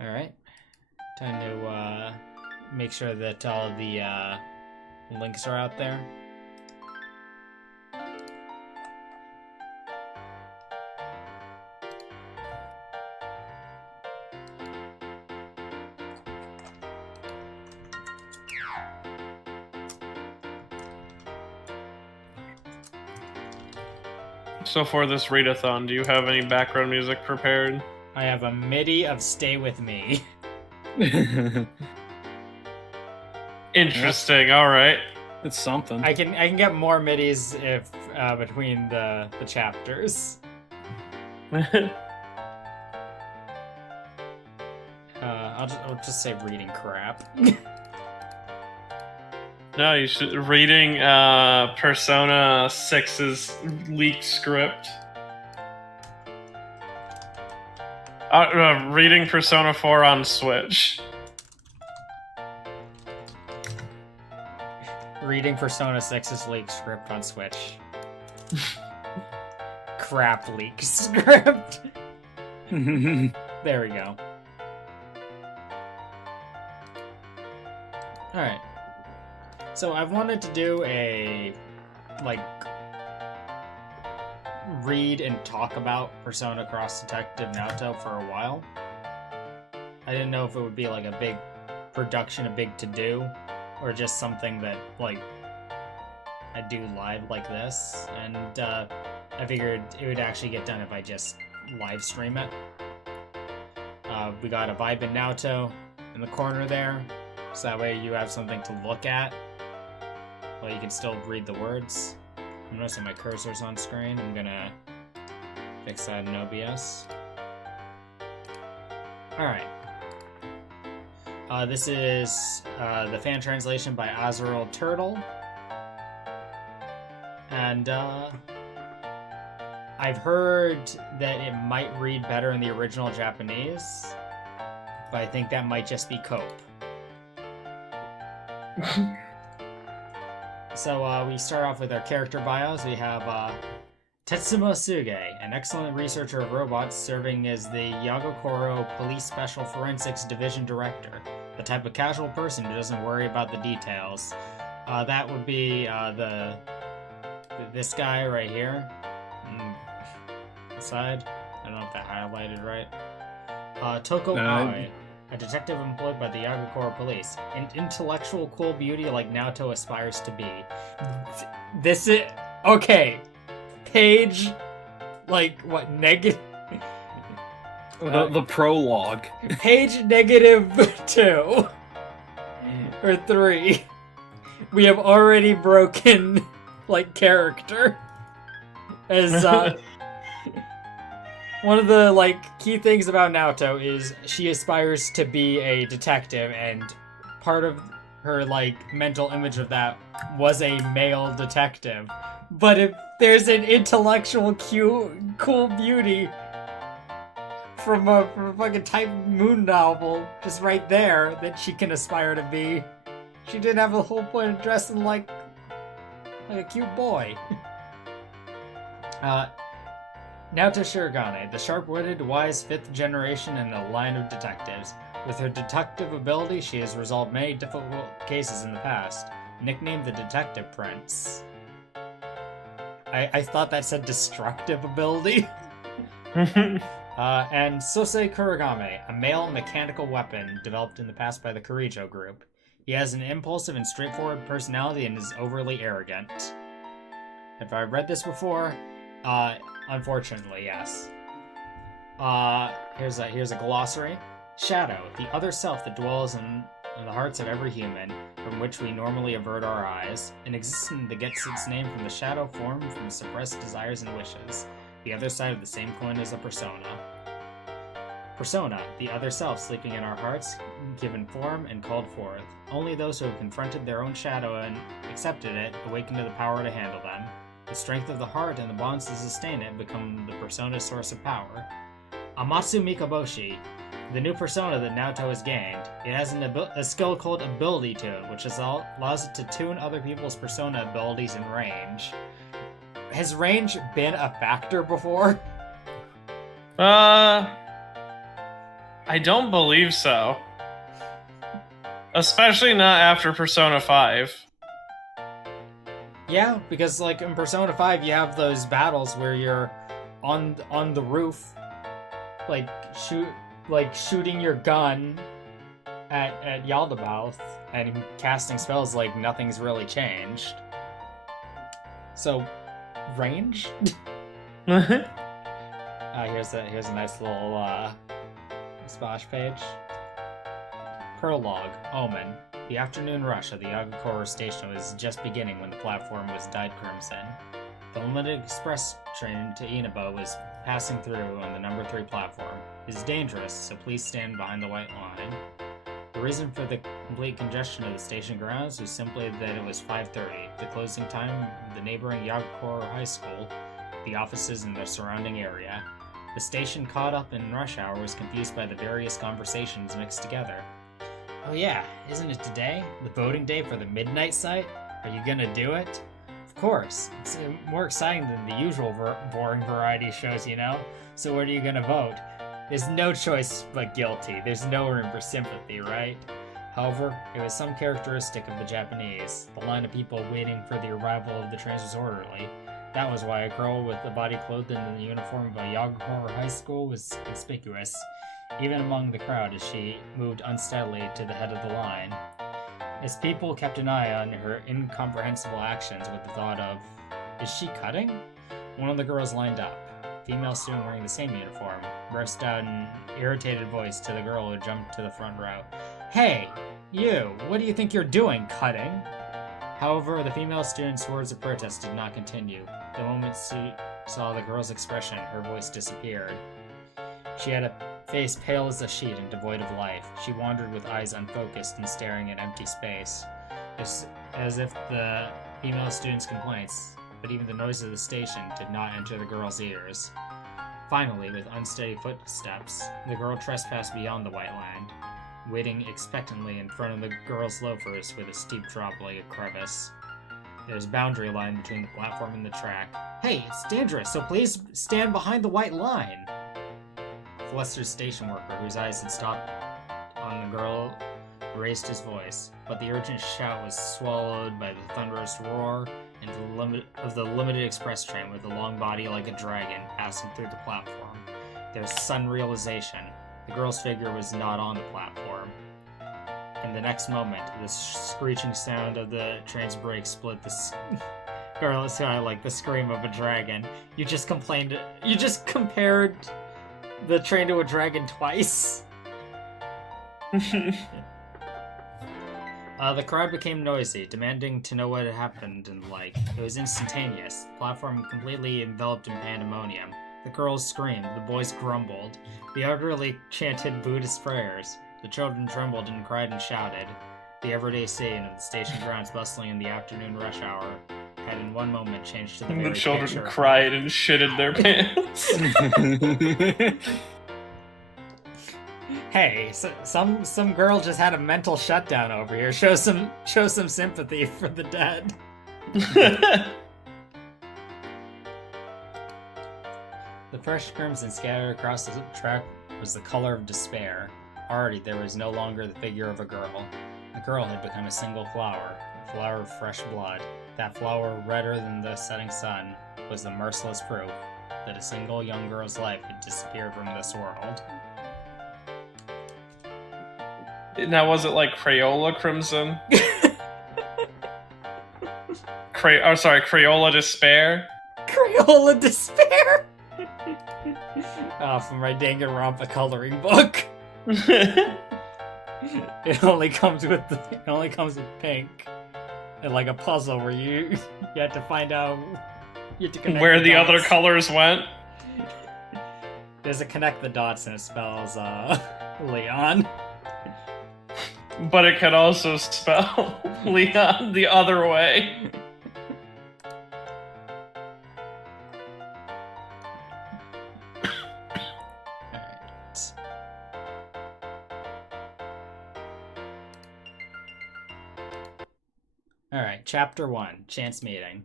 Alright. Time to make sure that all the links are out there. So for this readathon, do you have any background music prepared? I have a MIDI of Stay With Me. Interesting, alright. It's something. I can get more MIDIs if between the chapters. I'll just say reading crap. No, you should reading Persona 6's leaked script. Reading Persona 4 on Switch. Reading Persona 6's leak script on Switch. Crap leak script. There we go. Alright. So I've wanted to do a, read and talk about Persona Cross Detective Naoto for a while. I didn't know if it would be like a big production, a big to-do, or just something that, I'd do live like this, and I figured it would actually get done if I just live stream it. We got a Vibe in Naoto in the corner there, so that way you have something to look at, while you can still read the words. I'm noticing my cursor's on screen. I'm gonna fix that in OBS. Alright. This is the fan translation by Azrael Turtle. And I've heard that it might read better in the original Japanese, but I think that might just be cope. So we start off with our character bios. We have Tetsumo Suge, an excellent researcher of robots serving as the Yagokoro Police Special Forensics Division Director, the type of casual person who doesn't worry about the details. That would be this guy right here. Side. I don't know if that highlighted right. Toko Aoi, a detective employed by the Yagokoro police. An intellectual cool beauty like Naoto aspires to be. This is... Okay. Page... negative... The prologue. Page -2. Or 3. We have already broken, character. As, one of the, key things about Naoto is she aspires to be a detective, and part of her, mental image of that was a male detective. But if there's an intellectual, cool beauty from a fucking Type Moon novel just right there that she can aspire to be, she didn't have the whole point of dressing like a cute boy. Naoto Shirogane, the sharp-witted, wise fifth generation in a line of detectives. With her detective ability, she has resolved many difficult cases in the past. Nicknamed the Detective Prince. I thought that said destructive ability. And Sosei Kurogame, a male mechanical weapon developed in the past by the Kirijo group. He has an impulsive and straightforward personality and is overly arrogant. Have I read this before? Unfortunately, yes. Here's a glossary. Shadow, the other self that dwells in the hearts of every human, from which we normally avert our eyes, an existence that gets its name from the shadow formed from suppressed desires and wishes, the other side of the same coin as a persona. Persona, the other self sleeping in our hearts, given form and called forth. Only those who have confronted their own shadow and accepted it awaken to the power to handle them. The strength of the heart and the bonds that sustain it become the persona's source of power. Amatsu Mikaboshi, the new persona that Naoto has gained. It has a skill called Ability to it, which allows it to tune other people's persona abilities and range. Has range been a factor before? I don't believe so. Especially not after Persona 5. Yeah, because like in Persona 5 you have those battles where you're on the roof like shooting your gun at Yaldabaoth and casting spells like nothing's really changed. So range? Here's a nice little splash page. Prologue. Omen. The afternoon rush of the Yagakoro station was just beginning when the platform was dyed crimson. The limited express train to Inaba was passing through on the number 3 platform. It is dangerous, so please stand behind the white line. The reason for the complete congestion of the station grounds was simply that it was 5:30, the closing time of the neighboring Yagakoro High School, the offices in the surrounding area. The station caught up in rush hour was confused by the various conversations mixed together. Oh yeah, isn't it today? The voting day for the Midnight Site? Are you gonna do it? Of course. It's more exciting than the usual boring variety shows, you know? So what are you gonna vote? There's no choice but guilty. There's no room for sympathy, right? However, it was some characteristic of the Japanese. The line of people waiting for the arrival of the trains was orderly. That was why a girl with a body clothed in the uniform of a Yagakoro high school was conspicuous, even among the crowd as she moved unsteadily to the head of the line. As people kept an eye on her incomprehensible actions with the thought of, is she cutting? One of the girls lined up. Female student wearing the same uniform burst out an irritated voice to the girl who jumped to the front row. Hey, you, what do you think you're doing, cutting? However, the female student's words of protest did not continue. The moment she saw the girl's expression, her voice disappeared. She had a face pale as a sheet and devoid of life. She wandered with eyes unfocused and staring at empty space, as if the female student's complaints, but even the noise of the station, did not enter the girl's ears. Finally, with unsteady footsteps, the girl trespassed beyond the white line, waiting expectantly in front of the girl's loafers with a steep drop like a crevice. There's a boundary line between the platform and the track. Hey, it's dangerous, so please stand behind the white line! A flustered station worker, whose eyes had stopped on the girl, raised his voice, but the urgent shout was swallowed by the thunderous roar of the limited express train with a long body like a dragon passing through the platform. There was sudden realization. The girl's figure was not on the platform. In the next moment, the screeching sound of the train's brakes split the scarlet sky like the scream of a dragon. You just compared the train to a dragon twice. The crowd became noisy, demanding to know what had happened and the like. It was instantaneous. The platform completely enveloped in pandemonium. The girls screamed, the boys grumbled. The elderly chanted Buddhist prayers. The children trembled and cried and shouted. The everyday scene of the station grounds bustling in the afternoon rush hour had in one moment changed to the very The children picture. cried and shitted their pants. Hey, some girl just had a mental shutdown over here. Show some sympathy for the dead. The fresh crimson scattered across the track was the color of despair. Already there was no longer the figure of a girl. The girl had become a single flower, a flower of fresh blood. That flower, redder than the setting sun, was the merciless proof that a single young girl's life had disappeared from this world. Now, was it like Crayola Crimson? Crayola Despair? Crayola Despair! From my Danganronpa coloring book. It only comes with pink. And like a puzzle where you have to find out where the other colors went. There's a connect the dots and it spells Leon. But it could also spell Leon the other way. Alright, Chapter 1, Chance Meeting.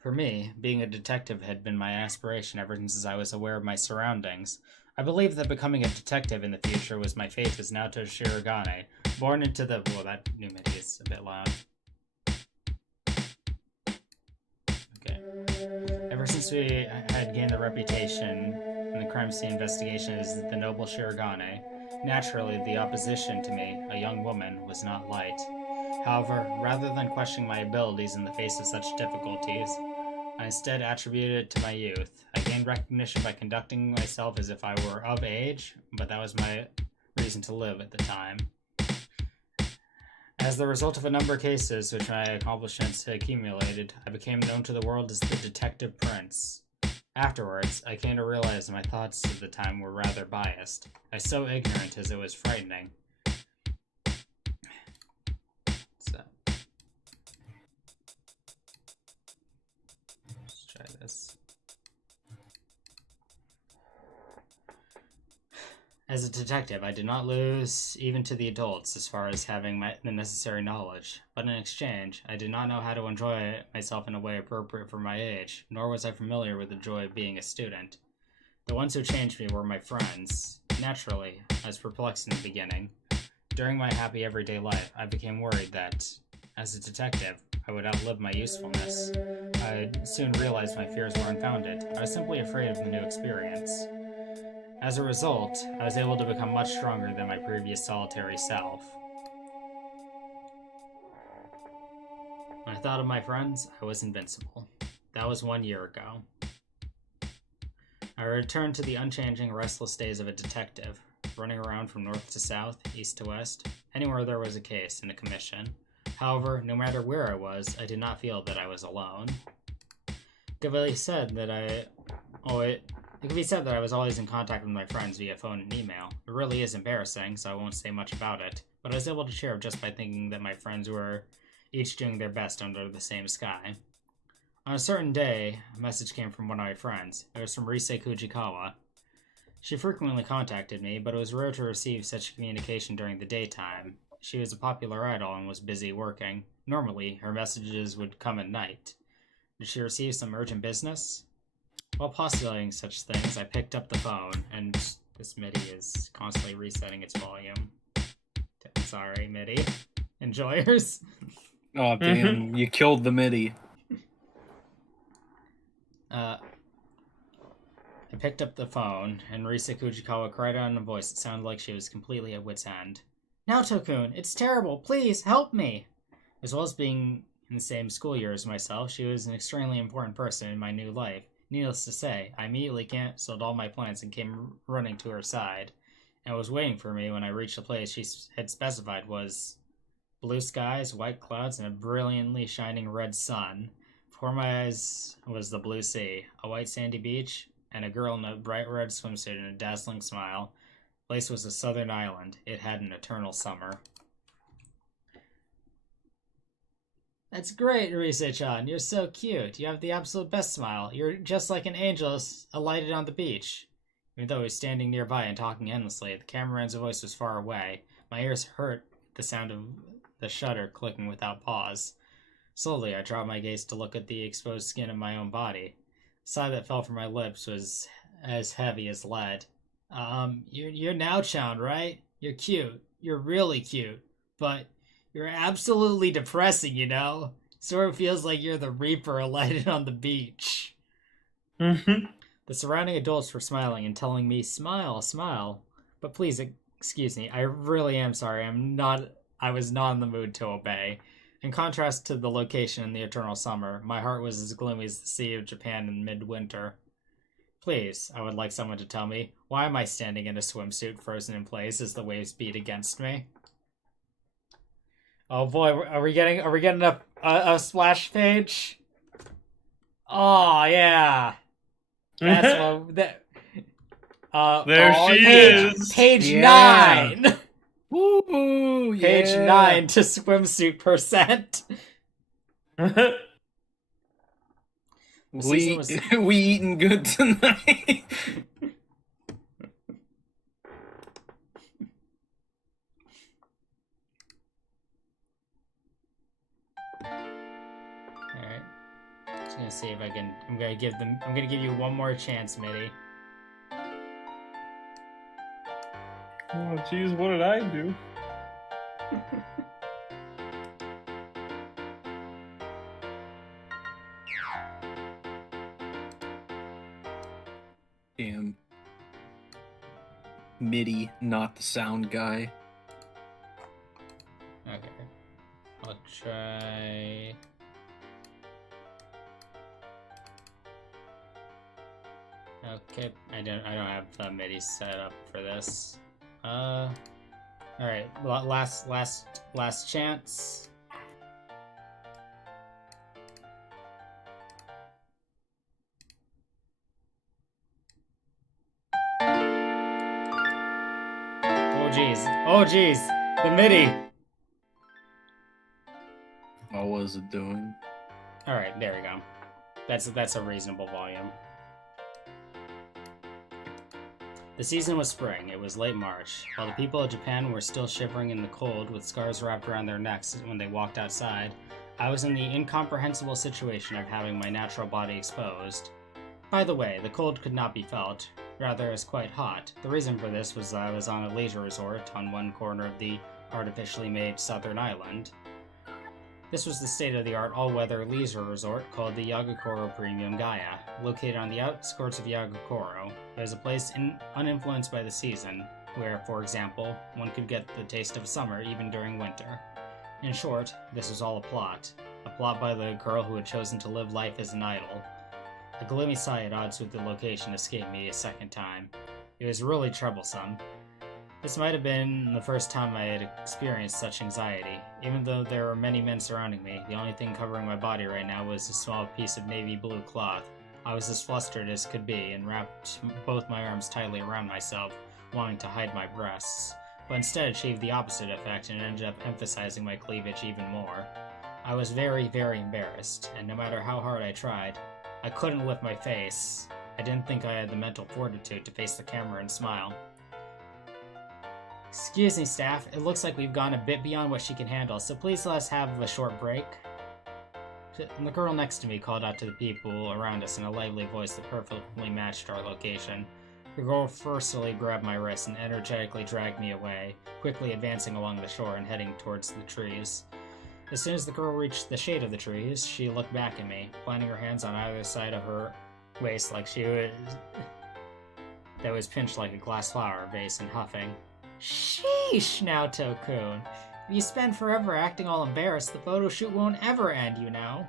For me, being a detective had been my aspiration ever since I was aware of my surroundings. I believed that becoming a detective in the future was my fate as Naoto Shirogane, born into the... Well, that new MIDI is a bit loud. Okay. Ever since we had gained the reputation in the crime scene investigation as the noble Shirogane, naturally the opposition to me, a young woman, was not light. However, rather than questioning my abilities in the face of such difficulties, I instead attributed it to my youth. I gained recognition by conducting myself as if I were of age, but that was my reason to live at the time. As the result of a number of cases which my accomplishments had accumulated, I became known to the world as the Detective Prince. Afterwards, I came to realize my thoughts at the time were rather biased. I was so ignorant as it was frightening. Let's try this. As a detective, I did not lose even to the adults as far as having the necessary knowledge, but in exchange, I did not know how to enjoy myself in a way appropriate for my age, nor was I familiar with the joy of being a student. The ones who changed me were my friends. Naturally, I was perplexed in the beginning. During my happy everyday life, I became worried that, as a detective, I would outlive my usefulness. I soon realized my fears were unfounded. I was simply afraid of the new experience. As a result, I was able to become much stronger than my previous solitary self. When I thought of my friends, I was invincible. That was 1 year ago. I returned to the unchanging, restless days of a detective, running around from north to south, east to west, anywhere there was a case and a commission. However, no matter where I was, I did not feel that I was alone. It could be said that I was always in contact with my friends via phone and email. It really is embarrassing, so I won't say much about it, but I was able to cheer up just by thinking that my friends were each doing their best under the same sky. On a certain day, a message came from one of my friends. It was from Rise Kujikawa. She frequently contacted me, but it was rare to receive such communication during the daytime. She was a popular idol and was busy working. Normally, her messages would come at night. Did she receive some urgent business? While postulating such things, I picked up the phone, and this MIDI is constantly resetting its volume. Sorry, MIDI. Enjoyers? Oh, damn, you killed the MIDI. I picked up the phone, and Risa Kujikawa cried out in a voice that sounded like she was completely at wit's end. Naoto-kun, it's terrible! Please, help me! As well as being in the same school year as myself, she was an extremely important person in my new life. Needless to say, I immediately canceled all my plans and came running to her side, and was waiting for me when I reached the place she had specified was blue skies, white clouds, and a brilliantly shining red sun. Before my eyes was the blue sea, a white sandy beach, and a girl in a bright red swimsuit and a dazzling smile. The place was a southern island. It had an eternal summer. That's great, Rise-chan. You're so cute. You have the absolute best smile. You're just like an angel alighted on the beach. Even though he was standing nearby and talking endlessly, the cameraman's voice was far away. My ears hurt the sound of the shutter clicking without pause. Slowly, I dropped my gaze to look at the exposed skin of my own body. The sigh that fell from my lips was as heavy as lead. You're Nao-chan, right? You're cute. You're really cute. But you're absolutely depressing, you know? Sort of feels like you're the Reaper alighted on the beach. Mm-hmm. The surrounding adults were smiling and telling me, smile, smile. But please, excuse me, I really am sorry. I was not in the mood to obey. In contrast to the location in the eternal summer, my heart was as gloomy as the sea of Japan in midwinter. Please, I would like someone to tell me, why am I standing in a swimsuit frozen in place as the waves beat against me? Oh boy, are we getting a splash page? Oh yeah, that's what that. There she is. Page Yeah. 9. Woo! Page Yeah. 9 to swimsuit percent. We eating good tonight. Alright. Just gonna see if I can. I'm gonna give you one more chance, Mitty. Oh, jeez, what did I do? Damn. MIDI, not the sound guy. Okay. I'll try. Okay, I don't have the MIDI set up for this. All right, last chance. Oh jeez, the MIDI. What was it doing? All right, there we go. That's a reasonable volume. The season was spring. It was late March. While the people of Japan were still shivering in the cold with scarves wrapped around their necks when they walked outside, I was in the incomprehensible situation of having my natural body exposed. By the way, the cold could not be felt. Rather, it was quite hot. The reason for this was that I was on a leisure resort on one corner of the artificially made southern island. This was the state-of-the-art all-weather leisure resort called the Yagokoro Premium Gaia, located on the outskirts of Yagokoro. It was a place uninfluenced by the season, where, for example, one could get the taste of summer even during winter. In short, this was all a plot by the girl who had chosen to live life as an idol. A gloomy sigh at odds with the location escaped me a second time. It was really troublesome. This might have been the first time I had experienced such anxiety. Even though there were many men surrounding me, the only thing covering my body right now was a small piece of navy blue cloth. I was as flustered as could be and wrapped both my arms tightly around myself, wanting to hide my breasts, but instead achieved the opposite effect and ended up emphasizing my cleavage even more. I was very, very embarrassed, and no matter how hard I tried, I couldn't lift my face. I didn't think I had the mental fortitude to face the camera and smile. Excuse me, staff. It looks like we've gone a bit beyond what she can handle, so please let us have a short break. And the girl next to me called out to the people around us in a lively voice that perfectly matched our location. The girl forcefully grabbed my wrist and energetically dragged me away, quickly advancing along the shore and heading towards the trees. As soon as the girl reached the shade of the trees, she looked back at me, planting her hands on either side of her waist like she was... that was pinched like a glass flower vase and huffing. Sheesh, Naoto-kun. If you spend forever acting all embarrassed, the photo shoot won't ever end, you know.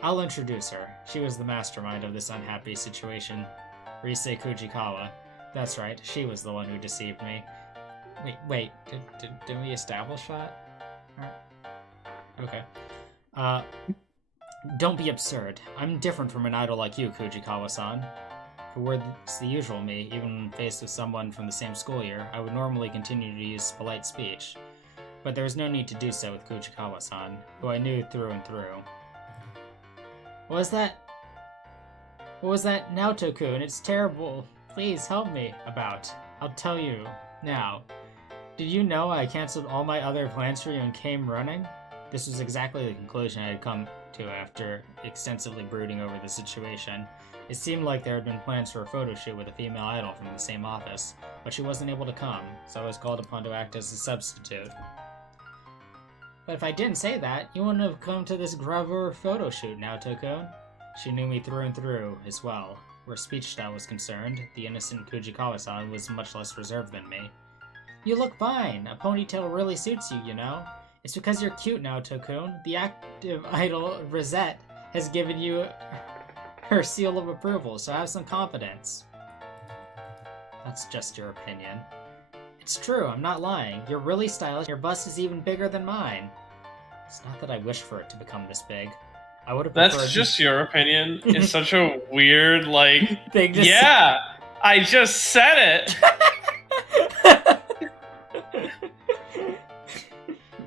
I'll introduce her. She was the mastermind of this unhappy situation. Rise Kujikawa. That's right, she was the one who deceived me. Wait, did we establish that? Okay. Don't be absurd. I'm different from an idol like you, Kujikawa-san. If it were the usual me, even faced with someone from the same school year, I would normally continue to use polite speech. But there was no need to do so with Kujikawa-san, who I knew through and through. What was that? Naoto-kun? It's terrible. Please help me. About. I'll tell you. Now. Did you know I canceled all my other plans for you and came running? This was exactly the conclusion I had come to after extensively brooding over the situation. It seemed like there had been plans for a photo shoot with a female idol from the same office, but she wasn't able to come, so I was called upon to act as a substitute. But if I didn't say that, you wouldn't have come to this grubber photo shoot, Naoto-kun. She knew me through and through, as well. Where speech style was concerned, the innocent Kujikawa-san was much less reserved than me. You look fine. A ponytail really suits you, you know. It's because you're cute, Naoto-kun. The active idol, Rosette, has given you her seal of approval, so have some confidence. That's just your opinion. It's true, I'm not lying. You're really stylish, your bust is even bigger than mine. It's not that I wish for it to become this big. I would have preferred... That's just your opinion. It's such a weird, like... thing to yeah! I just said it!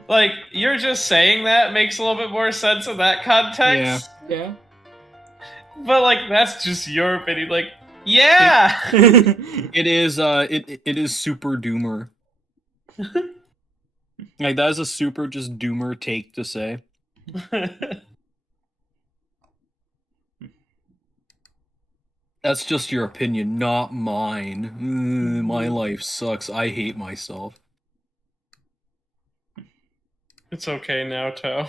Like, you're just saying that makes a little bit more sense in that context. Yeah. But, like, that's just your opinion. Like, yeah! It is super doomer. Like, that is a super just doomer take to say. That's just your opinion, not mine. My life sucks. I hate myself. It's okay, Naoto.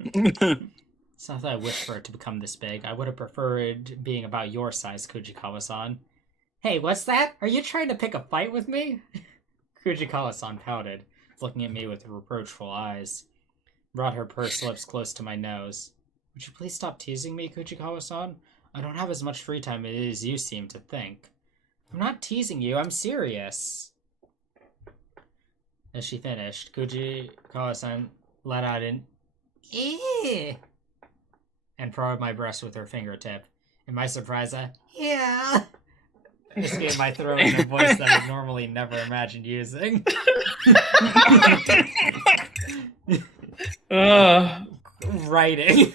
It's not that I wish for it to become this big. I would have preferred being about your size, Kujikawa-san. Hey, what's that? Are you trying to pick a fight with me? Kujikawa-san pouted, looking at me with reproachful eyes. Brought her pursed lips close to my nose. Would you please stop teasing me, Kujikawa-san? I don't have as much free time as you seem to think. I'm not teasing you, I'm serious. As she finished, Kujikawa-san let out an "Eh," and probed my breast with her fingertip. In my surprise, "Yeah," escaped my throat in a voice that I would normally never imagined using. Writing.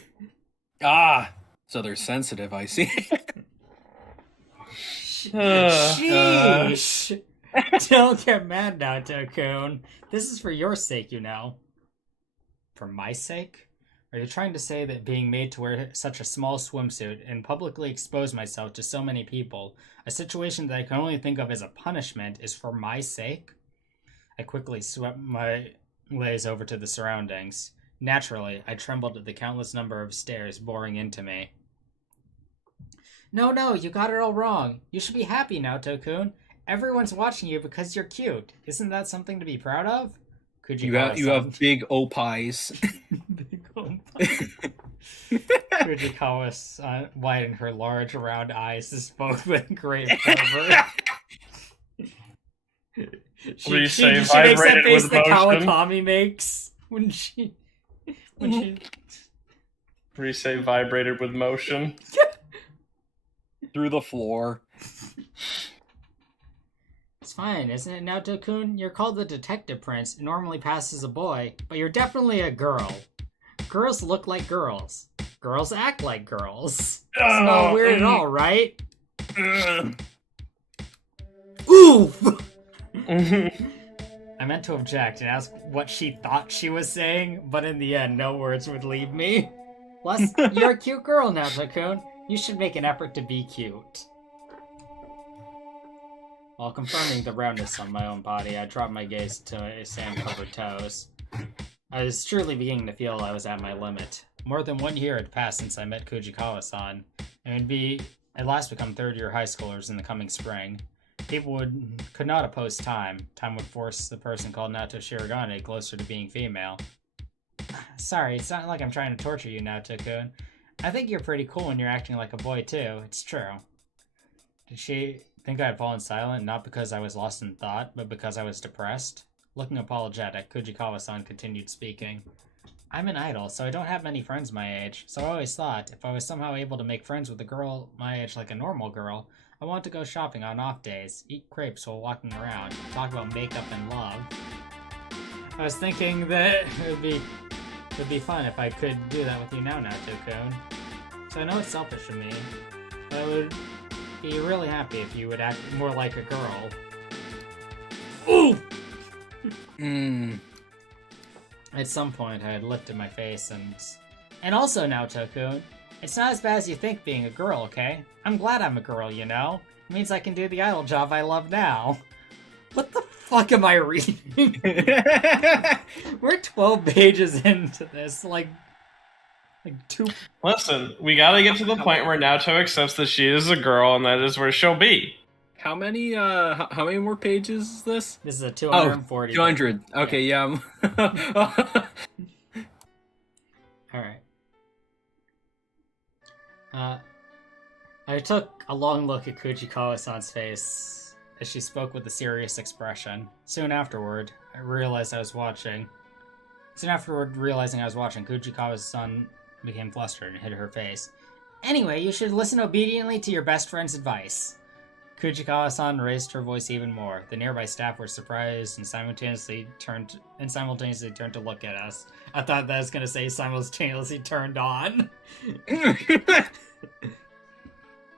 So they're sensitive, I see. Sheesh! Don't get mad now, Toko. This is for your sake, you know. For my sake? Are you trying to say that being made to wear such a small swimsuit and publicly expose myself to so many people, a situation that I can only think of as a punishment, is for my sake? I quickly swept my gaze over to the surroundings. Naturally, I trembled at the countless number of stares boring into me. No, you got it all wrong. You should be happy now, Toko. Everyone's watching you because you're cute. Isn't that something to be proud of? You have big opies. Big opies. Kujikawa widened her large, round eyes and spoke with great fervor. She makes that face that Kawakami makes when she... What do you say, vibrated with motion? Through the floor. It's fine, isn't it, Naoto-kun? You're called the Detective Prince. It normally passes as a boy, but you're definitely a girl. Girls look like girls. Girls act like girls. It's not weird at all, right? Oof! I meant to object and ask what she thought she was saying, but in the end, no words would leave me. Plus, you're a cute girl, Naoto-kun. You should make an effort to be cute. While confirming the roundness on my own body, I dropped my gaze to my sand-covered toes. I was truly beginning to feel I was at my limit. More than 1 year had passed since I met Kujikawa-san, and would at last become third-year high schoolers in the coming spring. People could not oppose time. Time would force the person called Naoto Shirogane closer to being female. Sorry, it's not like I'm trying to torture you, Naoto-kun. I think you're pretty cool when you're acting like a boy, too. It's true. Did she think I had fallen silent, not because I was lost in thought, but because I was depressed? Looking apologetic, Kujikawa-san continued speaking. I'm an idol, so I don't have many friends my age, so I always thought if I was somehow able to make friends with a girl my age like a normal girl, I want to go shopping on off days, eat crepes while walking around, talk about makeup and love. I was thinking that it would be fun if I could do that with you now, Naoto-kun. So I know it's selfish of me, but I would be really happy if you would act more like a girl. Ooh! At some point, I had lifted my face and also, Naoto-kun, it's not as bad as you think being a girl, okay? I'm glad I'm a girl, you know? It means I can do the idol job I love now. What the fuck am I reading? We're 12 pages into this, like two... Listen, we gotta get to the point where Naoto accepts that she is a girl, and that is where she'll be. How many more pages is this? This is a 240. 200. Okay, yeah. Alright. I took a long look at Kujikawa-san's face as she spoke with a serious expression. Soon afterward, realizing I was watching, Kujikawa-san became flustered and hid her face. Anyway, you should listen obediently to your best friend's advice. Kujikawa-san raised her voice even more. The nearby staff were surprised and simultaneously turned to look at us. I thought that was going to say simultaneously turned on. In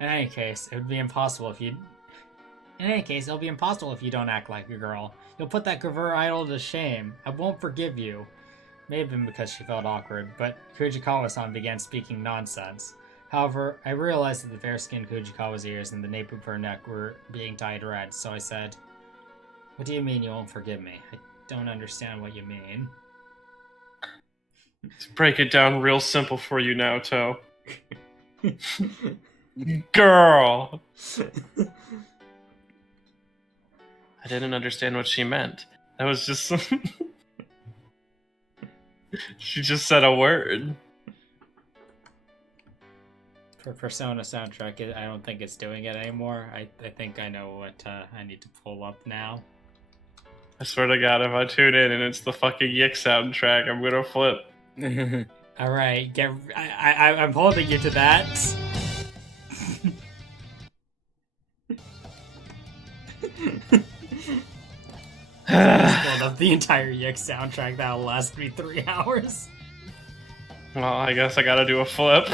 any case, it'll be impossible if you don't act like a girl. You'll put that Gravure idol to shame. I won't forgive you. May have been because she felt awkward, but Kujikawa-san began speaking nonsense. However, I realized that the fair-skinned Kujikawa's ears and the nape of her neck were being dyed red, so I said, "What do you mean you won't forgive me? I don't understand what you mean." To break it down real simple for you, Naoto. Girl! I didn't understand what she meant. That was just... She just said a word. For Persona soundtrack, I don't think it's doing it anymore. I think I know what I need to pull up now. I swear to God, if I tune in and it's the fucking Yick soundtrack, I'm gonna flip. All right, I'm holding you to that. Pulled up the entire Yick soundtrack. That'll last me 3 hours. Well, I guess I gotta do a flip.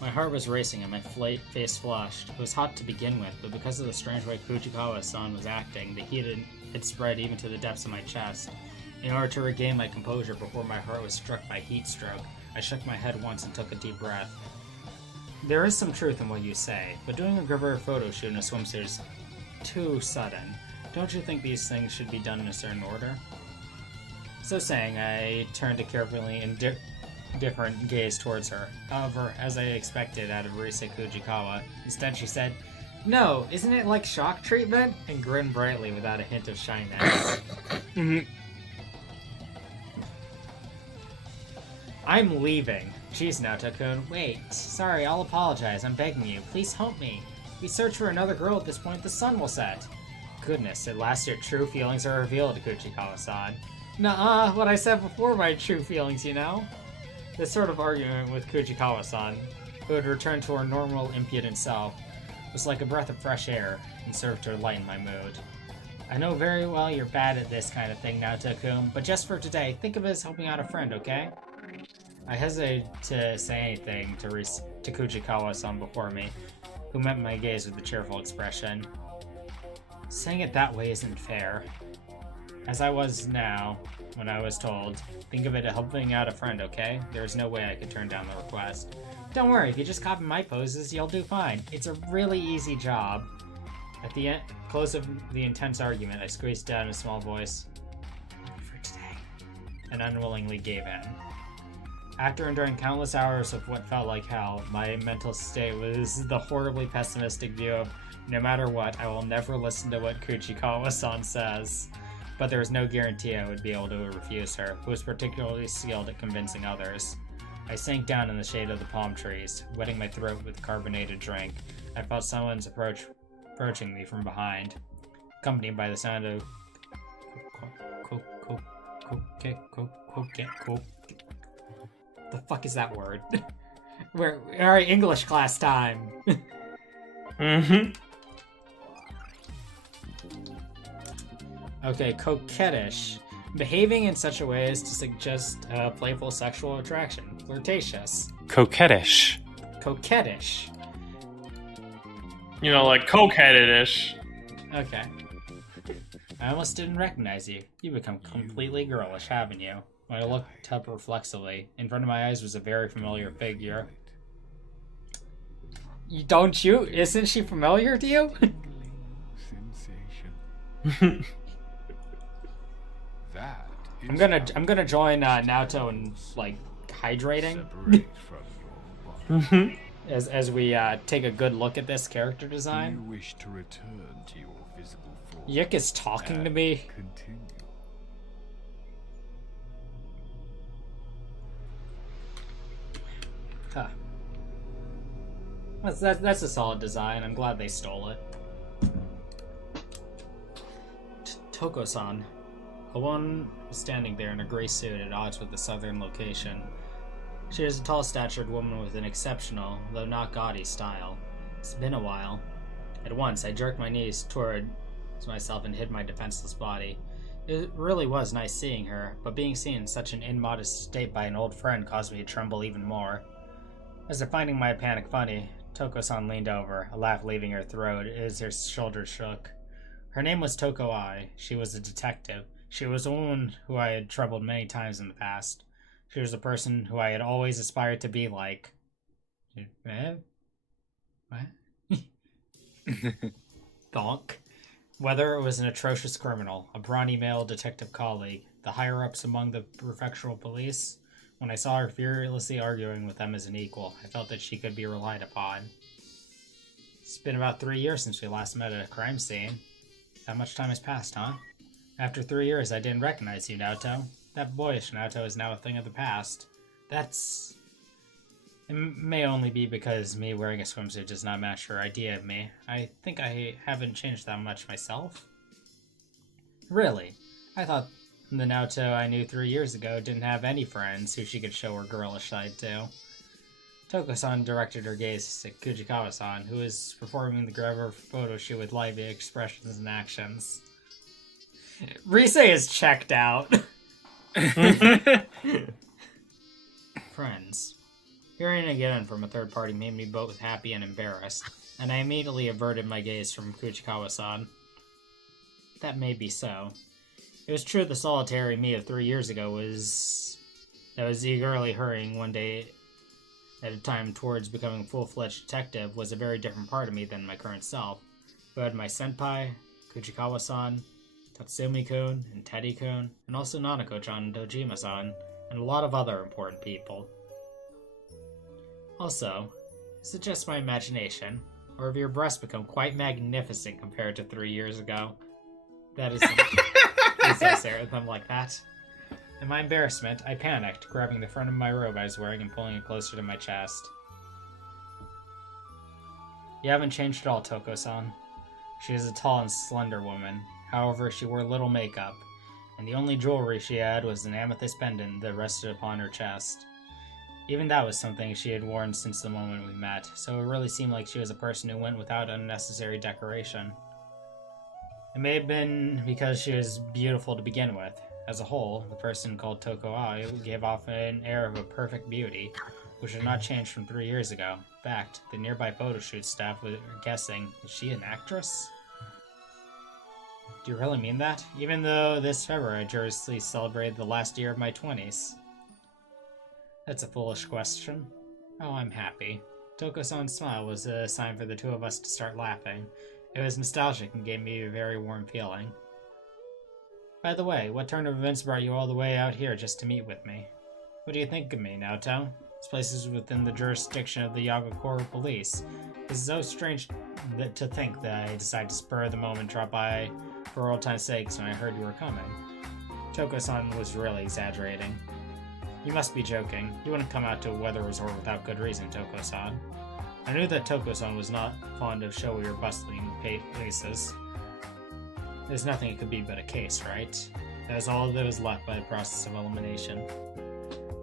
My heart was racing and my face flushed. It was hot to begin with, but because of the strange way Kujikawa-san was acting, the heat had spread even to the depths of my chest. In order to regain my composure before my heart was struck by heat stroke, I shook my head once and took a deep breath. There is some truth in what you say, but doing a river photo shoot in a swimsuit is too sudden. Don't you think these things should be done in a certain order? So saying, I turned a carefully indifferent gaze towards her. However, as I expected out of Risa Kujikawa, instead she said, "No, isn't it like shock treatment?" and grinned brightly without a hint of shyness. I'm leaving. Jeez, Naoto-kun, wait. Sorry, I'll apologize. I'm begging you. Please help me. If we search for another girl at this point, the sun will set. Goodness, at last your true feelings are revealed, Kujikawa-san. Nuh-uh, what I said before my true feelings, you know? This sort of argument with Kujikawa-san, who had returned to her normal, impudent self, was like a breath of fresh air and served to lighten my mood. I know very well you're bad at this kind of thing, Naoto-kun, but just for today, think of it as helping out a friend, okay? I hesitated to say anything to Kujikawa-san before me, who met my gaze with a cheerful expression. Saying it that way isn't fair. As I was now, when I was told, think of it as helping out a friend, okay? There's no way I could turn down the request. Don't worry, if you just copy my poses, you'll do fine. It's a really easy job. At the close of the intense argument, I squeezed down a small voice. Only for today. And unwillingly gave in. After enduring countless hours of what felt like hell, my mental state was the horribly pessimistic view of, no matter what, I will never listen to what Kujikawa-san says. But there was no guarantee I would be able to refuse her, who was particularly skilled at convincing others. I sank down in the shade of the palm trees, wetting my throat with carbonated drink. I felt someone's approaching me from behind, accompanied by the sound of the fuck is that word? Alright, English class time. Okay, coquettish. Behaving in such a way as to suggest playful sexual attraction. Flirtatious. Coquettish. Coquettish. You know, like cokeheaded-ish. Okay. I almost didn't recognize you. You've become completely girlish, haven't you? When I looked up reflexively, in front of my eyes was a very familiar figure. Don't you? Isn't she familiar to you? I'm gonna join Naoto in like hydrating. as we take a good look at this character design. You wish to return to your physical form. Yick is talking to me. Continue. Huh. That's a solid design. I'm glad they stole it. Toko-san. A woman was standing there in a gray suit at odds with the southern location. She is a tall-statured woman with an exceptional, though not gaudy, style. It's been a while. At once, I jerked my knees towards myself and hid my defenseless body. It really was nice seeing her, but being seen in such an immodest state by an old friend caused me to tremble even more. As if finding my panic funny, Toko-san leaned over, a laugh leaving her throat as her shoulders shook. Her name was Toko. She was a detective. She was a woman who I had troubled many times in the past. She was the person who I had always aspired to be like. Eh? What? Donk. Whether it was an atrocious criminal, a brawny male detective colleague, the higher-ups among the prefectural police, when I saw her fearlessly arguing with them as an equal, I felt that she could be relied upon. It's been about 3 years since we last met at a crime scene. That much time has passed, huh? After 3 years, I didn't recognize you, Naoto. That boyish Naoto is now a thing of the past. It may only be because me wearing a swimsuit does not match your idea of me. I think I haven't changed that much myself. Really? I thought the Naoto I knew 3 years ago didn't have any friends who she could show her girlish side to. Toko-san directed her gaze at Kujikawa-san, who was performing the Grabber photo shoot with lively expressions and actions. Rise is checked out. Friends. Hearing it again from a third party made me both happy and embarrassed, and I immediately averted my gaze from Kujikawa-san. That may be so. It was true the solitary me of 3 years ago was eagerly hurrying one day at a time towards becoming a full-fledged detective was a very different part of me than my current self, who had my senpai, Kujikawa-san, Tatsumi-kun, and Teddy-kun, and also Nanako-chan and Dojima-san, and a lot of other important people. Also, is it just my imagination, or have your breasts become quite magnificent compared to 3 years ago? That isn't... Please don't stare at them like that. In my embarrassment, I panicked, grabbing the front of my robe I was wearing and pulling it closer to my chest. You haven't changed at all, Toko-san. She is a tall and slender woman. However, she wore little makeup, and the only jewelry she had was an amethyst pendant that rested upon her chest. Even that was something she had worn since the moment we met, so it really seemed like she was a person who went without unnecessary decoration. It may have been because she was beautiful to begin with. As a whole, the person called Toko gave off an air of a perfect beauty, which had not changed from 3 years ago. In fact, the nearby photoshoot staff were guessing, is she an actress? Do you really mean that? Even though this February I joyously celebrated the last year of my 20s. That's a foolish question. Oh, I'm happy. Toko-san's smile was a sign for the two of us to start laughing. It was nostalgic and gave me a very warm feeling. By the way, what turn of events brought you all the way out here just to meet with me? What do you think of me, Naoto? This place is within the jurisdiction of the Yagakoro police. It's so strange to think that I decided to spur of the moment drop by for old time's sakes when I heard you were coming. Toko-san was really exaggerating. You must be joking. You wouldn't come out to a weather resort without good reason, Toko-san. I knew that Toko-san was not fond of showy or bustling places. There's nothing it could be but a case, right? That is all that was left by the process of elimination.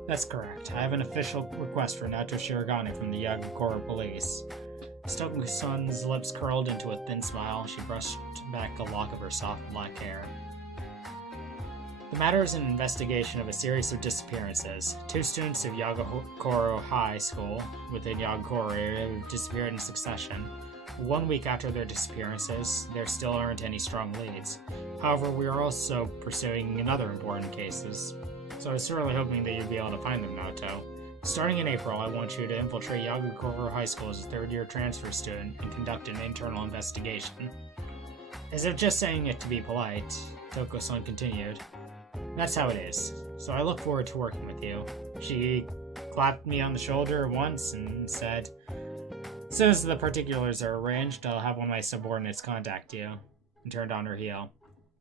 That's correct. I have an official request for Naoto Shirogane from the Yagakoro police. Toko-san's lips curled into a thin smile. She brushed back a lock of her soft black hair. The matter is an investigation of a series of disappearances. 2 students of Yagakoro High School within Yagakoro area have disappeared in succession. 1 week after their disappearances, there still aren't any strong leads. However, we are also pursuing another important cases. So I was certainly hoping that you'd be able to find them, Naoto. Starting in April, I want you to infiltrate Yagakoro High School as a third-year transfer student and conduct an internal investigation. As if just saying it to be polite, Toko-san continued. That's how it is. So I look forward to working with you. She clapped me on the shoulder once and said, as soon as the particulars are arranged, I'll have one of my subordinates contact you, and turned on her heel.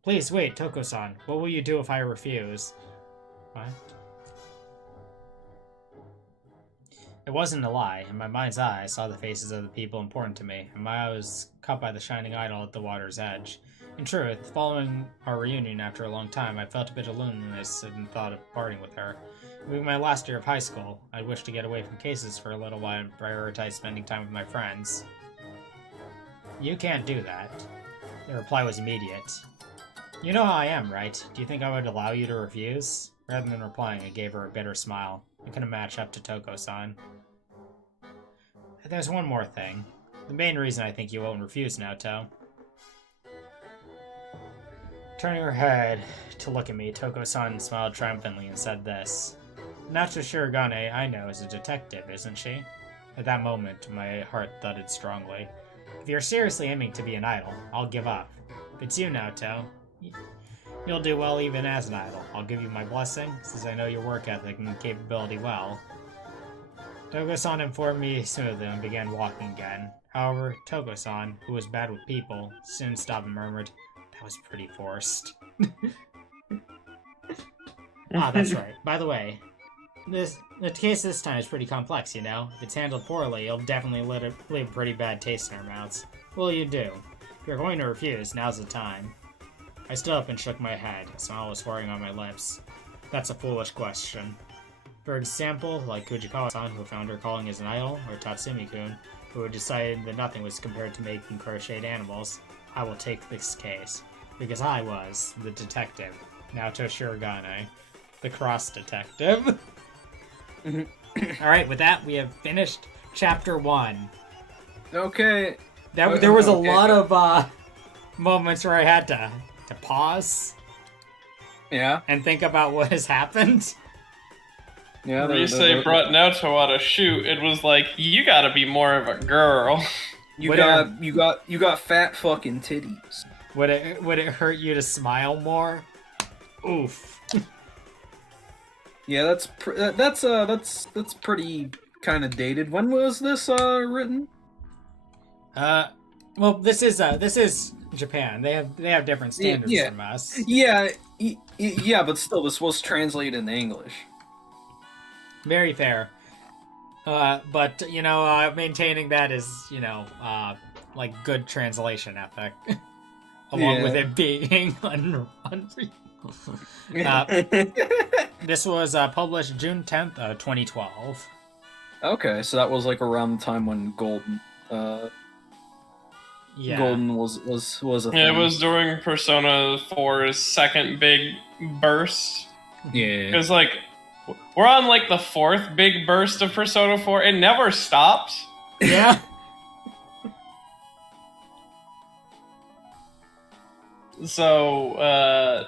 Please wait, Toko-san. What will you do if I refuse? What? It wasn't a lie. In my mind's eye, I saw the faces of the people important to me, and my eye was caught by the shining idol at the water's edge. In truth, following our reunion after a long time, I felt a bit of loneliness and thought of parting with her. Moving my last year of high school, I wished to get away from cases for a little while and prioritize spending time with my friends. You can't do that. The reply was immediate. You know how I am, right? Do you think I would allow you to refuse? Rather than replying, I gave her a bitter smile. I couldn't match up to Toko-san. There's one more thing. The main reason I think you won't refuse, Naoto. Turning her head to look at me, Toko-san smiled triumphantly and said this. Naoto Shirogane, I know, is a detective, isn't she? At that moment, my heart thudded strongly. If you're seriously aiming to be an idol, I'll give up. If it's you, Naoto, you'll do well even as an idol. I'll give you my blessing, since I know your work ethic and capability well. Toko-san informed me smoothly and began walking again. However, Toko-san, who was bad with people, soon stopped and murmured, "That was pretty forced." Ah, that's right. By the way, the case this time is pretty complex, you know? If it's handled poorly, you'll definitely leave a pretty bad taste in our mouths. What will you do? If you're going to refuse, now's the time. I stood up and shook my head. A smile was forming on my lips. That's a foolish question. For example, like Kujikawa-san, who found her calling as an idol, or Tatsumi-kun, who had decided that nothing was compared to making crocheted animals, I will take this case. Because I was the detective, Naoto Shirogane, the cross detective. Alright, with that, we have finished Chapter 1. Okay. There was a lot of moments where I had to pause Yeah. and think about what has happened. Yeah. Risei brought Naoto out of shoot. It was like, you gotta be more of a girl. You got fat fucking titties. Would it hurt you to smile more? Oof. Yeah, that's pretty kind of dated. When was this written? Well, this is Japan. They have different standards from us. Yeah, but still, this was translated in English. Very fair. But you know, maintaining that is, you know, like good translation ethic, along with it being unreal. This was published June 10th, 2012. Okay, so that was like around the time when Golden was a thing. Yeah, it was during Persona 4's second big burst. Yeah. Because, like, we're on, like, the fourth big burst of Persona 4. It never stopped. Yeah. So,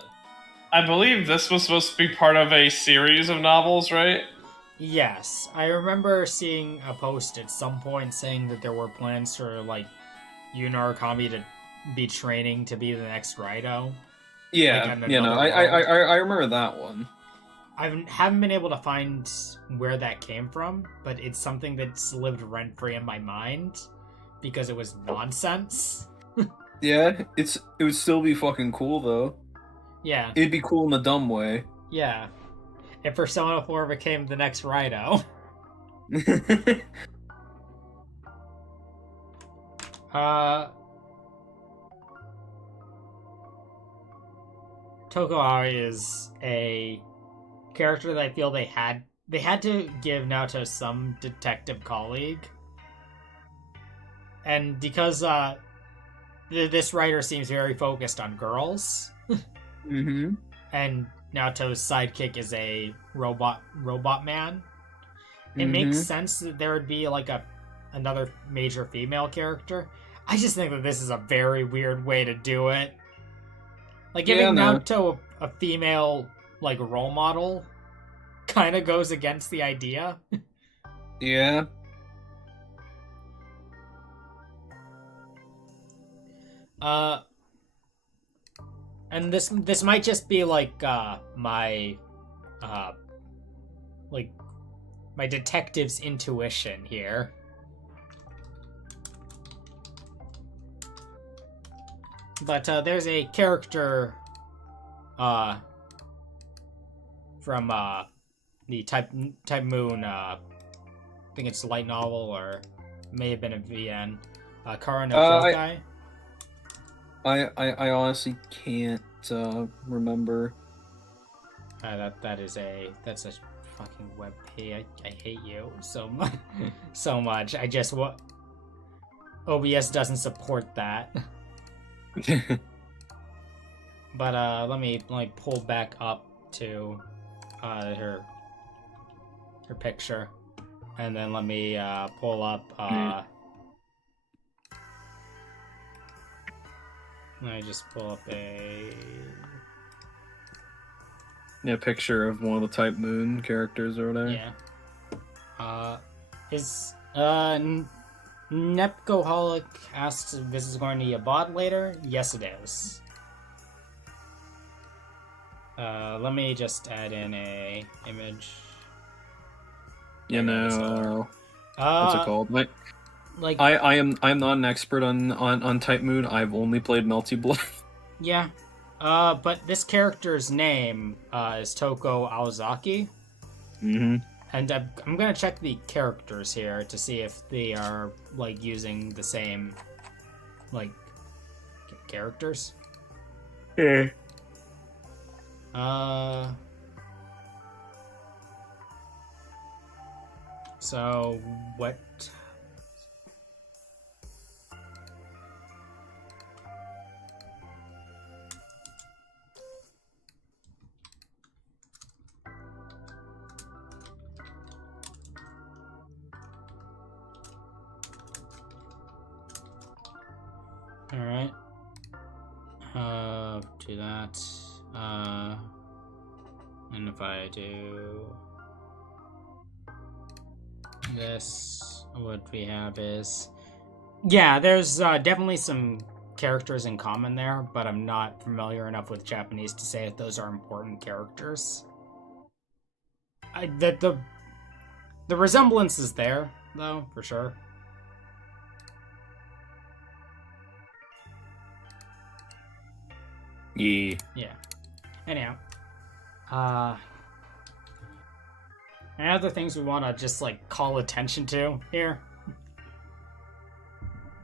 I believe this was supposed to be part of a series of novels, right? Yes. I remember seeing a post at some point saying that there were plans for, like, Yu Narukami to be training to be the next Raido. Yeah, Like, I remember that one. I haven't been able to find where that came from, but it's something that's lived rent-free in my mind because it was nonsense. Yeah, it would still be fucking cool though. Yeah. It'd be cool in a dumb way. Yeah. If Persona 4 became the next Raido. Toko Aoi is a character that I feel they had to give Naoto some detective colleague. And because this writer seems very focused on girls. Mm-hmm. And Naoto's sidekick is a robot man. It makes sense that there would be like another major female character. I just think that this is a very weird way to do it. Like giving Naoto a female like role model kind of goes against the idea. Yeah. And this might just be like my detective's intuition here. But there's a character from the Type Moon, I think it's a light novel or may have been a VN. Kara no Kyokai. I honestly can't remember. That's a fucking web page. I hate you so much. So much. OBS doesn't support that. But let me pull back up to her picture, and then let me pull up. Let me just pull up a. Yeah, picture of one of the Type Moon characters over there. Yeah. Is Nepcoholic asks if this is going to be a bot later? Yes, it is. Let me just add in a image. You know, what's it called? Like I'm not an expert on Type Moon. I've only played Melty Blood. Yeah. But this character's name is Toko Aozaki. Mm-hmm. And I'm gonna check the characters here to see if they are, like, using the same, like, characters. Yeah. So, what... Alright. Do that. And if I do this, what we have is... Yeah, there's definitely some characters in common there, but I'm not familiar enough with Japanese to say if those are important characters. The resemblance is there, though, for sure. Yeah. Yeah. Anyhow. Any other things we want to just, like, call attention to here?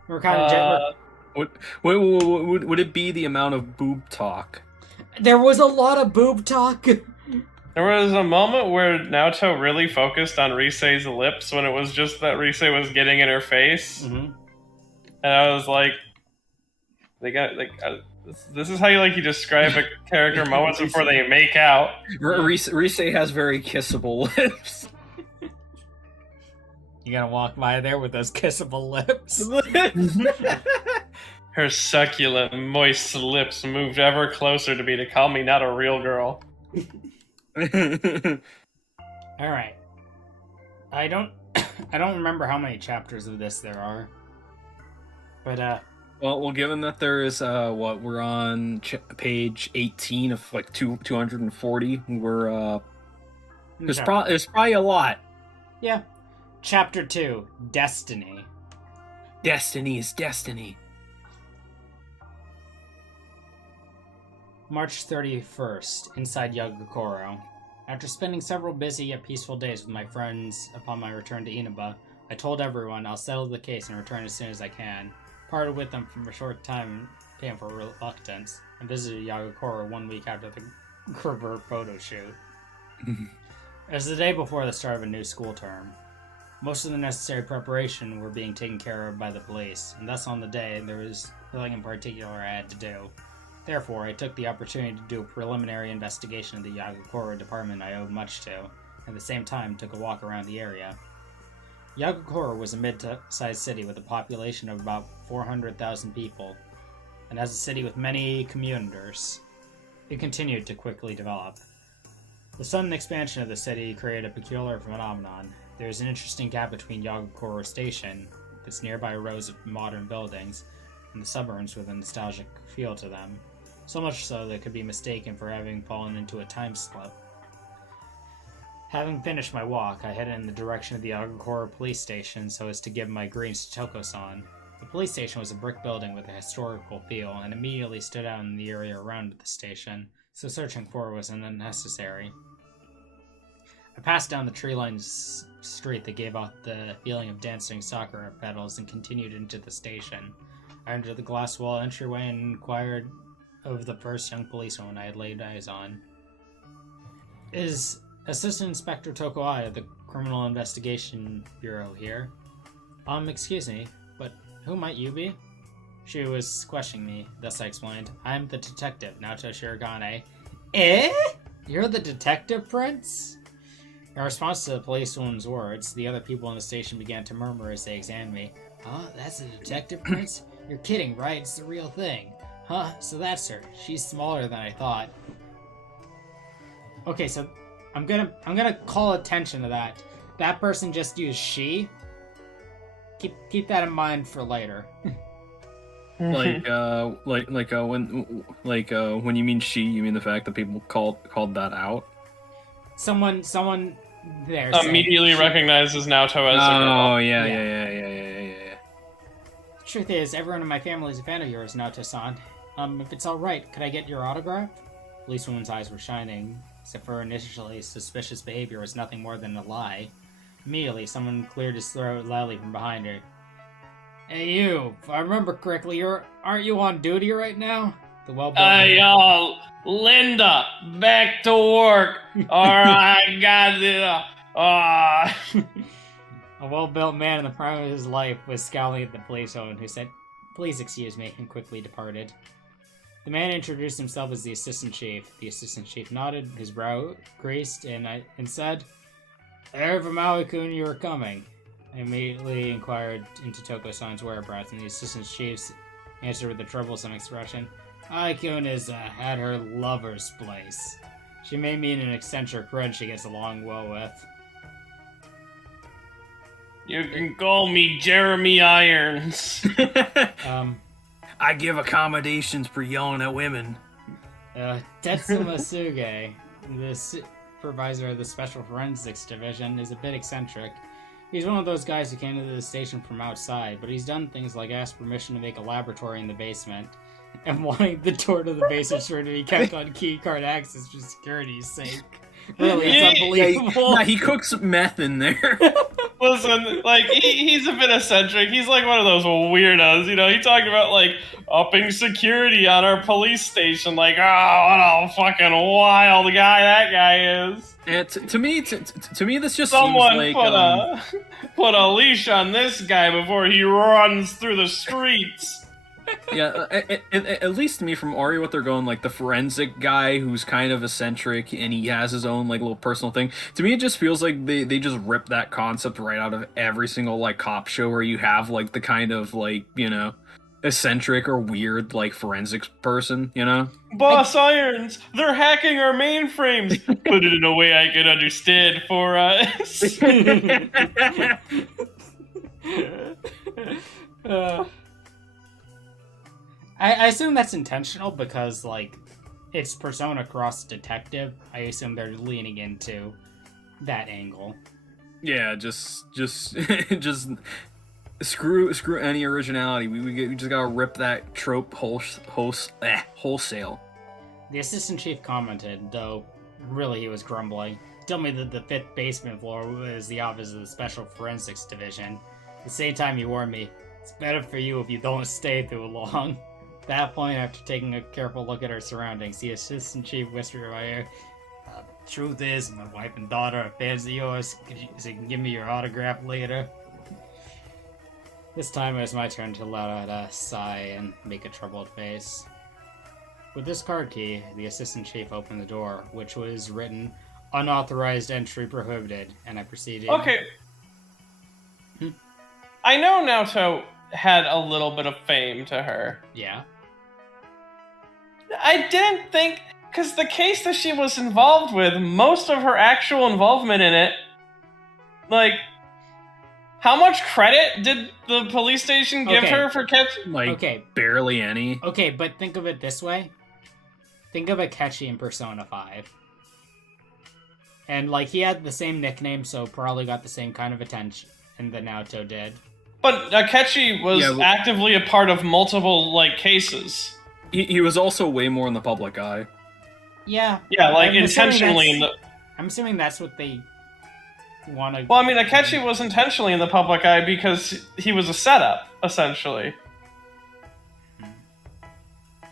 We're kind of... Would it be the amount of boob talk? There was a lot of boob talk! There was a moment where Naoto really focused on Risei's lips when it was just that Risei was getting in her face. Mm-hmm. And I was like, this is how you describe a character moments before they make out. Risei has very kissable lips. You gonna walk by there with those kissable lips? Her succulent, moist lips moved ever closer to me to call me not a real girl. Alright. I don't remember how many chapters of this there are. But, well, given that there is, we're on page 18 of, like, 240, we're, there's probably a lot. Yeah. Chapter 2, Destiny. Destiny is destiny. March 31st, inside Yagakoro. After spending several busy yet peaceful days with my friends upon my return to Inaba, I told everyone I'll settle the case and return as soon as I can. Parted with them for a short time, paying for reluctance, and visited Yagakoro 1 week after the Gerber photo shoot. It was the day before the start of a new school term. Most of the necessary preparation were being taken care of by the police, and thus on the day there was nothing in particular I had to do. Therefore, I took the opportunity to do a preliminary investigation of the Yagakoro department I owed much to, and at the same time took a walk around the area. Yagakoro was a mid-sized city with a population of about 400,000 people, and as a city with many commuters, it continued to quickly develop. The sudden expansion of the city created a peculiar phenomenon. There is an interesting gap between Yagakoro Station, with its nearby rows of modern buildings, and the suburbs with a nostalgic feel to them, so much so that it could be mistaken for having fallen into a time slip. Having finished my walk, I headed in the direction of the Yagakoro police station so as to give my greetings to Toko-san. The police station was a brick building with a historical feel, and immediately stood out in the area around the station, so searching for it was unnecessary. I passed down the tree-lined street that gave off the feeling of dancing soccer pedals and continued into the station. I entered the glass wall entryway and inquired of the first young policewoman I had laid eyes on. Is Assistant Inspector Toko of the Criminal Investigation Bureau here? Excuse me, but who might you be? She was questioning me, thus I explained. I'm the detective, Naoto Shirogane. Eh? You're the detective, Prince? In response to the policewoman's words, the other people in the station began to murmur as they examined me. Huh? That's the detective, Prince? You're kidding, right? It's the real thing. Huh? So that's her. She's smaller than I thought. Okay, so I'm gonna call attention to that. That person just used she. Keep that in mind for later. When you mean she, you mean the fact that people called that out? Someone there immediately recognizes Naoto as a girl. Oh yeah. The truth is, everyone in my family is a fan of yours, Naoto-san. If it's alright, could I get your autograph? The policewoman's eyes were shining, except for her initially suspicious behavior was nothing more than a lie. Immediately, someone cleared his throat loudly from behind her. Hey you, if I remember correctly, aren't you on duty right now? The Yo, Linda, back to work. Alright, got it. A well-built man in the prime of his life was scowling at the policewoman, who said, "Please excuse me," and quickly departed. The man introduced himself as the assistant chief. The assistant chief nodded, his brow creased, and said, "I heard from Aoi-kun you were coming." I immediately inquired into Toko-san's whereabouts, and the assistant chief answered with a troublesome expression. Aoi-kun is at her lover's place. She may meet an eccentric friend she gets along well with. You can call me Jeremy Irons. I give accommodations for yelling at women. Tetsuma Suge, the supervisor of the Special Forensics Division, is a bit eccentric. He's one of those guys who came to the station from outside, but he's done things like ask permission to make a laboratory in the basement, and wanting the door to the basement to be kept on keycard access for security's sake. Really, it's unbelievable. He cooks meth in there. Listen, like, he's a bit eccentric. He's like one of those weirdos, you know? He talked about, like, upping security on our police station. Like, oh, what a fucking wild guy that guy is. And to me, this just Someone seems like... put a leash on this guy before he runs through the streets. Yeah, at least to me from Ori, what they're going, like, the forensic guy who's kind of eccentric and he has his own, like, little personal thing. To me, it just feels like they just ripped that concept right out of every single, like, cop show where you have, like, the kind of, like, you know, eccentric or weird, like, forensics person, you know? Boss Irons, they're hacking our mainframes. Put it in a way I can understand for us. I assume that's intentional because, like, it's Persona Cross Detective. I assume they're leaning into that angle. Yeah, just screw any originality. We just gotta rip that trope wholesale. The assistant chief commented, though really he was grumbling. Tell me that the 5th basement floor was the office of the Special Forensics Division. At the same time, he warned me, it's better for you if you don't stay too long. At that point, after taking a careful look at our surroundings, the assistant chief whispered in my ear, truth is, my wife and daughter are fans of yours, so you can give me your autograph later. This time it was my turn to let out a sigh and make a troubled face. With this card key, the assistant chief opened the door, which was written, unauthorized entry prohibited, and I proceeded... Okay. I know Naoto had a little bit of fame to her. Yeah? I didn't think... Because the case that she was involved with, most of her actual involvement in it, like... How much credit did the police station give her for catching? Like, barely any. Okay, but think of it this way. Think of Akechi in Persona 5. And, like, he had the same nickname, so probably got the same kind of attention that Naoto did. But Akechi was actively a part of multiple, like, cases. He was also way more in the public eye. Yeah. Yeah, like, intentionally in the... I'm assuming that's what they... want to... Well, I mean, Akechi was intentionally in the public eye because he was a setup, essentially.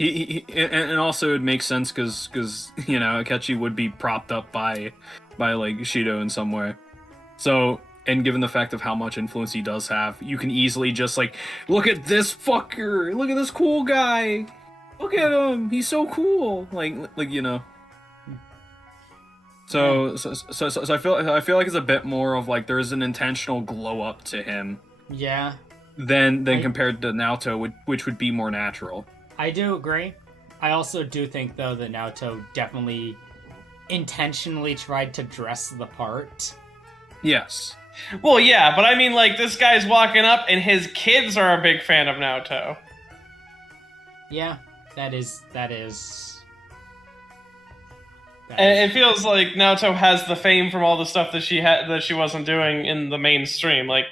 And also it makes sense because you know, Akechi would be propped up by like Shido in some way. So, and given the fact of how much influence he does have, you can easily just like, look at this fucker, look at this cool guy, look at him, he's so cool, like you know. So I feel like it's a bit more of like there's an intentional glow up to him. Yeah. Than compared to Naoto, which would be more natural. I do agree. I also do think though that Naoto definitely intentionally tried to dress the part. Yes. Well, yeah, but I mean, like, this guy's walking up, and his kids are a big fan of Naoto. Yeah, that is. And it feels like Naoto has the fame from all the stuff that she wasn't doing in the mainstream. Like,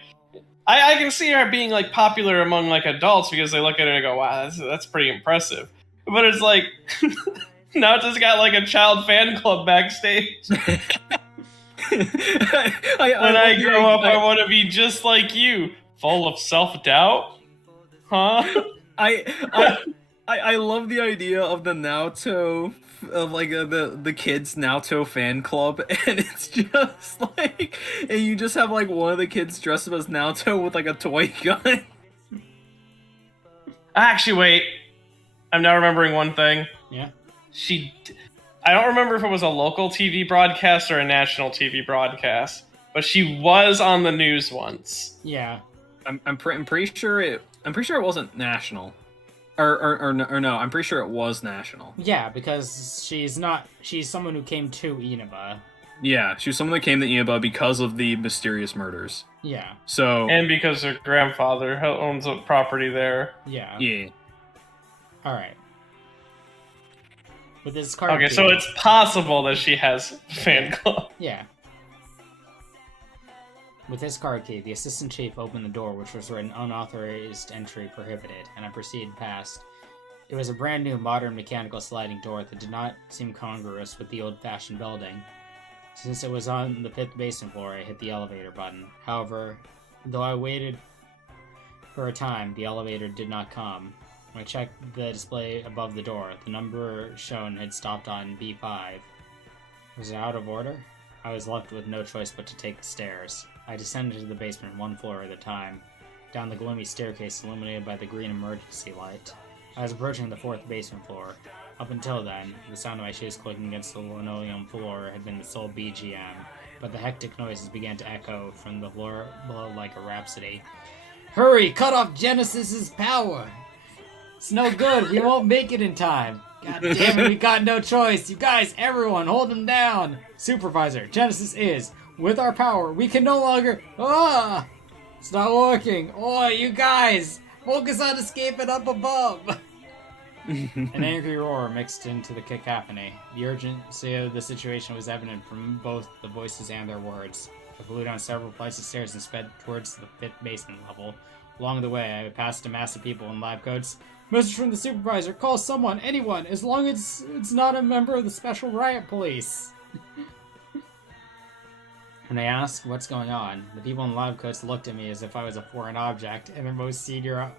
I can see her being like popular among like adults because they look at it and go, "Wow, that's pretty impressive." But it's like Naoto's got like a child fan club backstage. When I grow up, I want to be just like you, full of self-doubt. Huh? I love the idea of the Naoto, of like the kids Naoto fan club, and it's just like, and you just have like one of the kids dressed up as Naoto with like a toy gun. Actually, wait. I'm now remembering one thing. Yeah. I don't remember if it was a local TV broadcast or a national TV broadcast, but she was on the news once. Yeah. I'm pretty sure it wasn't national. Or no, I'm pretty sure it was national. Yeah, because she's someone who came to Inaba. Yeah, she was someone that came to Inaba because of the mysterious murders. Yeah. So And because her grandfather owns a property there. Yeah. yeah. Alright. With this card. Okay, so it's possible that she has a fan club. Yeah. With this card key, the assistant chief opened the door, which was written unauthorized entry prohibited, and I proceeded past. It was a brand new modern mechanical sliding door that did not seem congruous with the old-fashioned building. Since it was on the 5th basement floor, I hit the elevator button. However, though I waited for a time, the elevator did not come. When I checked the display above the door, the number shown had stopped on B5. Was it out of order? I was left with no choice but to take the stairs. I descended to the basement one floor at a time, down the gloomy staircase illuminated by the green emergency light. I was approaching the 4th basement floor. Up until then, the sound of my shoes clicking against the linoleum floor had been the sole BGM, but the hectic noises began to echo from the floor below like a rhapsody. Hurry! Cut off Genesis's power! It's no good, we won't make it in time! God damn it, we got no choice! You guys, everyone, hold him down! Supervisor, Genesis is... With our power, we can no longer... Ah! It's not working! Oh, you guys! Focus on escaping up above! An angry roar mixed into the cacophony. The urgency of the situation was evident from both the voices and their words. I flew down several flights of stairs and sped towards the 5th basement level. Along the way, I passed a mass of people in lab coats. Message from the supervisor, call someone, anyone, as long as it's not a member of the Special Riot Police. When I asked what's going on, the people in lab coats looked at me as if I was a foreign object, and their most senior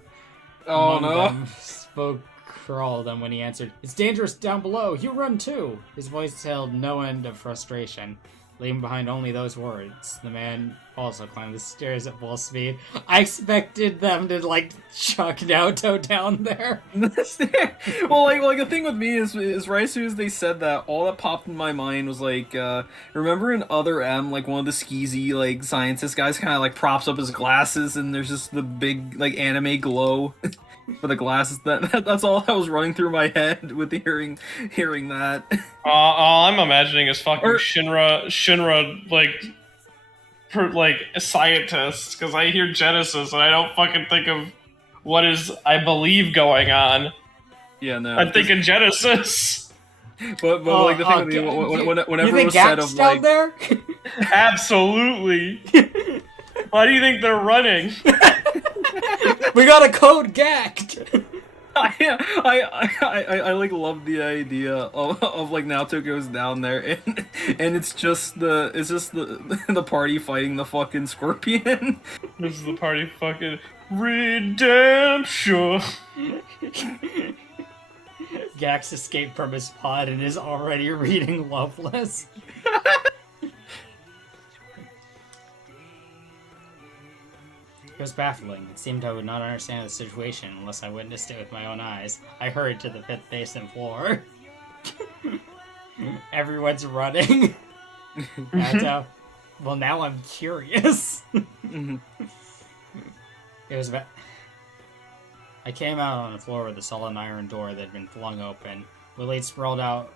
among them spoke for all of them when he answered, "It's dangerous down below, you run too!" His voice held no end of frustration. Leaving behind only those words, the man also climbed the stairs at full speed. I expected them to, like, chuck Naoto down there. Well, like the thing with me is right as soon as they said that, all that popped in my mind was like, remember in Other M, like one of the skeezy like scientist guys kind of like props up his glasses, and there's just the big like anime glow for the glasses. That's all that was running through my head with hearing that. All I'm imagining is fucking Shinra like a scientist, because I hear Genesis and I don't fucking think of what is, I believe, going on. Yeah, no. I'm thinking Genesis. But like the thing with me, whenever it was said of like there? Absolutely. Why do you think they're running? We got a code GACT! I like love the idea of like Naoto goes down there and it's just the party fighting the fucking scorpion. This is the party fucking redemption. Gax escaped from his pod and is already reading Loveless. It was baffling. It seemed I would not understand the situation unless I witnessed it with my own eyes. I hurried to the 5th basement floor. Everyone's running. Well, now I'm curious. It was about... I came out on the floor with a solid iron door that had been flung open. Willie sprawled out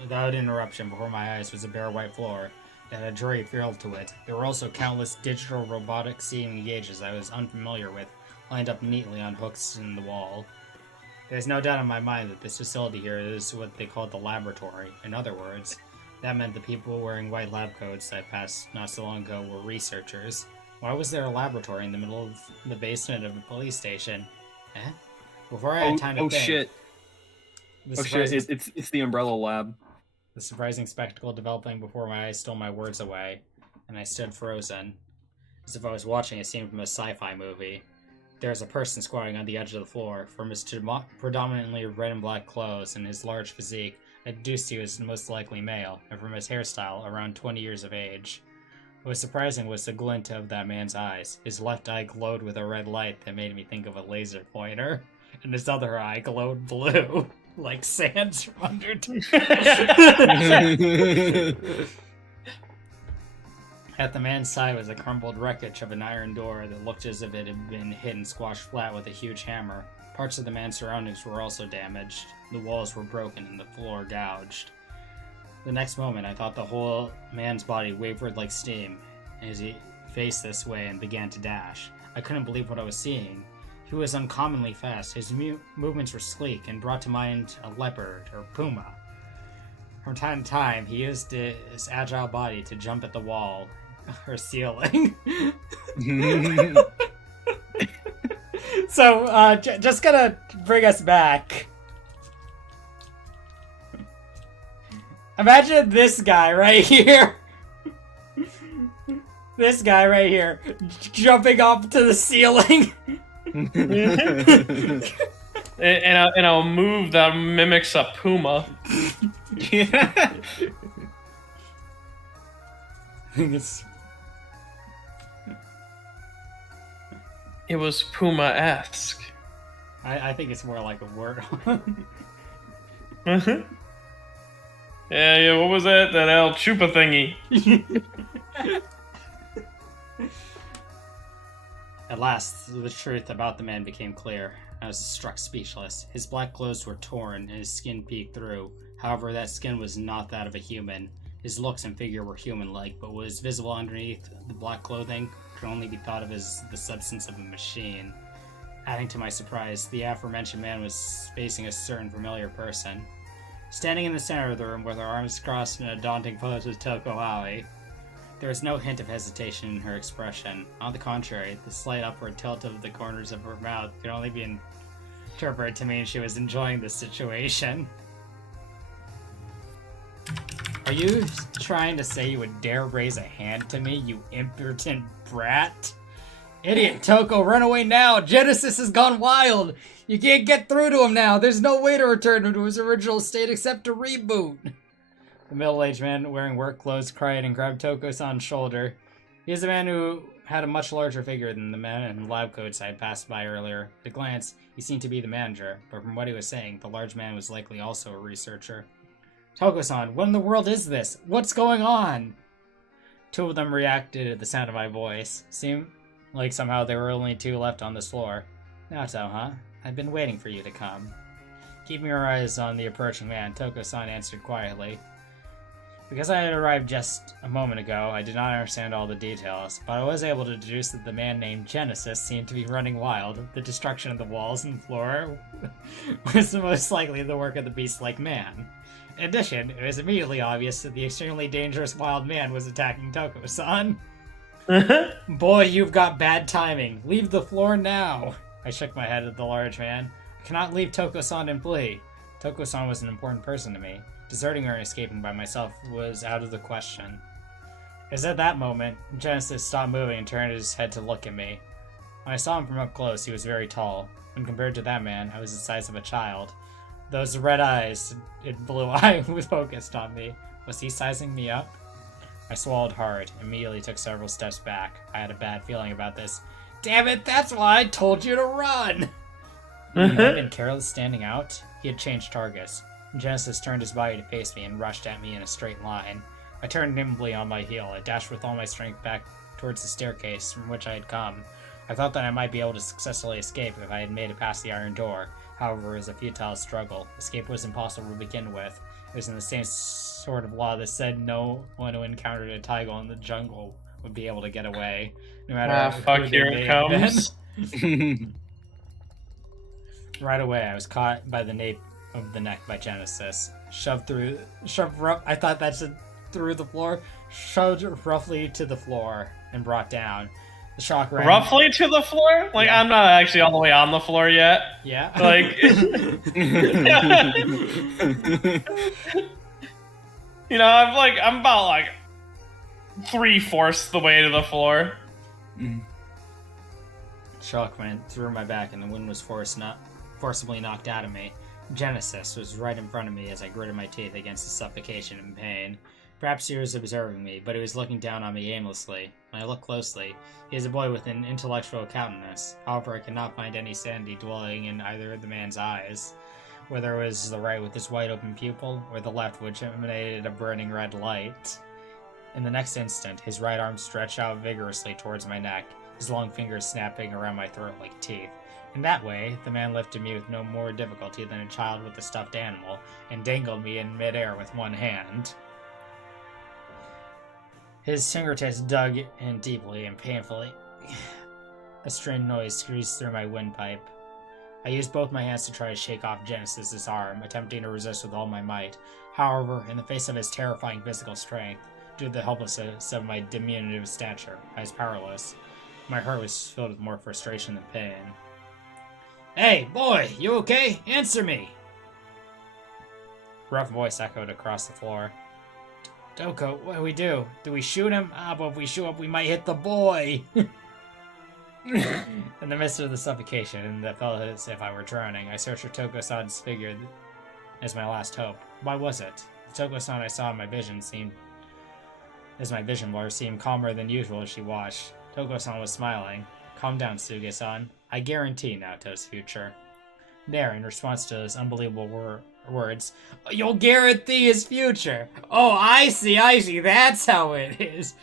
Without interruption, before my eyes was a bare white floor that had a dreary feel to it. There were also countless digital robotic seeing gauges I was unfamiliar with, lined up neatly on hooks in the wall. There's no doubt in my mind that this facility here is what they called the laboratory. In other words, that meant the people wearing white lab coats I passed not so long ago were researchers. Why was there a laboratory in the middle of the basement of a police station? Eh? Before I had time to think... Shit. It's the Umbrella Lab. The surprising spectacle developing before my eyes stole my words away, and I stood frozen, as if I was watching a scene from a sci-fi movie. There was a person squatting on the edge of the floor. From his predominantly red and black clothes and his large physique, I deduced he was most likely male, and from his hairstyle, around 20 years of age. What was surprising was the glint of that man's eyes. His left eye glowed with a red light that made me think of a laser pointer, and his other eye glowed blue. Like sands from Undertale. At the man's side was a crumpled wreckage of an iron door that looked as if it had been hit and squashed flat with a huge hammer. Parts of the man's surroundings were also damaged. The walls were broken and the floor gouged. The next moment, I thought the whole man's body wavered like steam as he faced this way and began to dash. I couldn't believe what I was seeing. He was uncommonly fast. His movements were sleek and brought to mind a leopard or puma. From time to time, he used his agile body to jump at the wall or ceiling. So, just gonna bring us back. Imagine this guy right here. This guy right here, jumping up to the ceiling. and I'll move that mimics a puma. Yeah. It was Puma-esque. I think it's more like a word. Yeah, what was that? That El Chupa thingy. At last, the truth about the man became clear. I was struck speechless. His black clothes were torn, and his skin peeked through. However, that skin was not that of a human. His looks and figure were human-like, but what was visible underneath the black clothing could only be thought of as the substance of a machine. Adding to my surprise, the aforementioned man was facing a certain familiar person. Standing in the center of the room with her arms crossed in a daunting pose was Toko. There was no hint of hesitation in her expression. On the contrary, the slight upward tilt of the corners of her mouth could only be interpreted to mean she was enjoying the situation. Are you trying to say you would dare raise a hand to me, you impotent brat? Idiot, Toko, run away now! Genesis has gone wild! You can't get through to him now! There's no way to return him to his original state except to reboot! The middle-aged man wearing work clothes cried and grabbed Toko-san's shoulder. He is a man who had a much larger figure than the man in lab coats I had passed by earlier. At a glance, he seemed to be the manager, but from what he was saying, the large man was likely also a researcher. Toko-san, what in the world is this? What's going on? Two of them reacted at the sound of my voice. Seemed like somehow there were only two left on this floor. Naoto, huh? I've been waiting for you to come. Keeping your eyes on the approaching man, Toko-san answered quietly. Because I had arrived just a moment ago, I did not understand all the details, but I was able to deduce that the man named Genesis seemed to be running wild. The destruction of the walls and floor was most likely the work of the beast-like man. In addition, it was immediately obvious that the extremely dangerous wild man was attacking Toko-san. Boy, you've got bad timing. Leave the floor now. I shook my head at the large man. I cannot leave Toko-san and flee. Toko-san was an important person to me. Deserting her and escaping by myself was out of the question. It was at that moment, Genesis stopped moving and turned his head to look at me. When I saw him from up close, he was very tall. When compared to that man, I was the size of a child. Those red eyes and blue eye was focused on me. Was he sizing me up? I swallowed hard, immediately took several steps back. I had a bad feeling about this. Damn it, that's why I told you to run! He had been careless standing out. He had changed targets. Genesis turned his body to face me and rushed at me in a straight line. I turned nimbly on my heel. I dashed with all my strength back towards the staircase from which I had come. I thought that I might be able to successfully escape if I had made it past the iron door. However, it was a futile struggle. Escape was impossible to begin with. It was in the same sort of law that said no one who encountered a tiger in the jungle would be able to get away, no matter who fuck, they here may it have been. comes. Right away, I was caught by the nape of the neck by Genesis. Shoved rough, I thought that's through the floor. Shoved roughly to the floor and brought down. The shock ran. Roughly to the floor? Like, Yeah. I'm not actually all the way on the floor yet. Yeah. Like, you know, I'm about like 3/4 the way to the floor. Shock went through my back and the wind was forcibly knocked out of me. Genesis was right in front of me as I gritted my teeth against the suffocation and pain. Perhaps he was observing me, but he was looking down on me aimlessly. When I looked closely, he is a boy with an intellectual countenance. However, I could not find any sanity dwelling in either of the man's eyes, whether it was the right with his wide open pupil, or the left which emanated a burning red light. In the next instant, his right arm stretched out vigorously towards my neck, his long fingers snapping around my throat like teeth. In that way, the man lifted me with no more difficulty than a child with a stuffed animal, and dangled me in midair with one hand. His fingertips dug in deeply and painfully. A strained noise squeezed through my windpipe. I used both my hands to try to shake off Genesis's arm, attempting to resist with all my might. However, in the face of his terrifying physical strength, due to the helplessness of my diminutive stature, I was powerless. My heart was filled with more frustration than pain. "Hey, boy, you okay? Answer me!" Rough voice echoed across the floor. "Toko, what do we do? Do we shoot him? But if we shoot him, we might hit the boy!" In the midst of the suffocation that felt as if I were drowning, I searched for Toko-san's figure as my last hope. Why was it? The Toko-san I saw in my vision blur seemed calmer than usual as she watched. Toko-san was smiling. "Calm down, Suge-san. I guarantee Naoto's future." There, in response to his unbelievable words, "You'll guarantee his future! Oh, I see, that's how it is!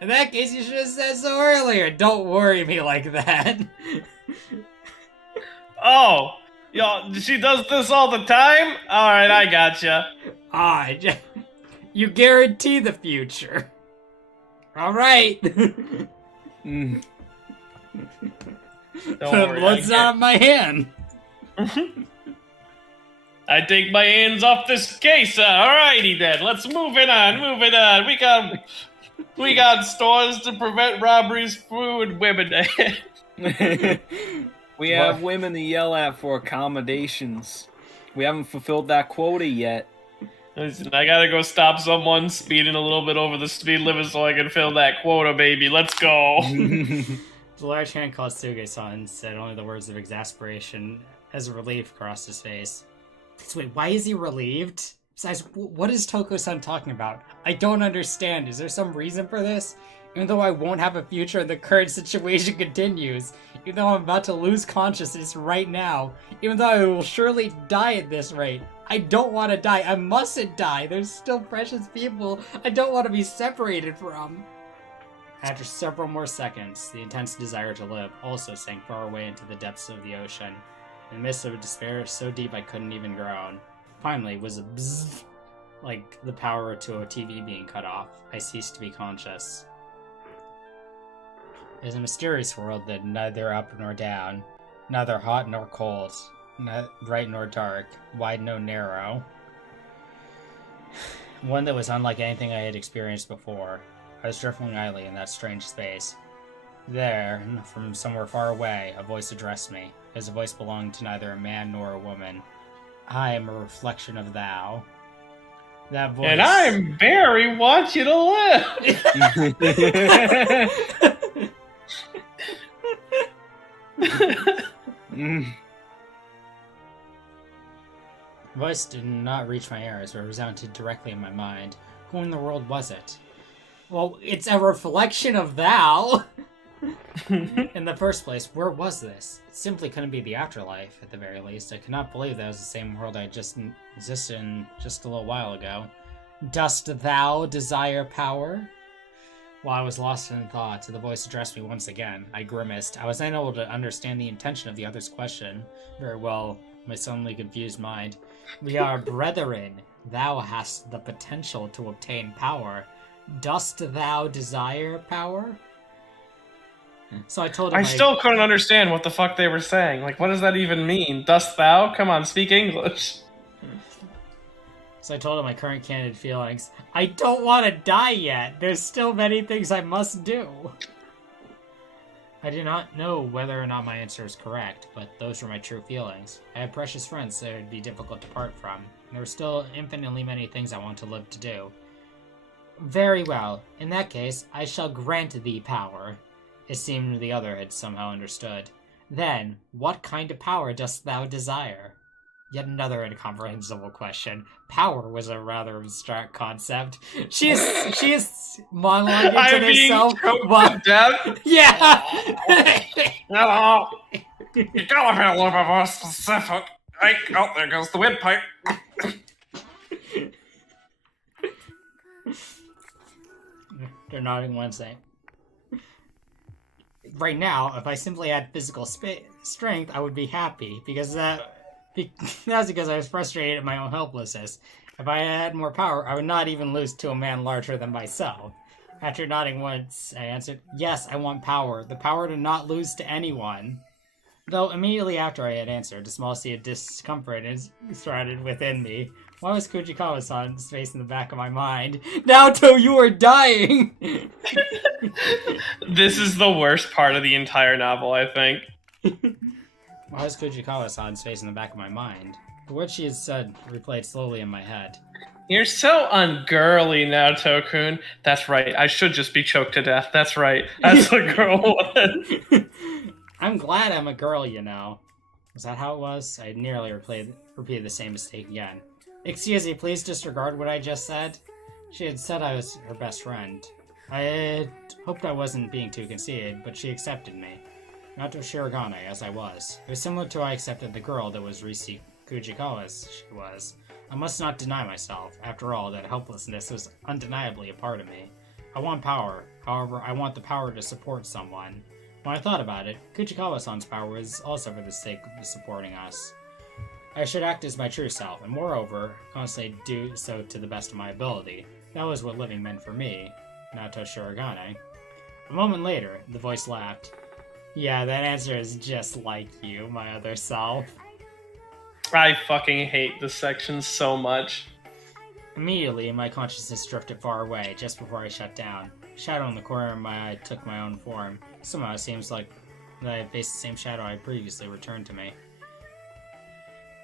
In that case, you should have said so earlier! Don't worry me like that!" Oh, yo, she does this all the time? Alright, I gotcha. You guarantee the future. Alright. Don't worry, Blood's not on my hand. I take my hands off this case. Alrighty then, let's move it on. We got stores to prevent robberies, food, women. We have women to yell at for accommodations. We haven't fulfilled that quota yet. Listen, I gotta go stop someone speeding a little bit over the speed limit so I can fill that quota, baby. Let's go. The large hand called Suge-san said only the words of exasperation as relief crossed his face. Wait, why is he relieved? Besides, what is Toko-san talking about? I don't understand. Is there some reason for this? Even though I won't have a future and the current situation continues, even though I'm about to lose consciousness right now, even though I will surely die at this rate, I don't want to die. I mustn't die. There's still precious people I don't want to be separated from. After several more seconds, the intense desire to live also sank far away into the depths of the ocean. In the midst of a despair so deep I couldn't even groan. Finally, it was a bzzz, like the power to a TV being cut off. I ceased to be conscious. It is a mysterious world that neither up nor down, neither hot nor cold, not bright nor dark, wide nor narrow. One that was unlike anything I had experienced before. I was drifting idly in that strange space. There, from somewhere far away, a voice addressed me. His voice belonged to neither a man nor a woman. I am a reflection of thou. That voice... And I'm Barry, want you to live. Voice did not reach my ears, but resounded directly in my mind. Who in the world was it? Well, it's a reflection of thou! In the first place, where was this? It simply couldn't be the afterlife, at the very least. I could not believe that was the same world I just existed in just a little while ago. Dost thou desire power? While I was lost in thought, the voice addressed me once again. I grimaced. I was unable to understand the intention of the other's question very well, my suddenly confused mind. We are brethren. Thou hast the potential to obtain power. Dost thou desire power? So I told him I still couldn't understand what the fuck they were saying. Like, what does that even mean? Dost thou? Come on, speak English. So I told him my current candid feelings. I don't want to die yet. There's still many things I must do. I do not know whether or not my answer is correct, but those were my true feelings. I had precious friends that it would be difficult to part from. There were still infinitely many things I want to live to do. Very well. In that case, I shall grant thee power. It seemed the other had somehow understood. Then, what kind of power dost thou desire? Yet another incomprehensible question. Power was a rather abstract concept. She is monologuing to herself. But death? Yeah! No. You gotta be a little bit more specific. Oh, there goes the windpipe. They're nodding one saying. Right now, if I simply had physical strength, I would be happy, because that's because I was frustrated at my own helplessness. If I had more power, I would not even lose to a man larger than myself. After nodding once, I answered, yes, I want power. The power to not lose to anyone. Though immediately after I had answered, a small sea of discomfort started within me. Why was Kujikawa-san's face in the back of my mind? Naoto, you are dying! This is the worst part of the entire novel, I think. Why was Kujikawa-san's face in the back of my mind? The words she had said replayed slowly in my head. You're so ungirly now, Tokun. That's right, I should just be choked to death. That's right, that's what girl was. I'm glad I'm a girl, you know. Is that how it was? I nearly repeated the same mistake again. Excuse me, please disregard what I just said. She had said I was her best friend. I had hoped I wasn't being too conceited, but she accepted me. Not to Shirogane, as I was. It was similar to how I accepted the girl that was Risi Kujikawa as she was. I must not deny myself. After all, that helplessness was undeniably a part of me. I want power. However, I want the power to support someone. When I thought about it, Kujikawa-san's power was also for the sake of supporting us. I should act as my true self, and moreover, constantly do so to the best of my ability. That was what living meant for me, Naoto Shirogane. A moment later, the voice laughed. Yeah, that answer is just like you, my other self. I fucking hate this section so much. Immediately, my consciousness drifted far away, just before I shut down. A shadow in the corner of my eye took my own form. Somehow it seems like that I had faced the same shadow I had previously returned to me.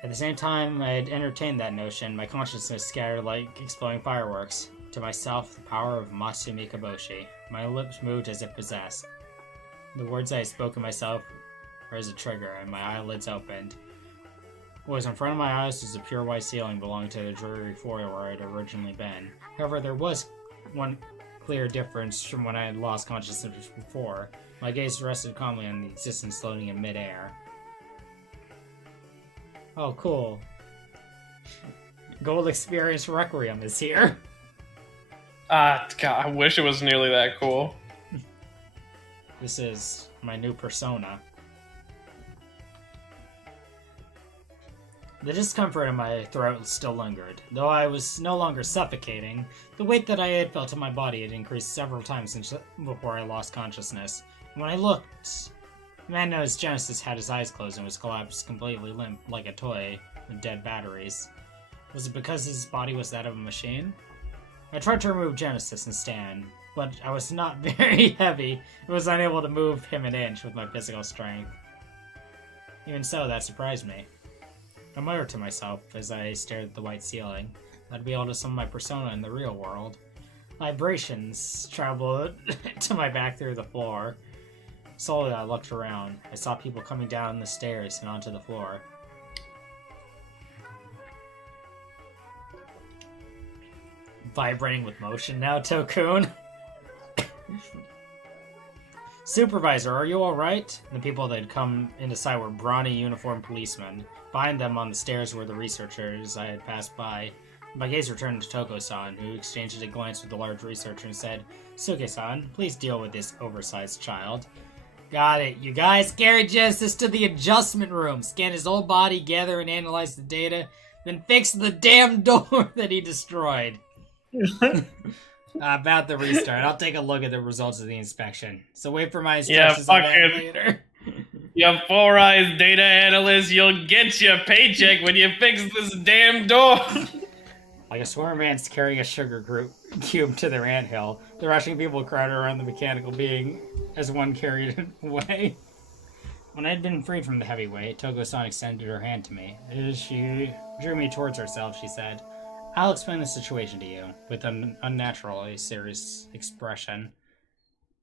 At the same time I had entertained that notion, my consciousness scattered like exploding fireworks. To myself, the power of Matsumi Kaboshi. My lips moved as if possessed. The words I had spoken myself were as a trigger, and my eyelids opened. What was in front of my eyes was a pure white ceiling belonging to the dreary floor where I had originally been. However, there was one clear difference from when I had lost consciousness before. My gaze rested calmly on the existence floating in midair. Oh, cool. Gold Experience Requiem is here. God, I wish it was nearly that cool. This is my new persona. The discomfort in my throat still lingered. Though I was no longer suffocating, the weight that I had felt in my body had increased several times since before I lost consciousness. When I looked, the man known as Genesis had his eyes closed and was collapsed completely limp like a toy with dead batteries. Was it because his body was that of a machine? I tried to remove Genesis and stand, but I was not very heavy and was unable to move him an inch with my physical strength. Even so, that surprised me. I muttered to myself as I stared at the white ceiling. I'd be able to summon my persona in the real world. Vibrations traveled to my back through the floor. Slowly I looked around. I saw people coming down the stairs and onto the floor. Vibrating with motion now, Tokun. Supervisor, are you alright? The people that had come into sight were brawny uniformed policemen. Behind them on the stairs were the researchers I had passed by. My gaze returned to Toko-san, who exchanged a glance with the large researcher and said, Suke-san, please deal with this oversized child. Got it. You guys carry Genesis to the adjustment room. Scan his whole body, gather and analyze the data, then fix the damn door that he destroyed. About the restart. I'll take a look at the results of the inspection. So wait for my instructions on that later. You four-eyes data analyst, you'll get your paycheck when you fix this damn door. Like a swarm of ants carrying a sugar cube to their anthill, the rushing people crowded around the mechanical being as one carried it away. When I had been freed from the heavy weight, Toko-san extended her hand to me. As she drew me towards herself, she said, "I'll explain the situation to you," with an unnaturally serious expression.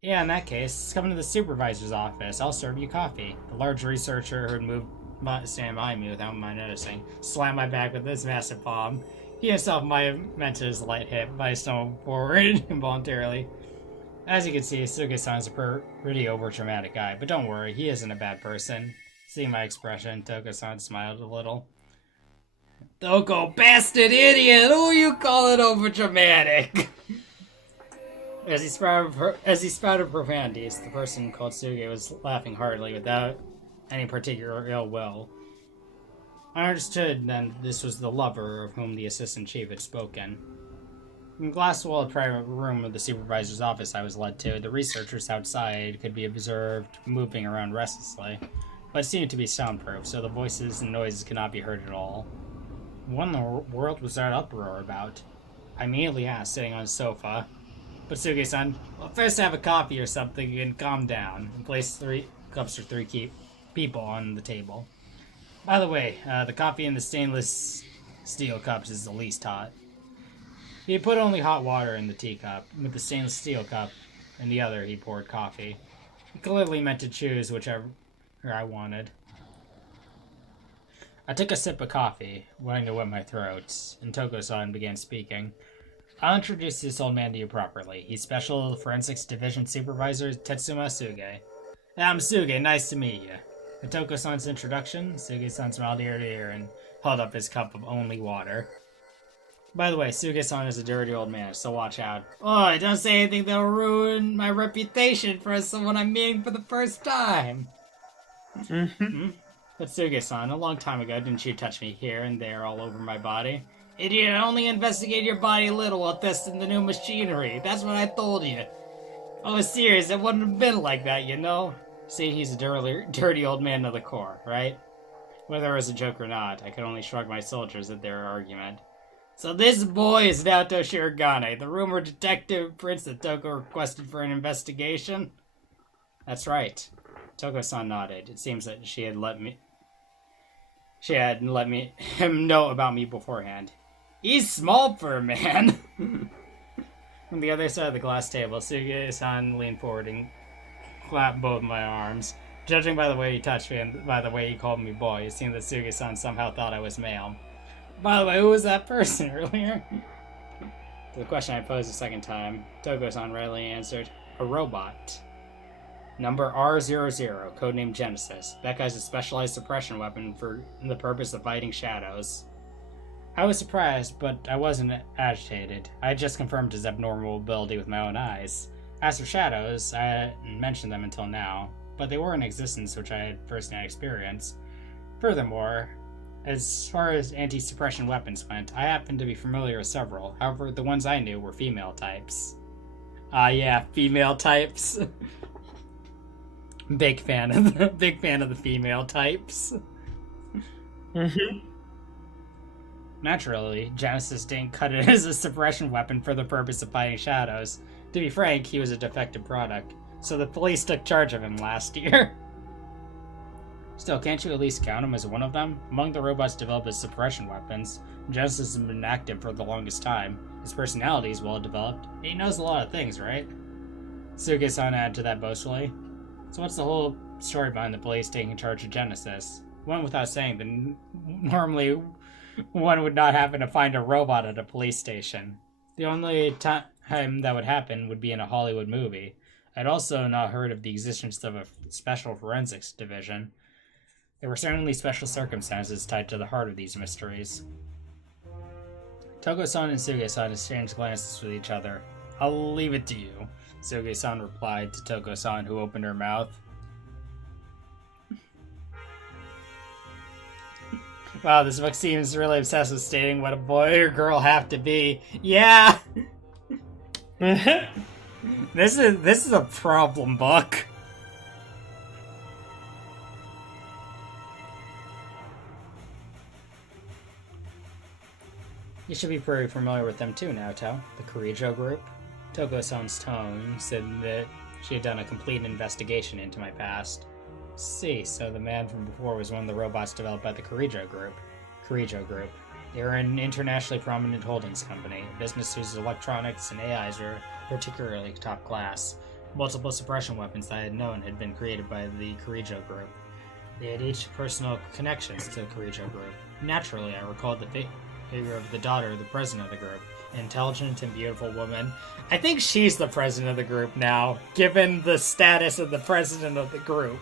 "Yeah, in that case, come to the supervisor's office. I'll serve you coffee." The large researcher who had stand by me without my noticing slammed my back with his massive palm. He himself might have meant his light hit, but I stumbled forward involuntarily. As you can see, Suge-san's a pretty overdramatic guy, but don't worry, he isn't a bad person. Seeing my expression, Toko-san smiled a little. "Toko, bastard idiot! Who you call it overdramatic?" As he spouted profanities, the person called Suge was laughing heartily without any particular ill will. I understood then this was the lover of whom the assistant chief had spoken. In the glass-walled private room of the supervisor's office I was led to, the researchers outside could be observed moving around restlessly, but it seemed to be soundproof, so the voices and noises could not be heard at all. What in the world was that uproar about? I immediately asked, sitting on the sofa. But Suge-san, well, first have a coffee or something and calm down, and place 3 cups for 3 people on the table. By the way, the coffee in the stainless steel cups is the least hot. He had put only hot water in the teacup. With the stainless steel cup in the other, he poured coffee. He clearly meant to choose whichever I wanted. I took a sip of coffee, wanting to wet my throat, and Toko-san began speaking. "I'll introduce this old man to you properly. He's Special Forensics Division Supervisor Tetsuma Suge." "I'm Suge, nice to meet you." At Toko-san's introduction, Suge-san smiled ear to ear and held up his cup of only water. "By the way, Suge-san is a dirty old man, so watch out." "Oh, don't say anything that'll ruin my reputation for someone I'm meeting for the first time." "But Suge-san, a long time ago, didn't you touch me here and there all over my body?" "Idiot, only investigate your body a little while testing the new machinery. That's what I told you." "I was serious, it wouldn't have been like that, you know." See, he's a dirty old man to the core, right? Whether it was a joke or not, I could only shrug my shoulders at their argument. "So this boy is Naoto Shirogane, the rumored detective prince that Toko requested for an investigation?" "That's right." Toko-san nodded. It seems that she had let him know about me beforehand. "He's small for a man." From the other side of the glass table, Suge-san leaned forward and clapped both my arms. Judging by the way he touched me and by the way he called me boy, it seemed that Suge-san somehow thought I was male. "By the way, who was that person earlier?" To the question I posed a second time, Toko-san readily answered, "A robot. Number R00, codename Genesis. That guy's a specialized suppression weapon for the purpose of fighting shadows." I was surprised, but I wasn't agitated. I had just confirmed his abnormal ability with my own eyes. As for shadows, I hadn't mentioned them until now, but they were in existence which I had first-hand experience. Furthermore, as far as anti-suppression weapons went, I happened to be familiar with several. However, the ones I knew were female types. Yeah, female types. Big fan of the female types. Naturally, Genesis didn't cut it as a suppression weapon for the purpose of fighting shadows. To be frank, he was a defective product, so the police took charge of him last year. Still, can't you at least count him as one of them? Among the robots developed as suppression weapons, Genesis has been active for the longest time. His personality is well developed, and he knows a lot of things, right? Suge-san added to that boastfully. So what's the whole story behind the police taking charge of Genesis? Went without saying that normally one would not happen to find a robot at a police station. The only time that would happen would be in a Hollywood movie. I'd also not heard of the existence of a special forensics division. There were certainly special circumstances tied to the heart of these mysteries. Toko-san and Suge-san exchanged glances with each other. "I'll leave it to you," Suge-san replied to Toko-san, who opened her mouth. Wow, this book seems really obsessed with stating what a boy or girl have to be. Yeah! This is a problem book. You should be pretty familiar with them too, Naoto. The Kirijo group. Toko-san's tone said that she had done a complete investigation into my past. See, so the man from before was one of the robots developed by the Kirijo group. They were an internationally prominent holdings company, a business whose electronics and AIs were particularly top class. Multiple suppression weapons that I had known had been created by the Kirijo group. They had each personal connections to the Kirijo group. Naturally, I recalled the figure of the daughter of the president of the group, an intelligent and beautiful woman. I think she's the president of the group now, given the status of the president of the group.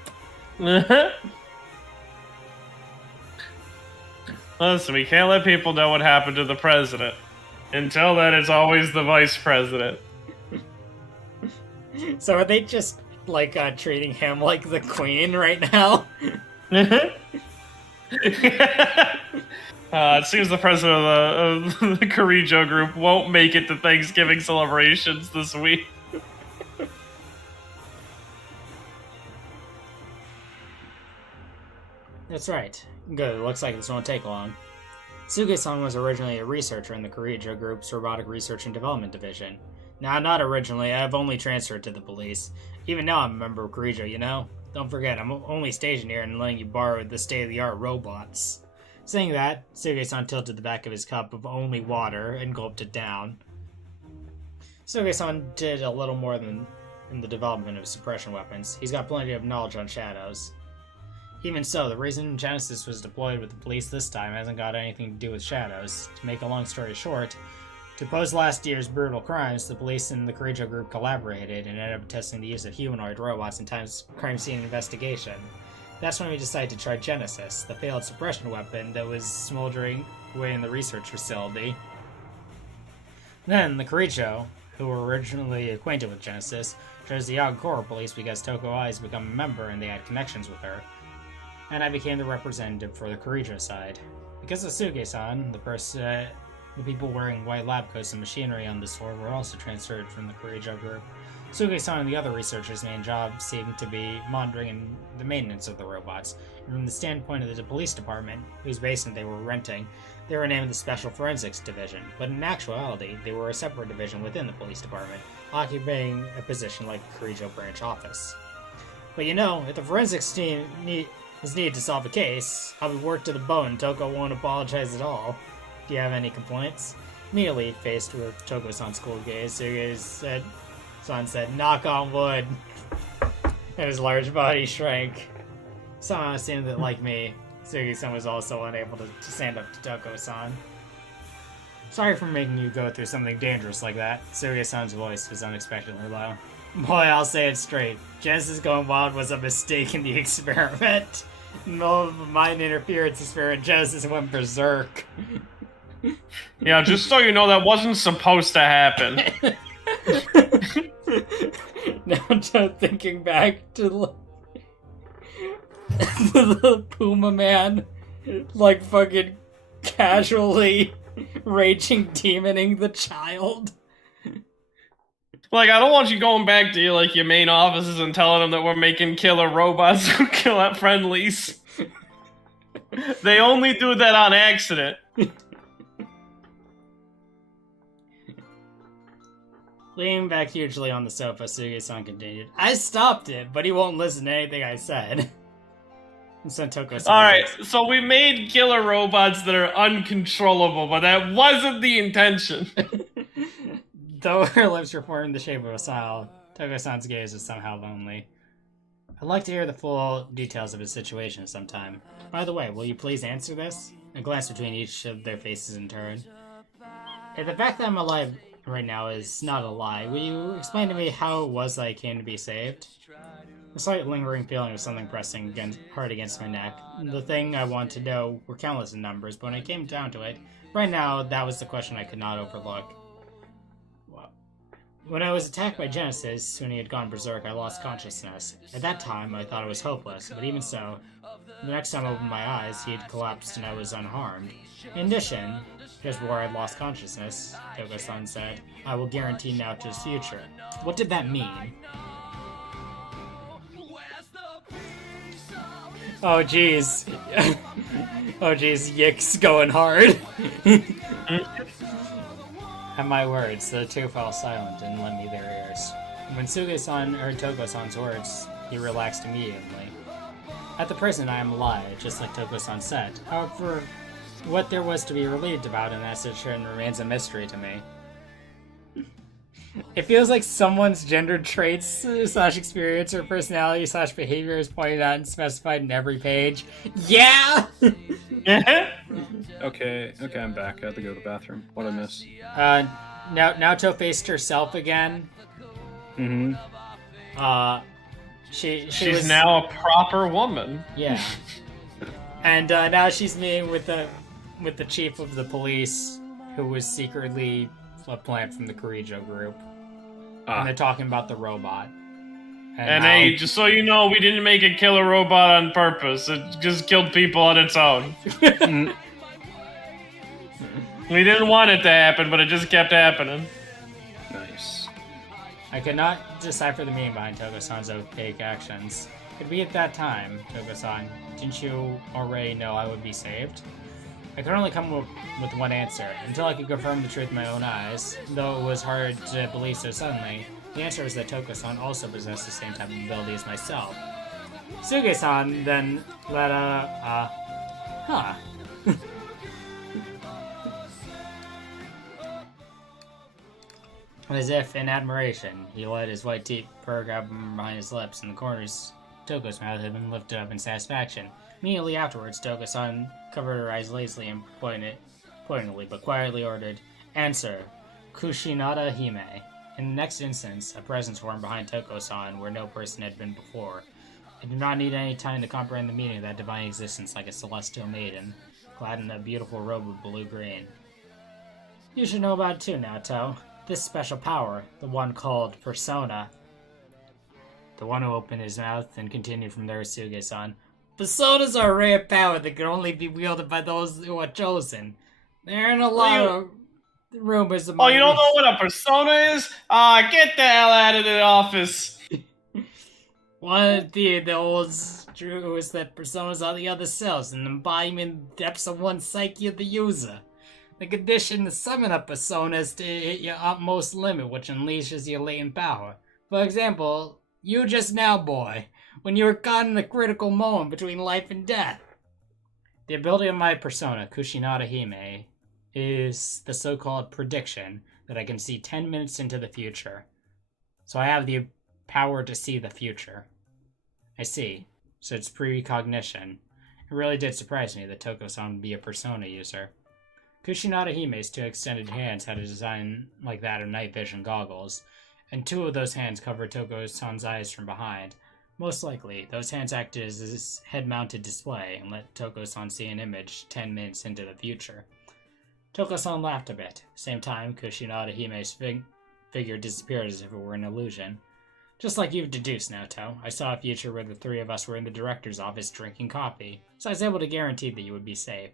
Listen, we can't let people know what happened to the president. Until then, it's always the vice president. So are they just, like, treating him like the queen right now? It seems the president of the Kirijo group won't make it to Thanksgiving celebrations this week. That's right. Good, it looks like this won't take long. Suge-san was originally a researcher in the Kirijo group's Robotic Research and Development Division. Nah, not originally, I've only transferred to the police. Even now I'm a member of Kirijo, you know? Don't forget, I'm only stationed here and letting you borrow the state-of-the-art robots. Saying that, Suge-san tilted the back of his cup of only water and gulped it down. Suge-san did a little more than in the development of suppression weapons. He's got plenty of knowledge on shadows. Even so, the reason Genesis was deployed with the police this time hasn't got anything to do with shadows. To make a long story short, to oppose last year's brutal crimes, the police and the Kirijo group collaborated and ended up testing the use of humanoid robots in crime scene investigation. That's when we decided to try Genesis, the failed suppression weapon that was smoldering away in the research facility. Then, the Kirijo, who were originally acquainted with Genesis, chose the Yagakoro police because Toko has become a member and they had connections with her. And I became the representative for the Kirijo side. Because of Suge-san, the people wearing white lab coats and machinery on this floor were also transferred from the Kirijo group. Suge-san and the other researchers' main job seemed to be monitoring and the maintenance of the robots. And from the standpoint of the police department, whose basement they were renting, they were named the Special Forensics Division, but in actuality, they were a separate division within the police department, occupying a position like the Kirijo branch office. But you know, if the forensics team is needed to solve a case, I'll be worked to the bone. Toko won't apologize at all. Do you have any complaints? Immediately faced with Toko-san's cool gaze, Suge-san said, "Knock on wood," and his large body shrank. Somehow it seemed that, like me, Suge-san was also unable to stand up to Toko-san. Sorry for making you go through something dangerous like that. Suge-san's voice was unexpectedly low. Boy, I'll say it straight. Genesis going wild was a mistake in the experiment. No mind interference experiment, Genesis went berserk. Yeah, just so you know, that wasn't supposed to happen. Now I'm just thinking back to the Puma Man, like fucking casually raging demoning the child. Like, I don't want you going back to your main offices and telling them that we're making killer robots who kill at friendlies. They only do that on accident. Leaning back hugely on the sofa, Suge-san continued, "I stopped it, but he won't listen to anything I said." And sent Toko-san. Alright, so we made killer robots that are uncontrollable, but that wasn't the intention. Though her lips were formed in the shape of a smile, Toko-san's gaze was somehow lonely. I'd like to hear the full details of his situation sometime. By the way, will you please answer this? I glanced between each of their faces in turn. If the fact that I'm alive right now is not a lie, will you explain to me how it was that I came to be saved? A slight lingering feeling of something pressing hard against my neck. The thing I wanted to know were countless in numbers, but when it came down to it, right now, that was the question I could not overlook. When I was attacked by Genesis, when he had gone berserk, I lost consciousness. At that time, I thought it was hopeless, but even so, The next time I opened my eyes, he had collapsed and I was unharmed. In addition, just before I had lost consciousness, Toko-san said, "I will guarantee Naoto's future." What did that mean? Oh jeez. Oh jeez, Yick's going hard. At my words, the two fell silent and lent me their ears. When Suge-san heard Toko-san's words, he relaxed immediately. At the present, I am alive, just like Toko-san said. However, what there was to be relieved about in that situation remains a mystery to me. It feels like someone's gendered traits / experience or personality / behavior is pointed out and specified in every page. Yeah! Okay, I'm back. I had to go to the bathroom. What'd I miss? Naoto faced herself again. Mm-hmm. She's was now a proper woman. Yeah. And now she's meeting with the chief of the police, who was secretly a plant from the Kirijo group. And they're talking about the robot. And hey, just so you know, we didn't make it kill a robot on purpose. It just killed people on its own. We didn't want it to happen, but it just kept happening. Nice. I could not decipher the meaning behind Toko-san's opaque actions. Could be at that time, Toko-san. Didn't you already know I would be saved? I could only come up with one answer, until I could confirm the truth with my own eyes, though it was hard to believe so suddenly. The answer is that Toko-san also possessed the same type of ability as myself. Suge-san then let As if in admiration, he let his white teeth perk up behind his lips, and the corners of Toko's mouth had been lifted up in satisfaction. Immediately afterwards, Toko-san covered her eyes lazily and pointedly but quietly ordered, "Answer, Kushinada Hime." In the next instance, a presence formed behind Toko-san where no person had been before. I did not need any time to comprehend the meaning of that divine existence like a celestial maiden, clad in a beautiful robe of blue-green. You should know about it too, Naoto. This special power, the one called Persona. The one who opened his mouth and continued from there, Suge-san. Personas are a rare power that can only be wielded by those who are chosen. There aren't a lot of rumors among you don't know what a persona is? Get the hell out of the office. One of the old true is that personas are the other selves, an embodiment depths of one psyche of the user. The condition to summon a persona is to hit your utmost limit, which unleashes your latent power. For example, you just now, boy, when you were caught in a critical moment between life and death. The ability of my persona, Kushinada Hime, is the so-called prediction that I can see 10 minutes into the future. So I have the power to see the future. I see. So it's precognition. It really did surprise me that Toko-san would be a persona user. Kushinada Hime's two extended hands had a design like that of night vision goggles, and two of those hands covered Toko-san's eyes from behind. Most likely, those hands acted as his head-mounted display and let Toko-san see an image 10 minutes into the future. Toko-san laughed a bit. Same time, Kushinada Hime's figure disappeared as if it were an illusion. Just like you've deduced, Naoto, I saw a future where the three of us were in the director's office drinking coffee, so I was able to guarantee that you would be safe.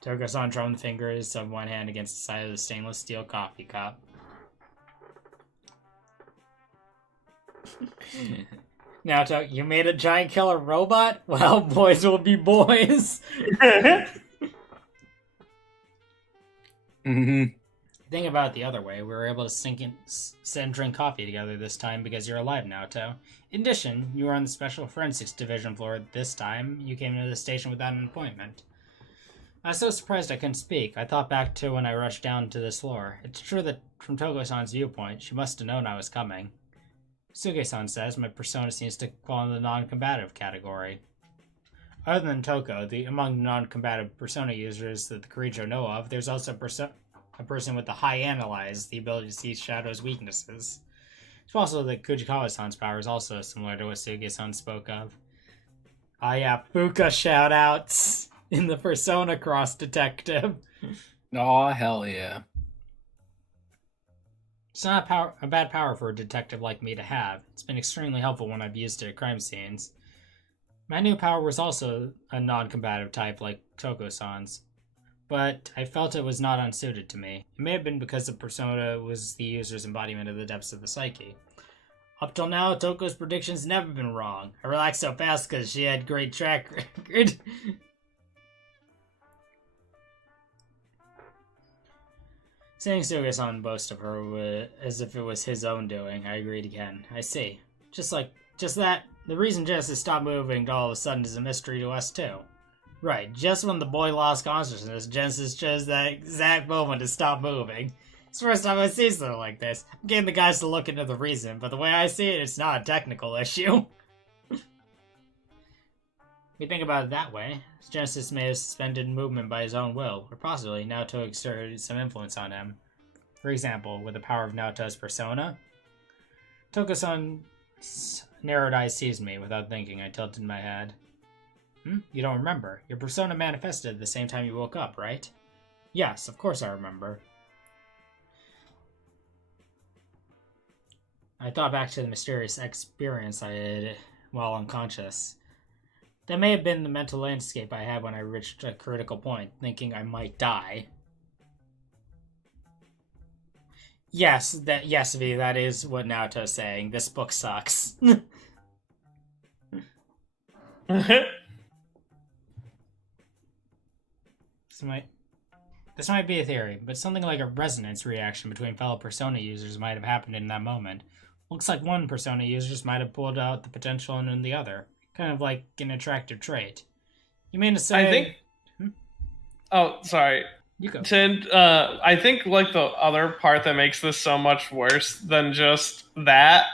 Toko-san drummed the fingers of one hand against the side of the stainless steel coffee cup. Naoto, you made a giant killer robot? Well, boys will be boys. Mm-hmm. Think about it the other way. We were able to sit and drink coffee together this time because you're alive, Naoto. In addition, you were on the Special Forensics Division floor this time. You came to the station without an appointment. I was so surprised I couldn't speak. I thought back to when I rushed down to this floor. It's true that from Toko-san's viewpoint, she must have known I was coming. Suge-san says my persona seems to fall in the non-combative category. Other than Toko, among the non-combative persona users that the Kirijo know of, there's also a person with the high analyze, the ability to see Shadow's weaknesses. It's possible that Kujikawa-san's power is also similar to what Suge-san spoke of. Ah yeah, Fuka shoutouts in the Persona Cross Detective. Aw, hell yeah. It's not a bad power for a detective like me to have. It's been extremely helpful when I've used it at crime scenes. My new power was also a non-combative type like Toko-san's, but I felt it was not unsuited to me. It may have been because the persona was the user's embodiment of the depths of the psyche. Up till now, Toko's predictions never been wrong. I relaxed so fast because she had great track record. Saying Suga-san boast of her as if it was his own doing, I agreed again. I see. Just that, the reason Genesis stopped moving all of a sudden is a mystery to us too. Right, just when the boy lost consciousness, Genesis chose that exact moment to stop moving. It's the first time I see something like this. I'm getting the guys to look into the reason, but the way I see it, it's not a technical issue. We think about it that way. Genesis may have suspended movement by his own will, or possibly Naoto exerted some influence on him. For example, with the power of Naoto's persona. Toko-san's narrowed eyes seized me. Without thinking, I tilted my head. You don't remember? Your persona manifested at the same time you woke up, right? Yes, of course I remember. I thought back to the mysterious experience I had while unconscious. That may have been the mental landscape I had when I reached a critical point, thinking I might die. Yes, V, that is what Naoto's saying. This book sucks. This might be a theory, but something like a resonance reaction between fellow Persona users might have happened in that moment. Looks like one Persona user might have pulled out the potential in the other. Kind of like an attractive trait. You mean to say... I think... Oh, sorry. You go. I think like the other part that makes this so much worse than just that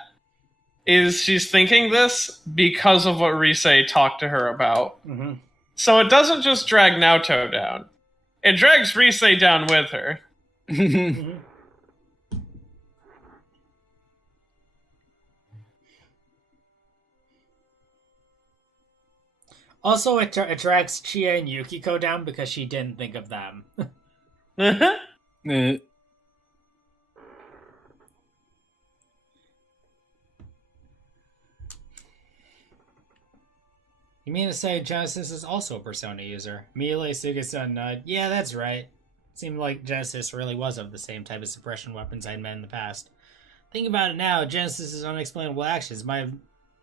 is she's thinking this because of what Risei talked to her about. Mm-hmm. So it doesn't just drag Naoto down. It drags Risei down with her. Mm-hmm. Also, it drags Chie and Yukiko down because she didn't think of them. Eh. You mean to say Genesis is also a Persona user? Miele Suga-san nod. Yeah, that's right. Seemed like Genesis really was of the same type of suppression weapons I'd met in the past. Think about it now, Genesis' unexplainable actions might have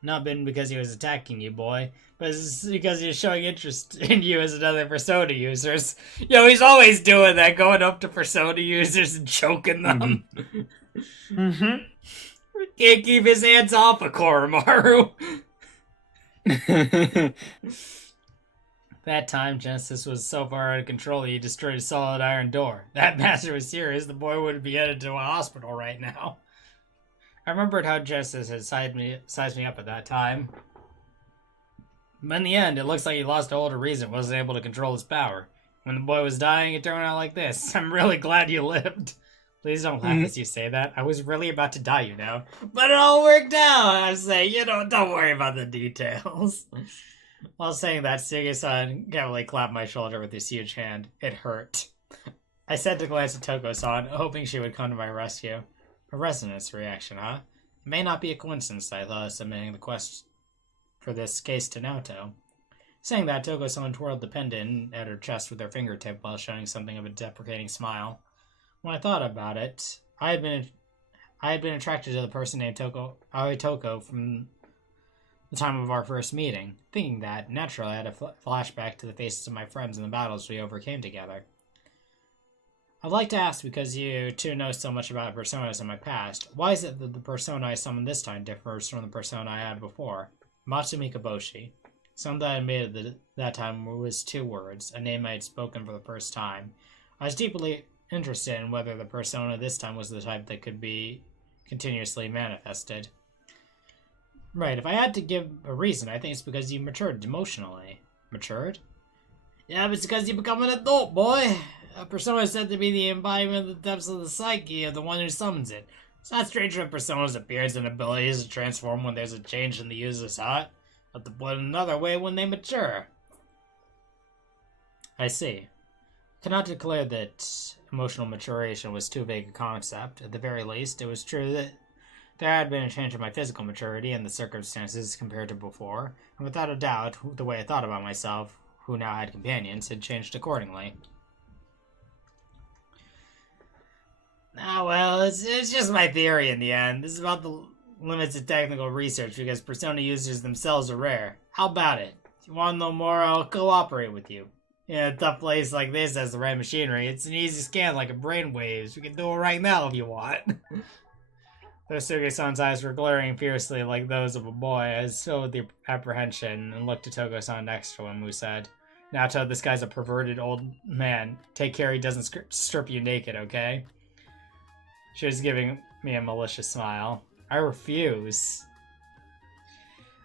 not been because he was attacking you, boy, but it's because he was showing interest in you as another Persona users. Yo, he's always doing that, going up to Persona users and choking them. Mm-hmm. Can't keep his hands off of Koromaru. That time, Genesis was so far out of control he destroyed a solid iron door. That master was serious, the boy would be headed to a hospital right now. I remembered how Genesis had sized me up at that time. But in the end, it looks like he lost all the reason, wasn't able to control his power. When the boy was dying, it turned out like this. I'm really glad you lived. Please don't laugh as you say that. I was really about to die, you know. But it all worked out. I say, don't worry about the details. While saying that, Suga-san casually clapped my shoulder with his huge hand. It hurt. I said to glance at Toko-san, hoping she would come to my rescue. A resonance reaction, huh? It may not be a coincidence, I thought, submitting the quest for this case to Naoto. Saying that, Toko-san twirled the pendant at her chest with her fingertip while showing something of a deprecating smile. When I thought about it, I had been attracted to the person named Toko from the time of our first meeting. Thinking that, naturally, I had a flashback to the faces of my friends and the battles we overcame together. I'd like to ask, because you two know so much about personas in my past, why is it that the persona I summoned this time differs from the persona I had before? Matsumi Kaboshi. Something I made at that time was 2 words, a name I had spoken for the first time. I was deeply interested in whether the persona this time was the type that could be continuously manifested. Right, if I had to give a reason, I think it's because you matured emotionally. Matured? Yeah, but it's because you become an adult, boy! A persona is said to be the embodiment of the depths of the psyche of the one who summons it. It's not strange when personas' appearance and abilities to transform when there's a change in the user's heart, but to put it another way, when they mature. I see. I cannot declare that emotional maturation was too vague a concept. At the very least, it was true that There had been a change in my physical maturity and the circumstances compared to before, and without a doubt, the way I thought about myself, who now had companions, had changed accordingly. Ah, well, it's just my theory in the end. This is about the limits of technical research because persona users themselves are rare. How about it? If you want to know more, I'll cooperate with you. In a tough place like this has the right machinery. It's an easy scan like a brainwaves. We can do it right now if you want. Though Suge-san's eyes were glaring fiercely like those of a boy, as filled with the apprehension, and looked to Toko-san next to him, who said, Naoto, this guy's a perverted old man. Take care he doesn't strip you naked, okay? She was giving me a malicious smile. I refuse.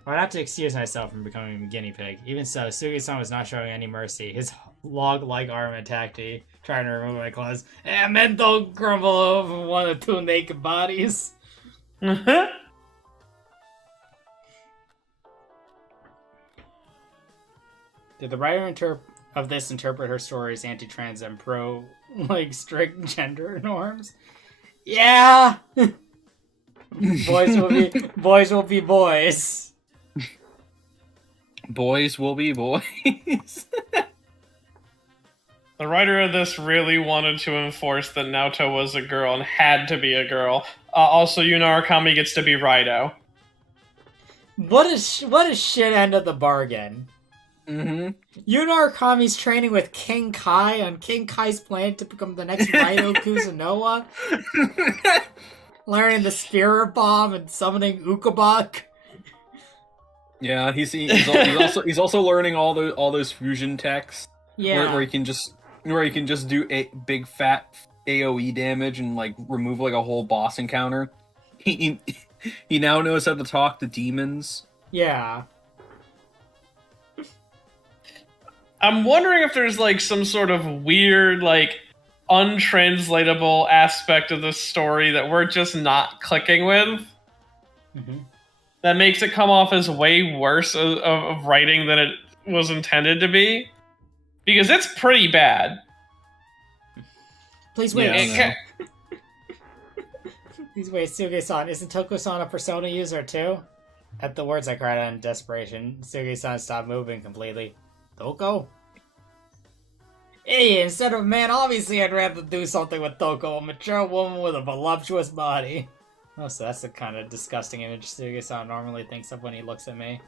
I would have to excuse myself from becoming a guinea pig. Even so, Suge-san was not showing any mercy. His log-like arm attacked me, trying to remove my clothes. Men don't grumble over one or two naked bodies. Uh-huh. Did the writer of this interpret her story as anti-trans and pro, strict gender norms? Yeah! Boys will be boys. Boys will be boys. The writer of this really wanted to enforce that Naoto was a girl and had to be a girl. Also, Arakami gets to be Raido. What a shit end of the bargain. Mm-hmm. Arakami's training with King Kai on King Kai's plan to become the next Raido Kuzunoa. Learning the Spirit Bomb and summoning Ukabak. Yeah, he's also learning all those fusion techs. Yeah, where he can just do a big fat AOE damage and remove a whole boss encounter. He now knows how to talk to demons. Yeah. I'm wondering if there's some sort of weird untranslatable aspect of the story that we're just not clicking with. Mm-hmm. That makes it come off as way worse of writing than it was intended to be. Because it's pretty bad. Please wait. Yeah, Please wait, Suge-san. Isn't Toko-san a persona user too? At the words I cried out in desperation, Suge-san stopped moving completely. Toko? Hey, instead of man, obviously I'd rather do something with Toko, a mature woman with a voluptuous body. Oh, so that's the kind of disgusting image Suge-san normally thinks of when he looks at me.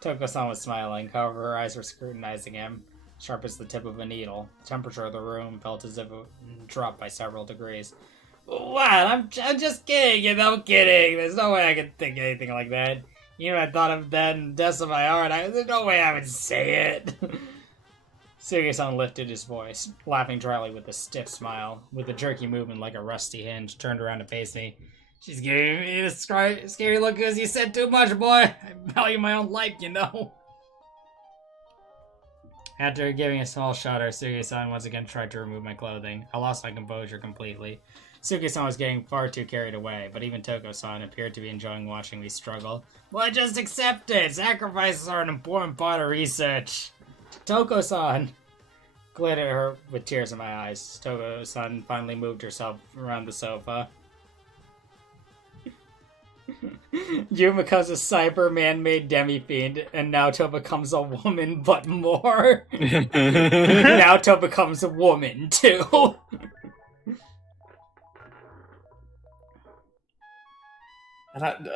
Toko-san was smiling, however her eyes were scrutinizing him, sharp as the tip of a needle. The temperature of the room felt as if it dropped by several degrees. What? I'm just kidding, kidding. There's no way I could think anything like that. I thought of that in the depths of my heart. There's no way I would say it. Suge-san lifted his voice, laughing dryly with a stiff smile, with a jerky movement like a rusty hinge, turned around to face me. She's giving me a scary look because you said too much, boy. I value my own life, After giving a small shudder, Suge-san once again tried to remove my clothing. I lost my composure completely. Suge-san was getting far too carried away, but even Toko-san appeared to be enjoying watching me struggle. Well, just accept it! Sacrifices are an important part of research! Toko-san! Glared at her with tears in my eyes. Toko-san finally moved herself around the sofa. Jun becomes a cyber man-made demi-fiend, and Naoto becomes a woman, but more. Naoto becomes a woman, too.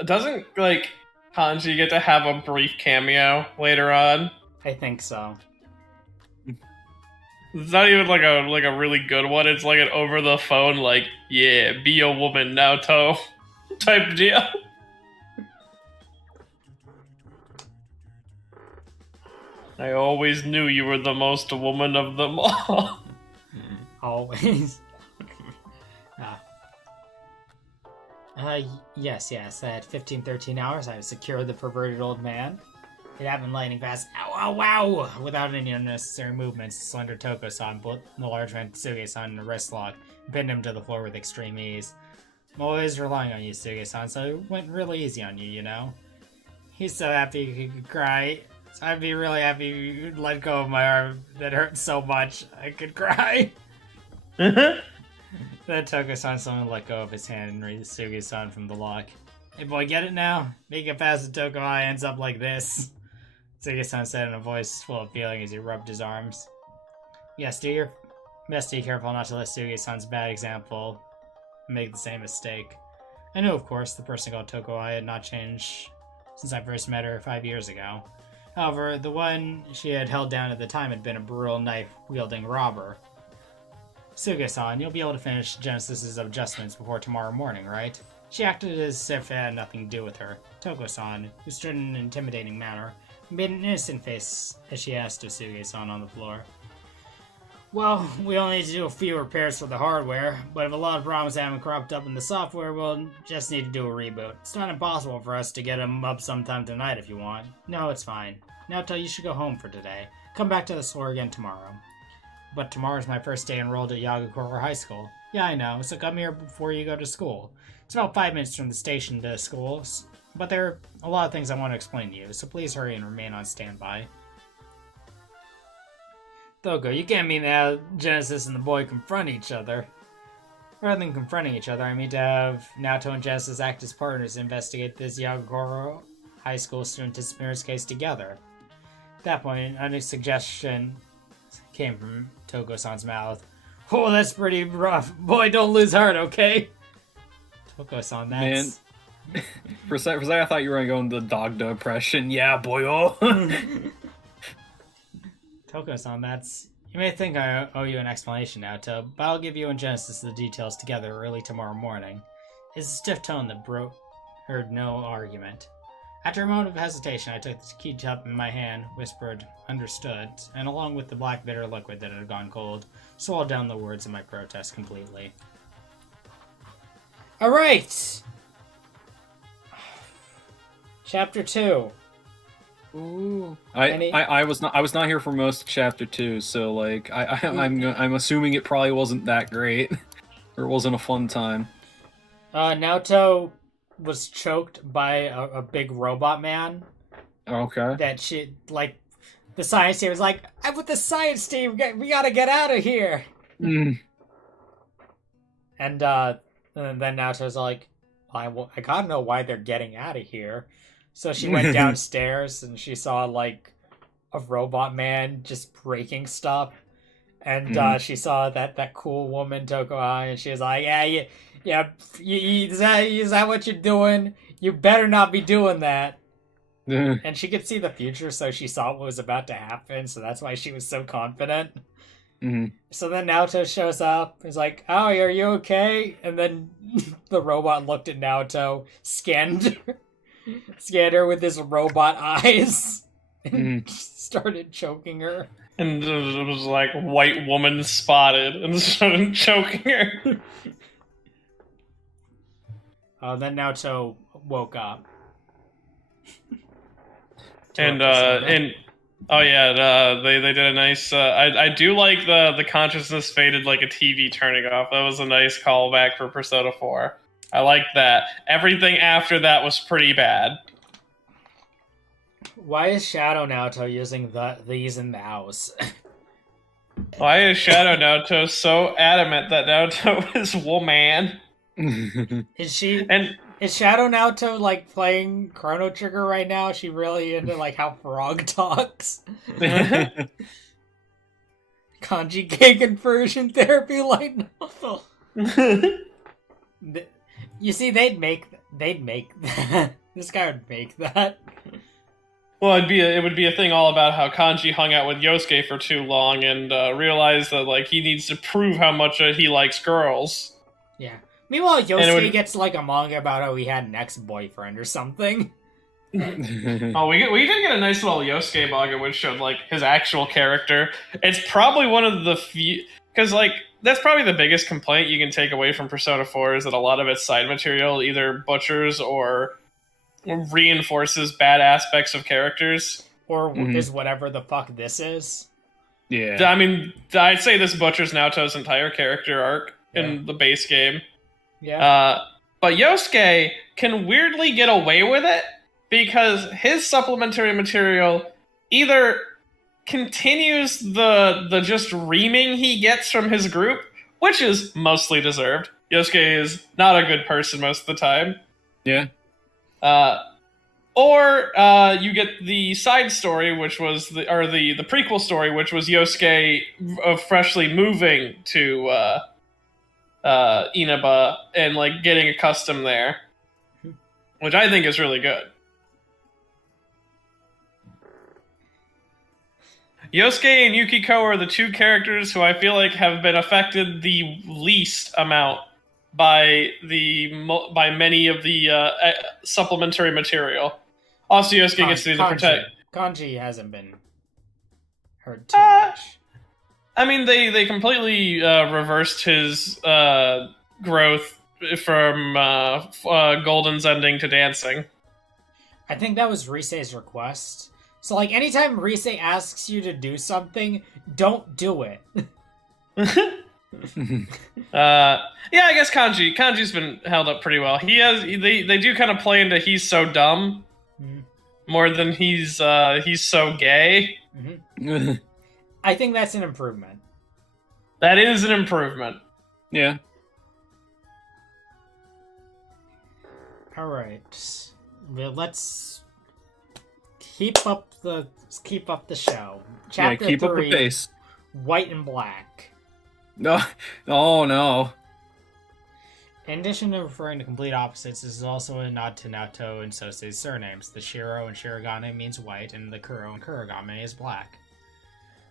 Doesn't, Hanji get to have a brief cameo later on? I think so. It's not even a really good one. It's an over the phone, yeah, be a woman, Naoto type deal. I always knew you were the most woman of them all. Always. Yes. At 15-13 hours, I have secured the perverted old man. It happened lightning fast. Ow, wow! Without any unnecessary movements, the slender Toko-san put the large man Suge-san in a wrist lock and pinned him to the floor with extreme ease. I'm always relying on you, Suge-san, so it went really easy on you, He's so happy he could cry. So I'd be really happy you'd let go of my arm that hurt so much I could cry. Then Toko-san suddenly let go of his hand and raised Suge-san from the lock. Hey boy, get it now? Make it fast and Toko Eye ends up like this. Sugi-san said in a voice full of feeling as he rubbed his arms. Yes, do your best to be careful not to let Sugi-san's bad example make the same mistake. I knew, of course, the person called Toko Eye had not changed since I first met her 5 years ago. However, the one she had held down at the time had been a brutal knife-wielding robber. Sugi-san, you'll be able to finish Genesis's adjustments before tomorrow morning, right? She acted as if it had nothing to do with her. Toko-san, who stood in an intimidating manner, made an innocent face as she asked of Sugi-san on the floor. Well, we only need to do a few repairs for the hardware, but if a lot of problems haven't cropped up in the software, we'll just need to do a reboot. It's not impossible for us to get them up sometime tonight if you want. No, it's fine. Naoto, you should go home for today. Come back to the store again tomorrow. But tomorrow's my first day enrolled at Yagakura High School. Yeah, I know, so come here before you go to school. It's about 5 minutes from the station to school, but there are a lot of things I want to explain to you, so please hurry and remain on standby. Toko, you can't mean that Genesis and the boy confront each other. Rather than confronting each other, I mean to have Naoto and Genesis act as partners to investigate this Yagakura High School student disappearance case together. At that point, a suggestion came from Toko-san's mouth. Oh, that's pretty rough. Boy, don't lose heart, okay? Toko-san, that's... Man, for a second, I thought you were going to go into the dog impression. Yeah, boy, oh. Toko-san, that's... You may think I owe you an explanation, Naoto, but I'll give you and Genesis the details together early tomorrow morning. It's a stiff tone that heard no argument. After a moment of hesitation, I took the key cup in my hand, whispered, understood, and along with the black bitter liquid that had gone cold, swallowed down the words of my protest completely. Alright! Chapter 2. Ooh. I was not here for most of chapter 2, so like I'm assuming it probably wasn't that great, or it wasn't a fun time. Naoto was choked by a big robot man. Okay. That she like, the science team was like, "I'm with the science team. We gotta get out of here." Mm. And then Naoto's like, I gotta know why they're getting out of here. So she went downstairs and she saw like a robot man just breaking stuff, and she saw that cool woman Toko Eye, and she was like, is that what you're doing? You better not be doing that. And she could see the future, so she saw what was about to happen, so that's why she was so confident. Mm-hmm. So then Naoto shows up. He's like, "Oh, are you okay?" And then the robot looked at Naoto, scanned her with his robot eyes, and started choking her. And it was like, white woman spotted, and started choking her. Then Naoto woke up. And oh yeah, they did a nice. I do like the consciousness faded like a TV turning off. That was a nice callback for Persona 4. I liked that. Everything after that was pretty bad. Why is Shadow Naoto using these and thous? Why is Shadow Naoto so adamant that Naoto is woman? Is Shadow Naoto like playing Chrono Trigger right now? Is she really into like how Frog talks? Kanji K conversion therapy light novel. You see, they'd make that. This guy would make that. Well, it would be a thing all about how Kanji hung out with Yosuke for too long and realized that like he needs to prove how much he likes girls. Yeah. Meanwhile, Yosuke gets like a manga about how he had an ex-boyfriend or something. Oh, we did get a nice little Yosuke manga which showed like his actual character. It's probably one of the few, because like that's probably the biggest complaint you can take away from Persona 4 is that a lot of its side material either butchers or reinforces bad aspects of characters. Or is whatever the fuck this is. Yeah. I mean, I'd say this butchers Naoto's entire character arc in the base game. Yeah. But Yosuke can weirdly get away with it because his supplementary material either continues the just reaming he gets from his group, which is mostly deserved. Yosuke is not a good person most of the time. Yeah. Or you get the side story, which was the prequel story, which was Yosuke freshly moving to Inaba and like getting accustomed there, which I think is really good. Yosuke and Yukiko are the two characters who I feel like have been affected the least amount by many of the supplementary material. Also, Yosuke gets to be the protect. Kanji hasn't been hurt too much. I mean, they completely reversed his growth from Golden's ending to dancing. I think that was Risei's request. So, like, anytime Risei asks you to do something, don't do it. Yeah, I guess Kanji's been held up pretty well. They do kind of play into he's so dumb more than he's so gay. Mm-hmm. I think that's an improvement. That is an improvement. Yeah. All right. Well, let's keep up the show. Chapter keep 3, up the pace. White and Black. No. Oh no. In addition to referring to complete opposites, this is also a nod to Naoto and Sosei's surnames. The Shiro and Shirogane means white, and the Kuro and Kurogame is black.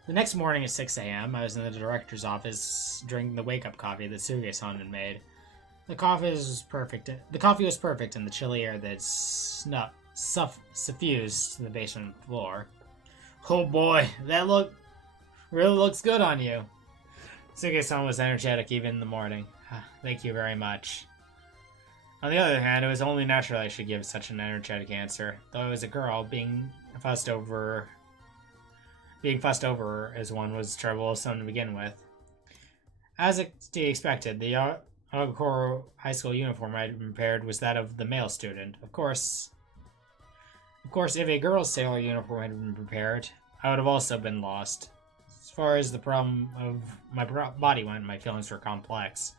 The next morning at 6 a.m., I was in the director's office drinking the wake-up coffee that Suge-san had made. The coffee was perfect, and the chilly air that suffused the basement floor. Oh boy, that really looks good on you. Suge-san was energetic even in the morning. Thank you very much. On the other hand, it was only natural I should give such an energetic answer. Though I was a girl, being fussed over as one was troublesome to begin with. As to be expected, the Agakoro high school uniform I had prepared was that of the male student. Of course, if a girl's sailor uniform had been prepared, I would have also been lost. As far as the problem of my body went, my feelings were complex.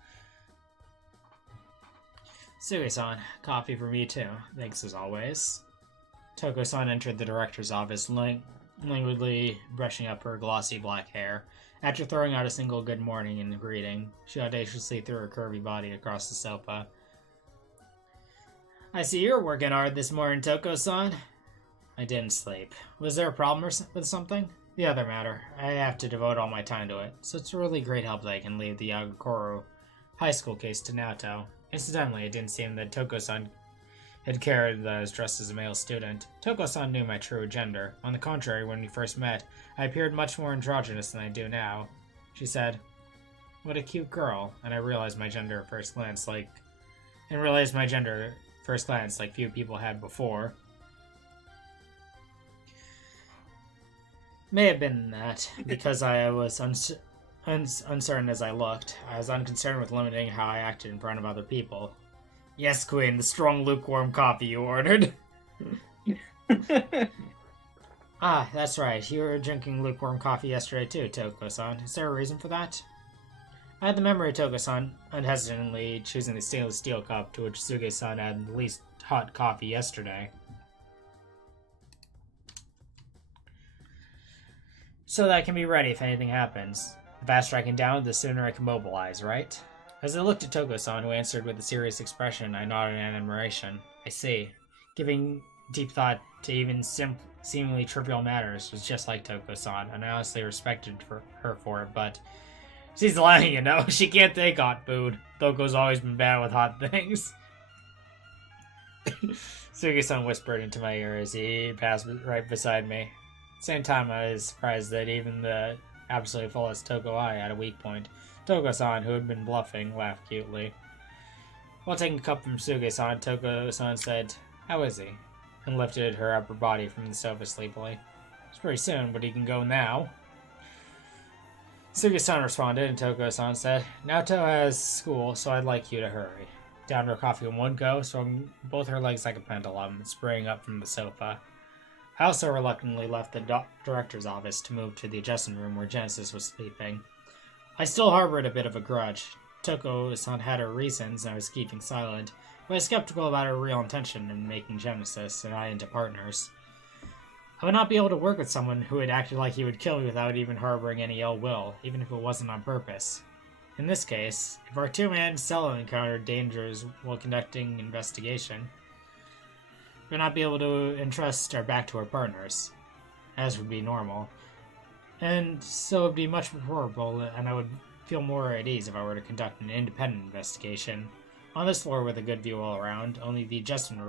Suge-san, coffee for me too. Thanks as always. Toko-san entered the director's office, languidly brushing up her glossy black hair. After throwing out a single good morning and greeting, she audaciously threw her curvy body across the sofa. I see you're working hard this morning, Toko-san. I didn't sleep. Was there a problem with something? The other matter. I have to devote all my time to it, so it's a really great help that I can leave the Agakoro high school case to Naoto. Incidentally, it didn't seem that Toko-san had cared that I was dressed as a male student. Toko-san knew my true gender. On the contrary, when we first met, I appeared much more androgynous than I do now. She said, "What a cute girl," and I realized my gender at first glance like few people had before. May have been that, because I was uncertain as I looked. I was unconcerned with limiting how I acted in front of other people. Yes, Queen, the strong lukewarm coffee you ordered. Ah, that's right. You were drinking lukewarm coffee yesterday too, Toko-san. Is there a reason for that? I had the memory of Toko-san unhesitantly choosing the stainless steel cup to which Suge-san added the least hot coffee yesterday. So that I can be ready if anything happens. The faster I can down, the sooner I can mobilize, right? As I looked at Toko-san, who answered with a serious expression, I nodded in admiration. I see. Giving deep thought to even seemingly trivial matters was just like Toko-san, and I honestly respected her for it, but she's lying, you know? She can't take hot food. Toko's always been bad with hot things. Suge-san whispered into my ear as he passed right beside me. At the same time, I was surprised that even the absolutely fullest Toko-ai had a weak point. Toko-san, who had been bluffing, laughed cutely. While taking a cup from Suge-san, Toko-san said, "How is he?" and lifted her upper body from the sofa sleepily. "It's pretty soon, but he can go now." Suge-san responded, and Toko-san said, "Naoto has school, so I'd like you to hurry." Downed her coffee in one go, swung both her legs like a pendulum, spraying up from the sofa. I also reluctantly left the director's office to move to the adjustment room where Genesis was sleeping. I still harbored a bit of a grudge. Toko-san had her reasons, and I was keeping silent. but I was skeptical about her real intention in making Genesis and I into partners. I would not be able to work with someone who had acted like he would kill me without even harboring any ill will, even if it wasn't on purpose. In this case, if our two-man cell encountered dangers while conducting investigation, we would not be able to entrust our back to our partners, as would be normal. And so it would be much preferable, and I would feel more at ease if I were to conduct an independent investigation. On this floor with a good view all around, only the adjustment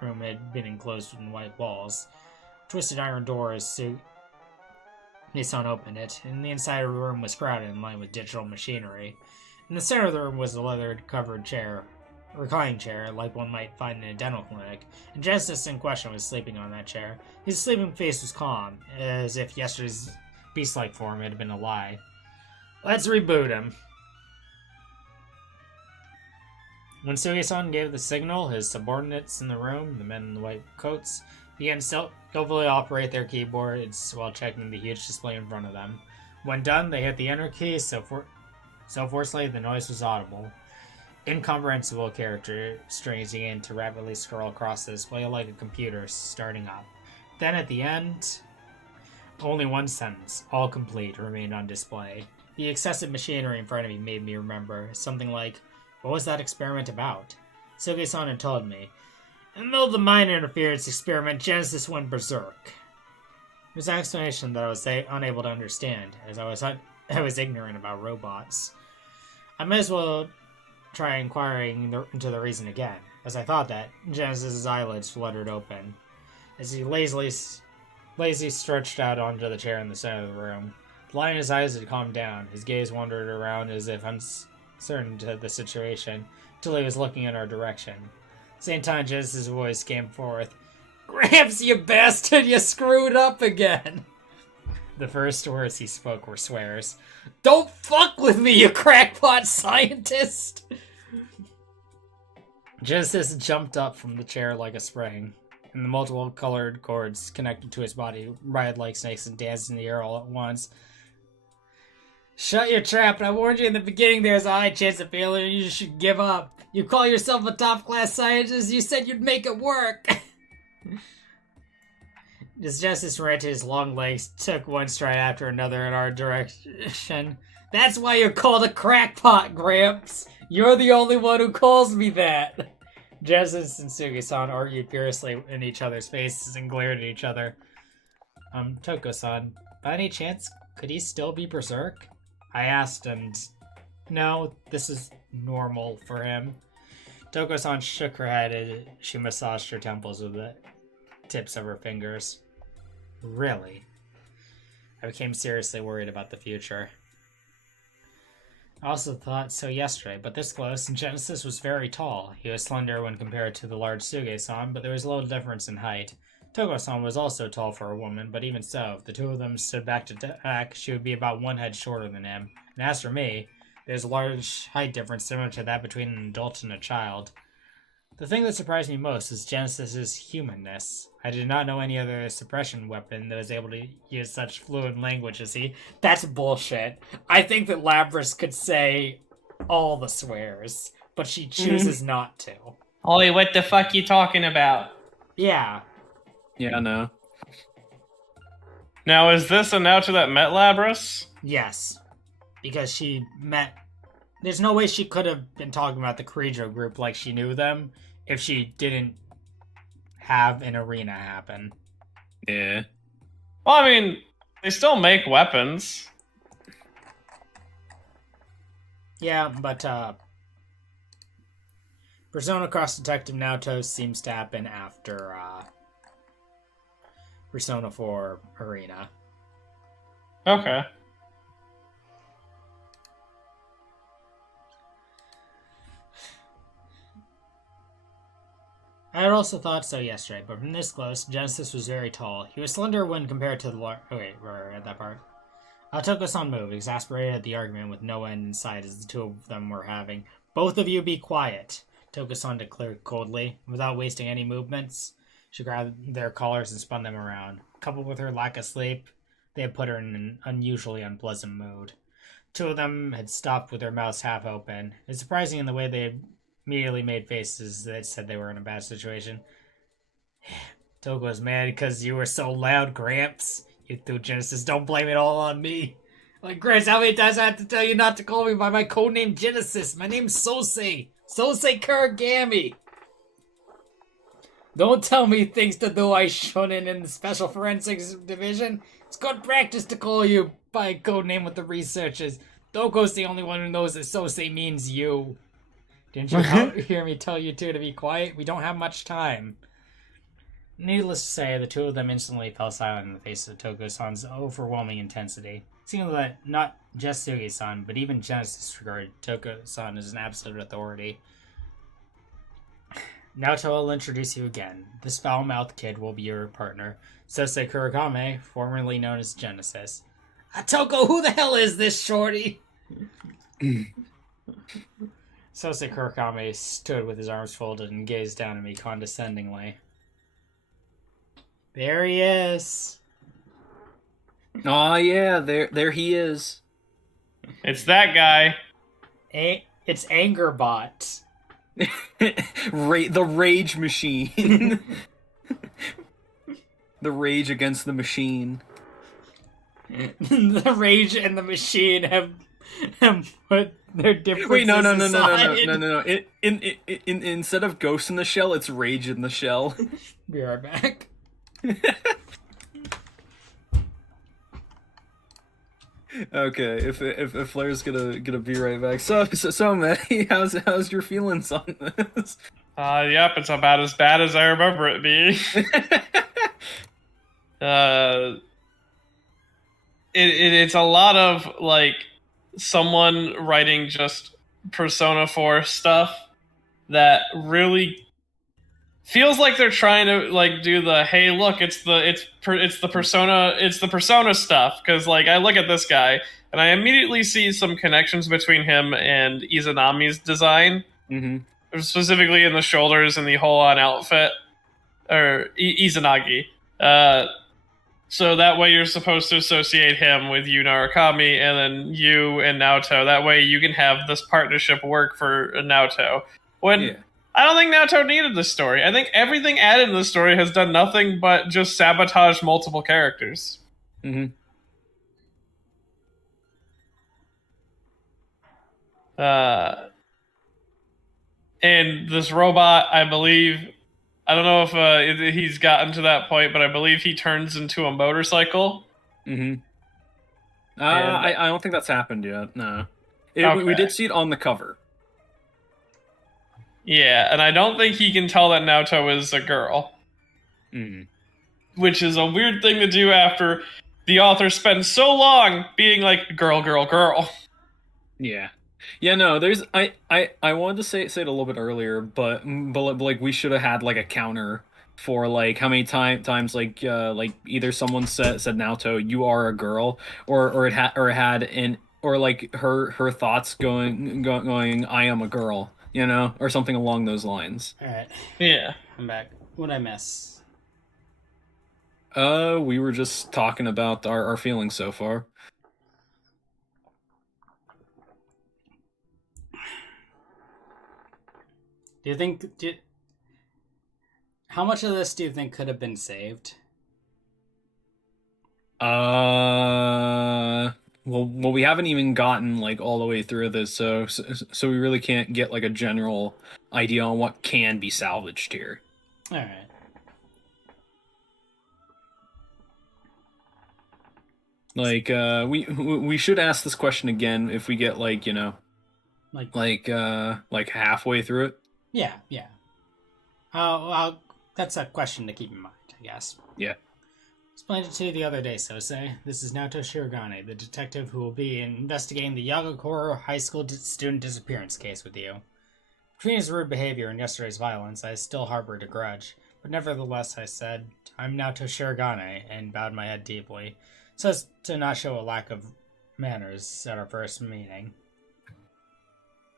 room had been enclosed in white walls. Twisted iron doors, Nissan opened it, and the inside of the room was crowded and lined with digital machinery. In the center of the room was a leather-covered chair, a reclining chair, like one might find in a dental clinic, and Genesis in question was sleeping on that chair. His sleeping face was calm, as if yesterday's beast-like form had been a lie. Let's reboot him. When Sugi-san gave the signal, his subordinates in the room, the men in the white coats, began skillfully operate their keyboards while checking the huge display in front of them. When done, they hit the enter key so forcefully the noise was audible. Incomprehensible character strings began to rapidly scroll across the display like a computer starting up. Then at the end, only one sentence, all complete, remained on display. The excessive machinery in front of me made me remember something like, what was that experiment about? Sugi-san had told me. In the middle of the mind interference experiment, Genesis went berserk. It was an explanation that I was unable to understand, as I was ignorant about robots. I might as well try inquiring into the reason again. As I thought that, Genesis's eyelids fluttered open, as he lazily stretched out onto the chair in the center of the room. The light in his eyes had calmed down. His gaze wandered around as if uncertain to the situation, till he was looking in our direction. Same time, Genesis' voice came forth. Gramps, you bastard, you screwed up again! The first words he spoke were swears. Don't fuck with me, you crackpot scientist! Genesis jumped up from the chair like a spring, and the multiple colored cords connected to his body writhed like snakes and danced in the air all at once. Shut your trap, and I warned you in the beginning there's a high chance of failure and you should give up. You call yourself a top-class scientist, you said you'd make it work! As Justice ran to his long legs, took one stride after another in our direction. That's why you're called a crackpot, Gramps! You're the only one who calls me that! Justice and Sugi-san argued furiously in each other's faces and glared at each other. Toko-san, by any chance, could he still be berserk? I asked, and no, this is normal for him. Toko-san shook her head as she massaged her temples with the tips of her fingers. Really? I became seriously worried about the future. I also thought so yesterday, but this close, and Genesis was very tall. He was slender when compared to the large Suge-san, but there was little difference in height. Toko-san was also tall for a woman, but even so, if the two of them stood back to back, she would be about one head shorter than him. And as for me, there's a large height difference similar to that between an adult and a child. The thing that surprised me most is Genesis's humanness. I did not know any other suppression weapon that was able to use such fluent language as he. That's bullshit. I think that Labras could say all the swears, but she chooses not to. Oi, what the fuck you talking about? Yeah. Yeah, no. Now, is this a Naoto that met Labras? Yes. Because she met... There's no way she could have been talking about the Kirijo group like she knew them if she didn't have an arena happen. Yeah. Well, I mean, they still make weapons. Yeah, but, Persona Cross Detective Naoto seems to happen after, Persona 4 Arena. Okay. I had also thought so yesterday, but from this close, Genesis was very tall. He was slender when compared to the we're at that part. Toko-san moved, exasperated at the argument with no end in sight as the two of them were having. Both of you be quiet, Toko-san declared coldly, without wasting any movements. She grabbed their collars and spun them around. Coupled with her lack of sleep, they had put her in an unusually unpleasant mood. Two of them had stopped with their mouths half open. It's surprising in the way they immediately made faces that said they were in a bad situation. Toko's mad because you were so loud, Gramps. You threw Genesis. Don't blame it all on me. Like, Gramps, how many times I have to tell you not to call me by my codename Genesis? My name's Sosei. Sosei Kuragami. Don't tell me things to do I shouldn't in the Special Forensics Division. It's good practice to call you by a codename with the researchers. Toko's the only one who knows that Sosei means you. Didn't you hear me tell you two to be quiet? We don't have much time. Needless to say, the two of them instantly fell silent in the face of Toko-san's overwhelming intensity. It seemed that not just Sugi-san, but even Genesis regarded Toko-san as an absolute authority. Naoto will introduce you again. This foul-mouthed kid will be your partner, Sosei Kuragame, formerly known as Genesis. Toko, who the hell is this shorty? Sosei Kuragame stood with his arms folded and gazed down at me condescendingly. There he is. Oh yeah, there he is. It's that guy. It's Angerbot. The rage machine. The rage against the machine. The rage and the machine have put their differences Wait, no. aside. Instead of Ghost in the Shell, it's Rage in the Shell. Be right back. Okay, if Flair's gonna be right back. So Matty, how's your feelings on this? Yep, it's about as bad as I remember it being. It's a lot of, like, someone writing just Persona 4 stuff that really feels like they're trying to, like, do the, hey, look, it's the Persona stuff, because, like, I look at this guy and I immediately see some connections between him and Izanami's design, specifically in the shoulders and the whole-on outfit, or Izanagi. So that way you're supposed to associate him with Yu Narukami, and then you and Naoto. That way you can have this partnership work for Naoto. I don't think Naoto needed this story. I think everything added in the story has done nothing but just sabotage multiple characters. And this robot, I believe, I don't know if he's gotten to that point, but I believe he turns into a motorcycle. I don't think that's happened yet. No, we did see it on the cover. Yeah, and I don't think he can tell that Naoto is a girl. Which is a weird thing to do after the author spends so long being like, girl, girl, girl. Yeah. Yeah, no, there's I wanted to say it a little bit earlier, but like we should have had like a counter for like how many times like either someone said Naoto, you are a girl, or like her thoughts going I am a girl, you know, or something along those lines. All right. Yeah. I'm back. What'd I miss? We were just talking about our feelings so far. How much of this do you think could have been saved? Well, we haven't even gotten like all the way through this, so we really can't get like a general idea on what can be salvaged here. All right. Like, we should ask this question again if we get like, you know, like halfway through it. Yeah. That's a question to keep in mind, I guess. Yeah. Explained it to you the other day, Sosei. This is Naoto Shirogane, the detective who will be investigating the Yagakoro High School student disappearance case with you. Between his rude behavior and yesterday's violence, I still harbored a grudge. But nevertheless, I said, I'm Naoto Shirogane, and bowed my head deeply, so as to not show a lack of manners at our first meeting.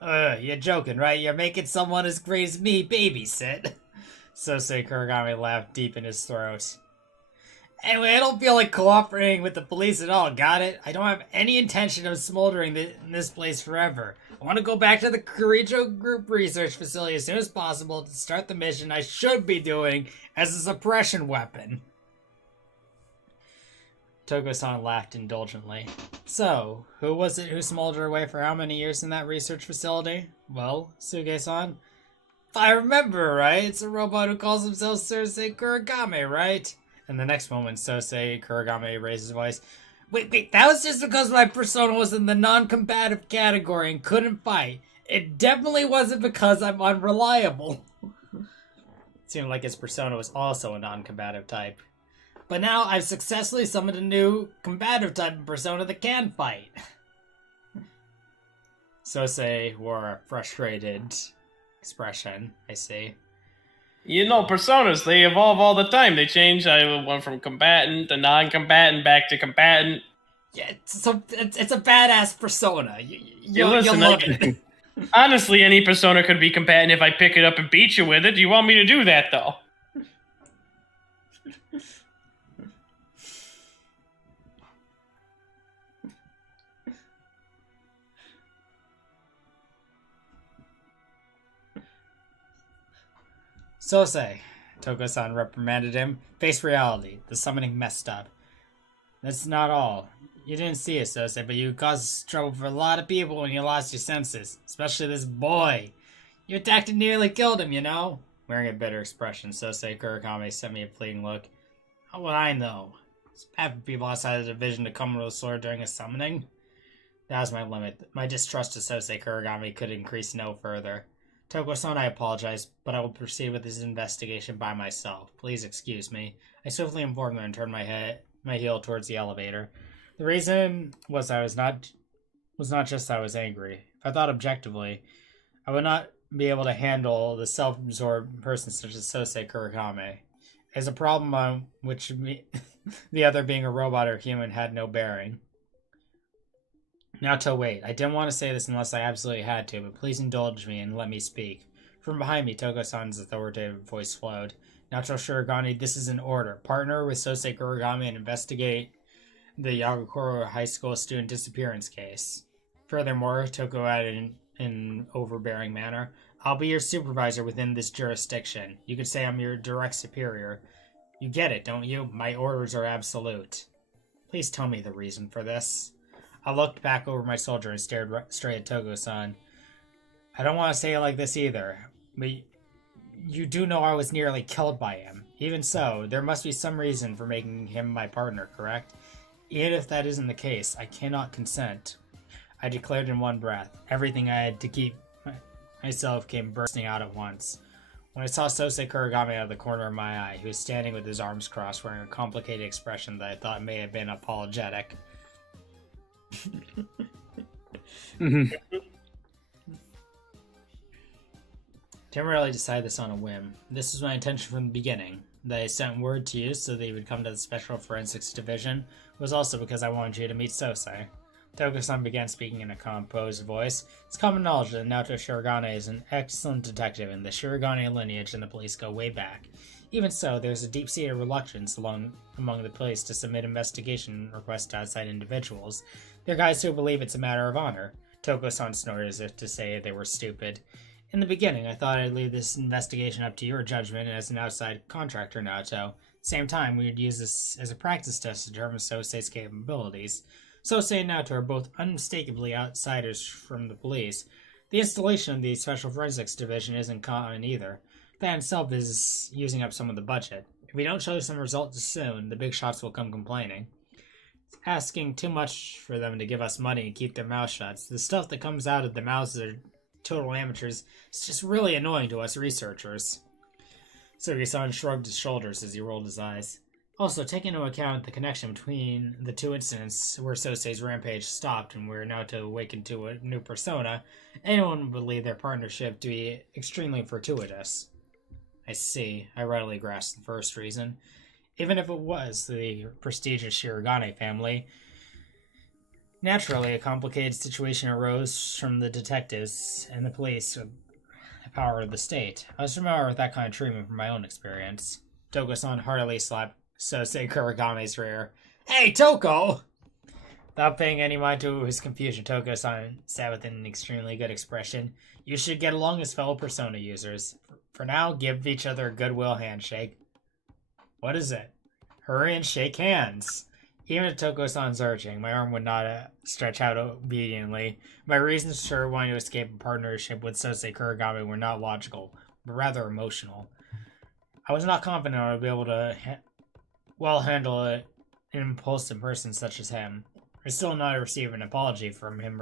You're joking, right? You're making someone as great as me babysit. Sosei Kuragami laughed deep in his throat. Anyway, I don't feel like cooperating with the police at all, got it? I don't have any intention of smoldering in this place forever. I want to go back to the Kirijo Group Research Facility as soon as possible to start the mission I should be doing as a suppression weapon. Toko-san laughed indulgently. So, who was it who smoldered away for how many years in that research facility? Well, Suge-san, if I remember right, it's a robot who calls himself Sosei Kuragame, right? And the next moment, Sosei Kuragame raised his voice. Wait, that was just because my persona was in the non-combative category and couldn't fight. It definitely wasn't because I'm unreliable. It seemed like his persona was also a non-combative type. But now I've successfully summoned a new combative type of persona that can fight. Sosei wore a frustrated expression, I see. You know, personas, they evolve all the time. They change. I went from combatant to non-combatant back to combatant. Yeah, it's a badass persona. You'll listen, love it. Honestly, any persona could be combatant if I pick it up and beat you with it. Do you want me to do that, though? Sosei, Toko-san reprimanded him. Face reality. The summoning messed up. That's not all. You didn't see it, Sosei, but you caused trouble for a lot of people when you lost your senses. Especially this boy. You attacked and nearly killed him, you know? Wearing a bitter expression, Sosei Kuragame sent me a pleading look. How would I know? It's bad for people outside the division to come with a sword during a summoning. That was my limit. My distrust of Sosei Kuragame could increase no further. Toko-san, I apologize, but I will proceed with this investigation by myself. Please excuse me. I swiftly informed her and turned my heel towards the elevator. The reason was not just I was angry. If I thought objectively, I would not be able to handle the self-absorbed person such as Sosei Kuragame. It's a problem on which the other being a robot or human had no bearing. Naoto, wait. I didn't want to say this unless I absolutely had to, but please indulge me and let me speak. From behind me, Toko-san's authoritative voice flowed. Naoto Shirogane, this is an order. Partner with Sosei Kuragame and investigate the Yagakoro High School student disappearance case. Furthermore, Toko added in an overbearing manner, I'll be your supervisor within this jurisdiction. You could say I'm your direct superior. You get it, don't you? My orders are absolute. Please tell me the reason for this. I looked back over my shoulder and stared straight at Toko-san. I don't want to say it like this either, but you do know I was nearly killed by him. Even so, there must be some reason for making him my partner, correct? Even if that isn't the case, I cannot consent. I declared in one breath. Everything I had to keep myself came bursting out at once. When I saw Sosei Kuragame out of the corner of my eye, he was standing with his arms crossed, wearing a complicated expression that I thought may have been apologetic. Didn't really decide this on a whim. This was my intention from the beginning. That I sent word to you so that you would come to the Special Forensics Division was also because I wanted you to meet Sosei. Toko-san began speaking in a composed voice. It's common knowledge that Naoto Shirogane is an excellent detective, and the Shirogane lineage and the police go way back. Even so, there's a deep-seated reluctance among the police to submit investigation requests to outside individuals. There are guys who believe it's a matter of honor. Toko-san snorted as if to say they were stupid. In the beginning, I thought I'd leave this investigation up to your judgment as an outside contractor, Naoto. At the same time, we would use this as a practice test to determine Sosei's capabilities. Sosei and Naoto are both unmistakably outsiders from the police. The installation of the Special Forensics Division isn't common either. That in itself is using up some of the budget. If we don't show some results soon, the big shots will come complaining. It's asking too much for them to give us money and keep their mouths shut. The stuff that comes out of their mouths are total amateurs. It's just really annoying to us researchers. Sugi-san shrugged his shoulders as he rolled his eyes. Also, take into account the connection between the two incidents where Sosei's rampage stopped and where Naoto awakened to a new persona, anyone would believe their partnership to be extremely fortuitous. I see. I readily grasped the first reason. Even if it was the prestigious Shirogane family, naturally a complicated situation arose from the detectives and the police with the power of the state. I was familiar with that kind of treatment from my own experience. Toko-san heartily slapped Sosei Kuragame's rear. Hey, Toko! Without paying any mind to his confusion, Toko-san said with an extremely good expression, "You should get along as fellow Persona users. For now, give each other a goodwill handshake." What is it? Hurry and shake hands. Even at Toko-san's urging, my arm would not stretch out obediently. My reasons for wanting to escape a partnership with Sosei Kurigami were not logical, but rather emotional. I was not confident I would be able to handle an impulsive person such as him. I still not received an apology from him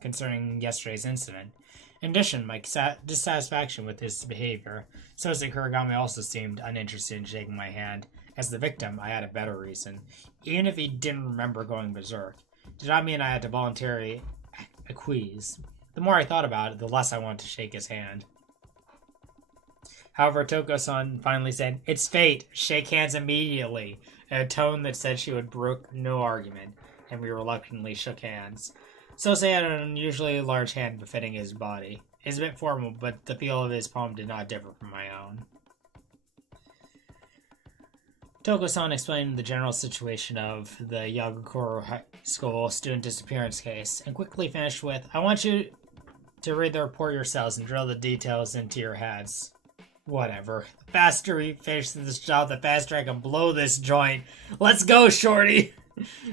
concerning yesterday's incident. In addition, my dissatisfaction with his behavior, Sosei Kurigami also seemed uninterested in shaking my hand. As the victim, I had a better reason. Even if he didn't remember going berserk, it did not mean I had to voluntarily acquiesce. The more I thought about it, the less I wanted to shake his hand. However, Toko-san finally said, "It's fate. Shake hands immediately," in a tone that said she would brook no argument, and we reluctantly shook hands. Sosei had an unusually large hand befitting his body. It was a bit formal, but the feel of his palm did not differ from my own. Toko-san explained the general situation of the Yagakoro High School student disappearance case, and quickly finished with, "I want you to read the report yourselves and drill the details into your heads." Whatever. The faster we finish this job, the faster I can blow this joint. Let's go, shorty!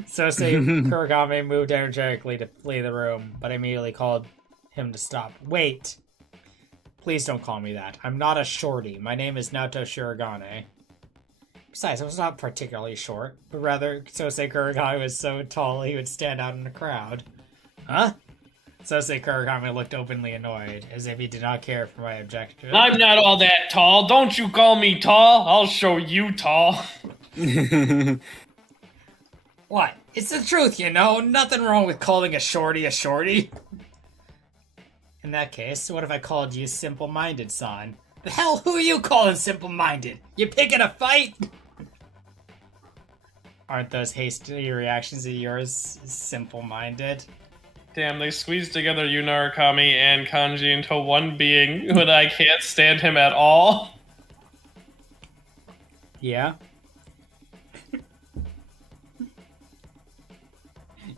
Sosei Kurigami moved energetically to flee the room, but I immediately called him to stop. "Wait! Please don't call me that. I'm not a shorty. My name is Naoto Shirogane." Besides, I was not particularly short, but rather Sosei Kurigami was so tall he would stand out in the crowd. Huh? Sosei Kurigami looked openly annoyed, as if he did not care for my objection. I'm not all that tall. Don't you call me tall. I'll show you tall. What? It's the truth, you know. Nothing wrong with calling a shorty a shorty. In that case, what if I called you simple-minded, son? The hell, who are you calling simple-minded? You picking a fight? Aren't those hasty reactions of yours simple-minded? Damn, they squeezed together Unarakami and Kanji into one being when I can't stand him at all. Yeah?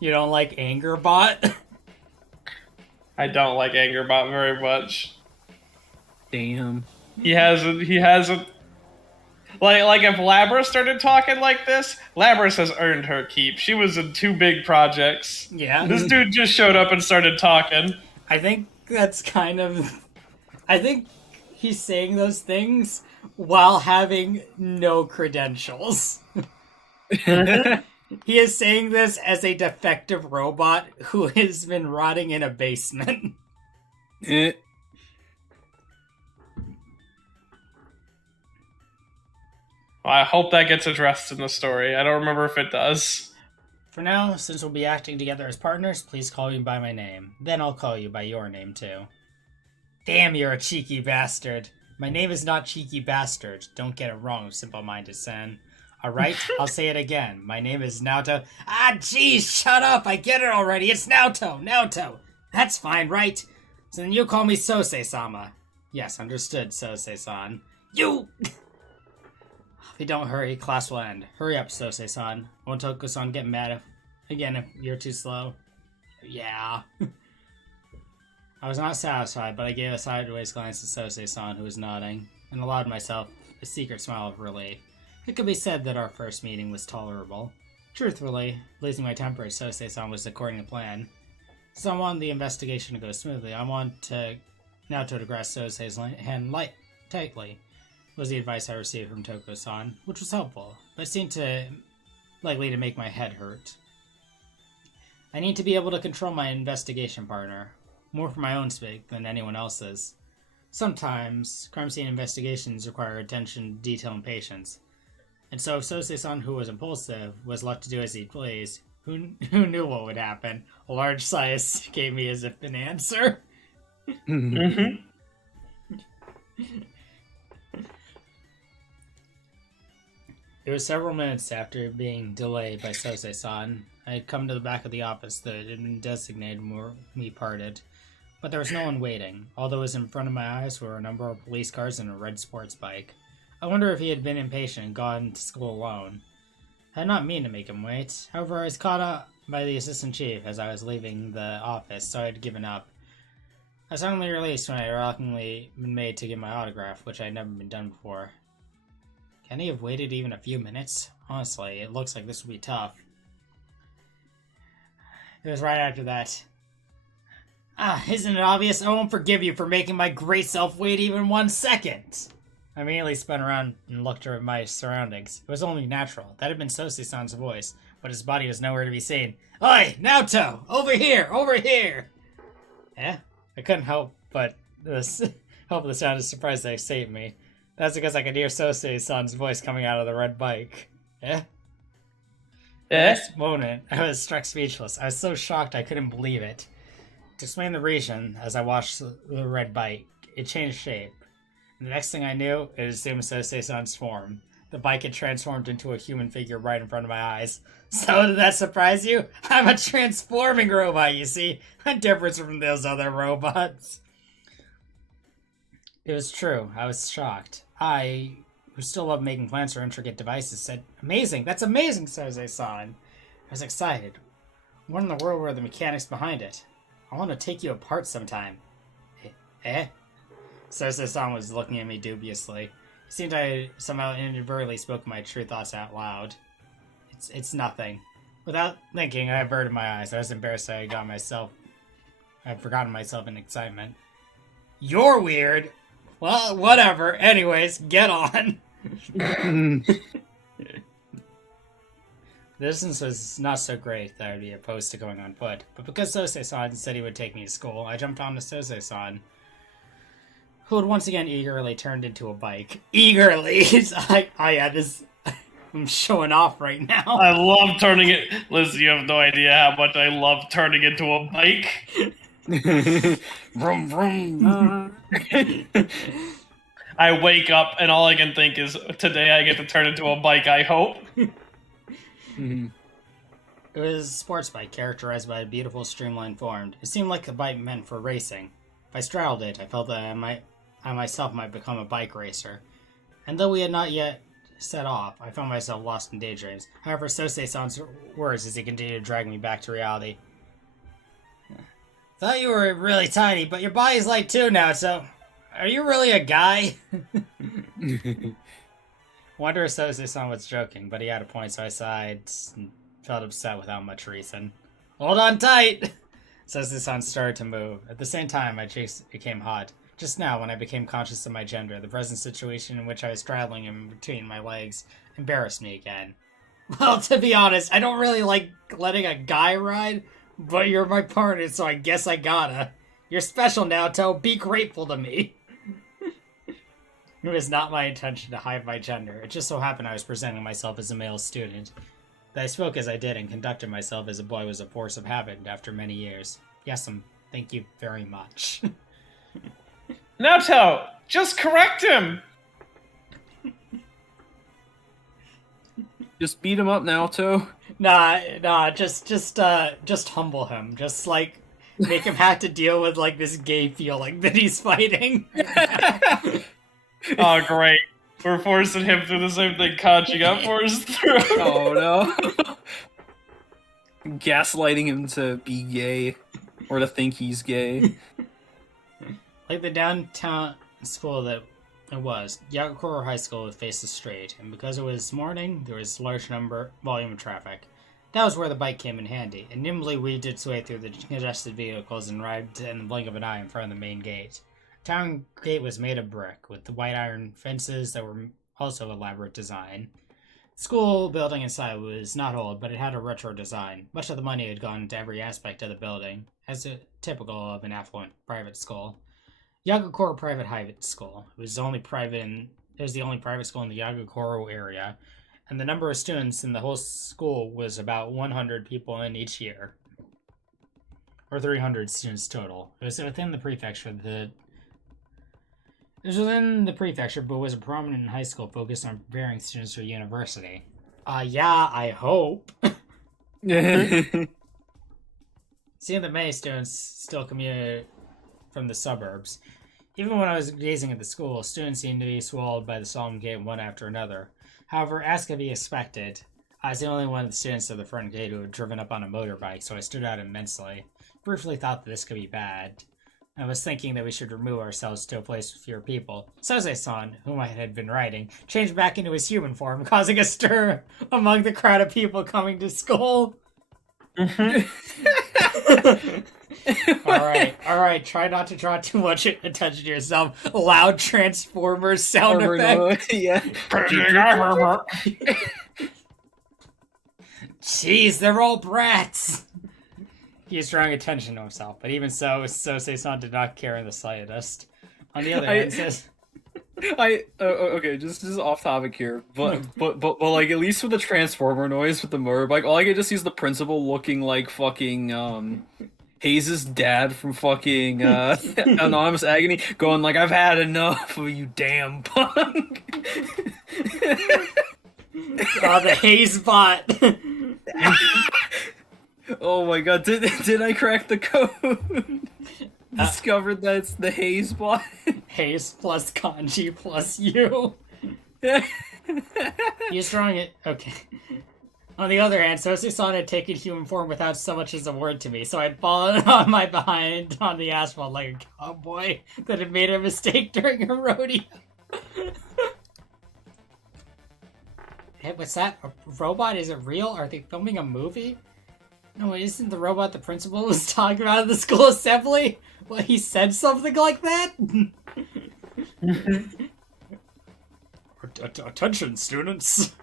You don't like Angerbot? I don't like Angerbot very much. Damn. He has a like if Labra started talking like this, Labras has earned her keep. She was in 2 big projects. Yeah. This dude just showed up and started talking. I think that's kind of... I think he's saying those things while having no credentials. He is saying this as a defective robot who has been rotting in a basement. I hope that gets addressed in the story. I don't remember if it does. For now, since we'll be acting together as partners, please call me by my name. Then I'll call you by your name, too. Damn, you're a cheeky bastard. My name is not Cheeky Bastard. Don't get it wrong, simple-minded Sen. Alright, I'll say it again. My name is Naoto. Ah, jeez, shut up! I get it already. It's Naoto! Naoto! That's fine, right? So then you call me Sosei-sama. Yes, understood, Sosei-san. You... If you don't hurry, class will end. Hurry up, Sosei-san. Won't Toko-san get mad if you're too slow? Yeah. I was not satisfied, but I gave a sideways glance at Sosei-san, who was nodding, and allowed myself a secret smile of relief. It could be said that our first meeting was tolerable. Truthfully, losing my temper at Sosei-san was according to plan. So I wanted the investigation to go smoothly. I want Naoto to grasp Sosei's hand tightly, was the advice I received from Toko-san, which was helpful, but seemed likely to make my head hurt. I need to be able to control my investigation partner, more for my own sake than anyone else's. Sometimes, crime scene investigations require attention, detail, and patience. And so if Sosei-san, who was impulsive, was left to do as he pleased, who knew what would happen? A large sigh gave me as if an answer. Mm-hmm. It was several minutes after being delayed by Sosei-san. I had come to the back of the office that had been designated where we parted. But there was no one waiting. All that was in front of my eyes were a number of police cars and a red sports bike. I wonder if he had been impatient and gone to school alone. I did not mean to make him wait. However, I was caught by the assistant chief as I was leaving the office, so I had given up. I was suddenly released when I reluctantly been made to give my autograph, which I had never been done before. Can he have waited even a few minutes? Honestly, it looks like this would be tough. It was right after that. Isn't it obvious? I won't forgive you for making my great self wait even 1 second! I immediately spun around and looked at my surroundings. It was only natural. That had been Sosei-san's voice, but his body was nowhere to be seen. Oi, Naoto! Over here! Over here! Eh? I couldn't help but hope the sound of surprise that saved me. That's because I could hear Sosei-san's voice coming out of the red bike. Eh? At this moment, I was struck speechless. I was so shocked I couldn't believe it. To explain the reason, as I watched the red bike, it changed shape. And the next thing I knew, it assumed Sosei-san's form. The bike had transformed into a human figure right in front of my eyes. So did that surprise you? I'm a transforming robot, you see? I'm different from those other robots. It was true. I was shocked. I, who still love making plans for intricate devices, said, Amazing! That's amazing, Sosei-san! I was excited. What in the world were the mechanics behind it? I want to take you apart sometime. Eh? Sosei-san was looking at me dubiously. It seemed I somehow inadvertently spoke my true thoughts out loud. It's nothing. Without thinking, I averted my eyes. I was embarrassed that I had forgotten myself in excitement. You're weird! Well, whatever. Anyways, get on. The distance was not so great that I would be opposed to going on foot, but because Sosei-san said he would take me to school, I jumped on to Sosei-san, who had once again eagerly turned into a bike. Eagerly! I'm showing off right now. I love turning it. Liz, you have no idea how much I love turning into a bike. Vroom, vroom. I wake up and all I can think is, today I get to turn into a bike, I hope. It was a sports bike characterized by a beautiful streamlined form. It seemed like a bike meant for racing. If I straddled it, I felt that I myself might become a bike racer. And though we had not yet set off, I found myself lost in daydreams. However, Sosei-san's words as he continued to drag me back to reality. Thought you were really tiny, but your body's light too now, so... Are you really a guy? Wonder if Sosei-san was joking, but he had a point, so I sighed and felt upset without much reason. Hold on tight! Sosei-san started to move. At the same time, my cheeks became hot. Just now, when I became conscious of my gender, the present situation in which I was straddling him between my legs embarrassed me again. Well, to be honest, I don't really like letting a guy ride, but you're my partner, so I guess I gotta. You're special, Naoto. Be grateful to me. It was not my intention to hide my gender. It just so happened I was presenting myself as a male student. That I spoke as I did and conducted myself as a boy was a force of habit after many years. Yes, thank you very much. Naoto, just correct him! Just beat him up, Naoto. Nah, just humble him. Just, like, make him have to deal with, like, this gay feeling that he's fighting. Oh, great. We're forcing him through the same thing Kanji got forced through. Oh, no. Gaslighting him to be gay, or to think he's gay. Like the downtown school that it was, Yagakoro High School faced the street, and because it was morning, there was a large volume of traffic. That was where the bike came in handy. It nimbly weaved its way through the congested vehicles and arrived in the blink of an eye in front of the main gate. The town gate was made of brick, with the white iron fences that were also elaborate design. The school building inside was not old, but it had a retro design. Much of the money had gone into every aspect of the building, as typical of an affluent private school. Yagakoro Private High School. It was the only private school in the Yagakoro area, and the number of students in the whole school was about 100 people in each year, or 300 students total. It was within the prefecture. It was within the prefecture, but was a prominent high school focused on preparing students for university. Yeah, I hope. Seeing that many students still commuted from the suburbs. Even when I was gazing at the school, students seemed to be swallowed by the solemn gate one after another. However, as could be expected, I was the only one of the students of the front gate who had driven up on a motorbike, so I stood out immensely. Briefly thought that this could be bad. I was thinking that we should remove ourselves to a place with fewer people. Sose-san, whom I had been riding, changed back into his human form, causing a stir among the crowd of people coming to school. Alright, try not to draw too much attention to yourself. Loud Transformers sound effect. Yeah. Jeez, they're all brats! He is drawing attention to himself, but even so, Sose-san did not care in the slightest. On the other hand, says... Okay, just off topic here, but like, at least with the transformer noise with the motorbike, all I can just see is the principal looking like fucking Hayes' dad from fucking Anonymous Agony, going like, "I've had enough of you, damn punk." Oh, the Hayes bot. Oh my god, did I crack the code? Discovered that it's the Hayes bot. Hayes plus kanji plus you. He's drawing it. Okay. On the other hand, Sose-san had taken human form without so much as a word to me, so I'd fallen on my behind on the asphalt like a cowboy that had made a mistake during a rodeo. Hey, what's that? A robot? Is it real? Are they filming a movie? No, isn't the robot the principal was talking about at the school assembly? Well, he said something like that? Attention, students.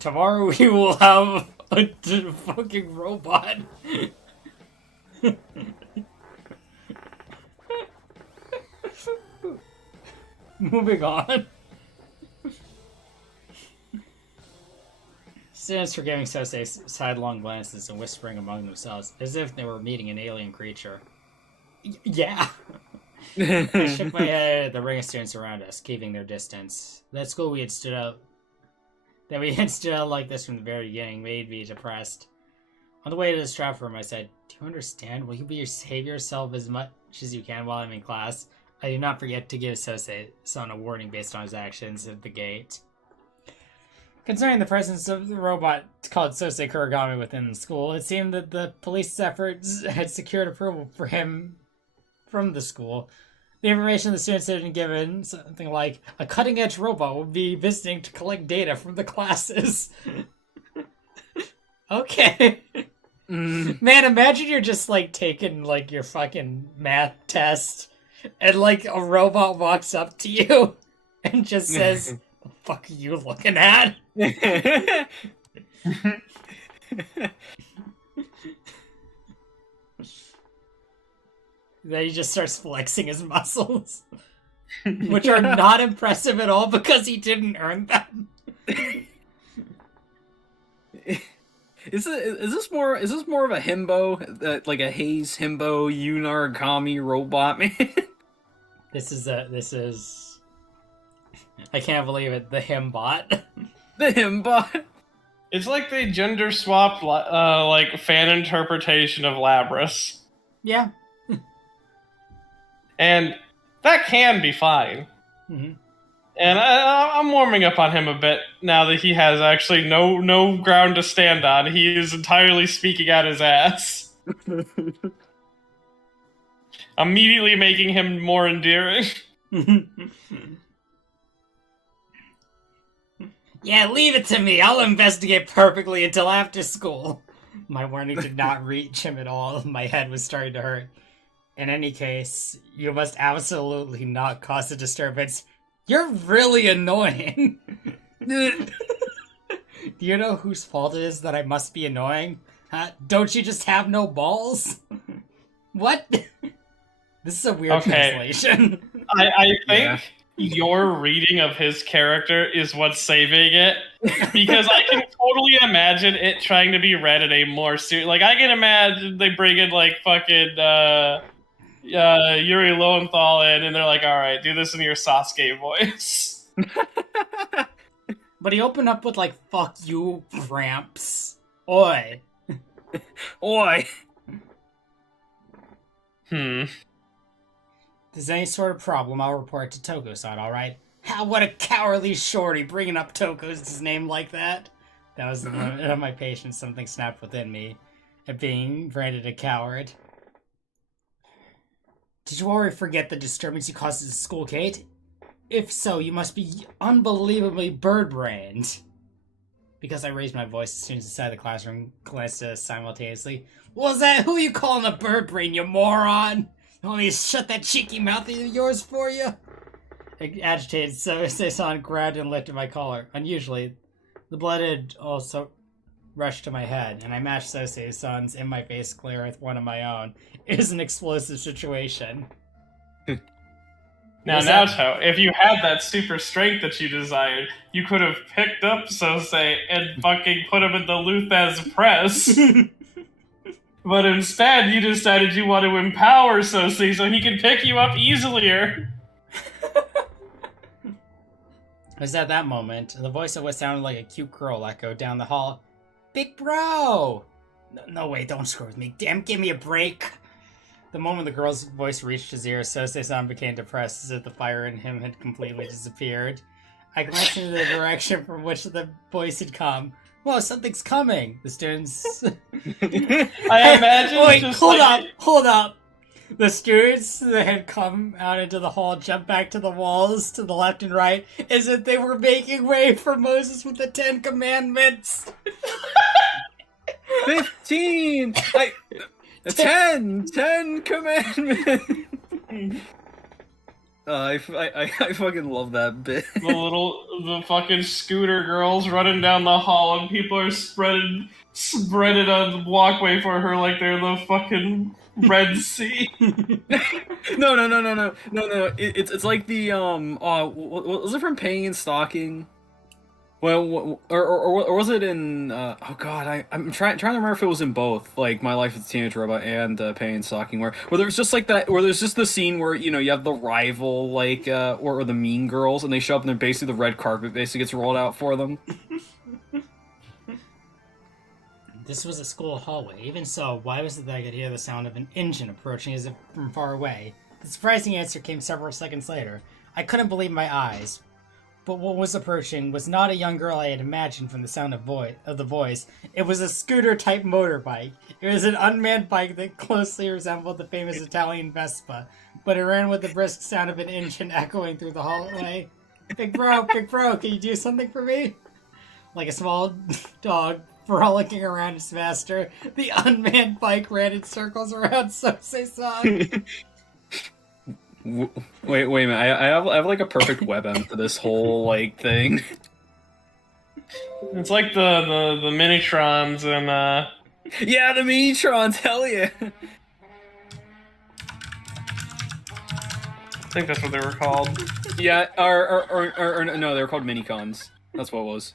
Tomorrow we will have a fucking robot. Moving on. Students were giving Sose sidelong glances and whispering among themselves, as if they were meeting an alien creature. Yeah! I shook my head at the ring of students around us, keeping their distance. That school we had stood out like this from the very beginning made me depressed. On the way to the staff room, I said, "Do you understand? Will you save yourself as much as you can while I'm in class? I do not forget to give Sose-san a warning based on his actions at the gate." Concerning the presence of the robot called Sose Kurigami within the school, it seemed that the police's efforts had secured approval for him from the school. The information the students had been given, something like, a cutting-edge robot will be visiting to collect data from the classes. Okay. Man, imagine you're just, like, taking, like, your fucking math test, and, like, a robot walks up to you and just says... The fuck are you looking at? Then he just starts flexing his muscles, which are not impressive at all because he didn't earn them. Is this more of a himbo, like a Hayes himbo Unarigami robot man? This is. I can't believe it. The himbot. The himbot. It's like they gender swapped, like, fan interpretation of Labras. Yeah. And that can be fine. Mm-hmm. And I'm warming up on him a bit now that he has actually no ground to stand on. He is entirely speaking out his ass. Immediately making him more endearing. Yeah, leave it to me. I'll investigate perfectly until after school. My warning did not reach him at all. My head was starting to hurt. In any case, you must absolutely not cause a disturbance. You're really annoying. Do you know whose fault it is that I must be annoying? Huh? Don't you just have no balls? What? This is a weird translation. I think your reading of his character is what's saving it. Because I can totally imagine it trying to be read in a more serious... Like, I can imagine they bring in, like, fucking... Yuri Lowenthal in, and they're like, alright, do this in your Sasuke voice. But he opened up with, like, fuck you, Gramps. Oi. Oi. If there's any sort of problem, I'll report to Toko-san, alright? "How, what a cowardly shorty, bringing up Toko's name like that." That was the moment of my patience. Something snapped within me at being branded a coward. "Did you already forget the disturbance you caused at the school, Kate? If so, you must be unbelievably bird-brained." Because I raised my voice, the students inside the classroom glanced at us simultaneously. "What was that? Who are you calling a bird-brain, you moron? You want me to shut that cheeky mouth of yours for you?" Agitated, Seisan grabbed and lifted my collar. Unusually, the blood had also rushed to my head, and I matched Seisan's in my face glare with one of my own. It was an explosive situation. Now, Naoto, if you had that super strength that you desired, you could have picked up Sosei and fucking put him in the Luthaz press. But instead, you decided you want to empower Sosei so he can pick you up easier. It was at that moment, the voice of what sounded like a cute girl echoed down the hall. "Big bro!" No, wait, don't screw with me. Damn, give me a break. The moment the girl's voice reached his ears, Sosei-san became depressed as if the fire in him had completely disappeared. I glanced in the direction from which the voice had come. "Whoa, something's coming!" The students... I imagine Wait, just hold up! The students that had come out into the hall jumped back to the walls to the left and right as if they were making way for Moses with the 10 Commandments. 15! 10 commandments! I fucking love that bit. The fucking scooter girls running down the hall and people are spreaded on the walkway for her like they're the fucking Red Sea. No. It's like the was it from Paying and Stalking? Well, or was it in? Oh God, I'm trying to remember if it was in both, like My Life as a Teenage Robot and Paying and Stalking, where there's just like that, where there's just the scene where you have the rival like or the mean girls, and they show up and they're basically the red carpet basically gets rolled out for them. This was a school hallway. Even so, why was it that I could hear the sound of an engine approaching as if from far away? The surprising answer came several seconds later. I couldn't believe my eyes. But what was approaching was not a young girl I had imagined from the sound of the voice. It was a scooter-type motorbike. It was an unmanned bike that closely resembled the famous Italian Vespa, but it ran with the brisk sound of an engine echoing through the hallway. Big bro, can you do something for me?" Like a small dog frolicking around its master, the unmanned bike ran in circles around Sosei-san. Wait a minute! I have like a perfect web end for this whole like thing. It's like the Minitrons and Yeah, the Minitrons, hell yeah! I think that's what they were called. Yeah, or no, they were called Minicons. That's what it was.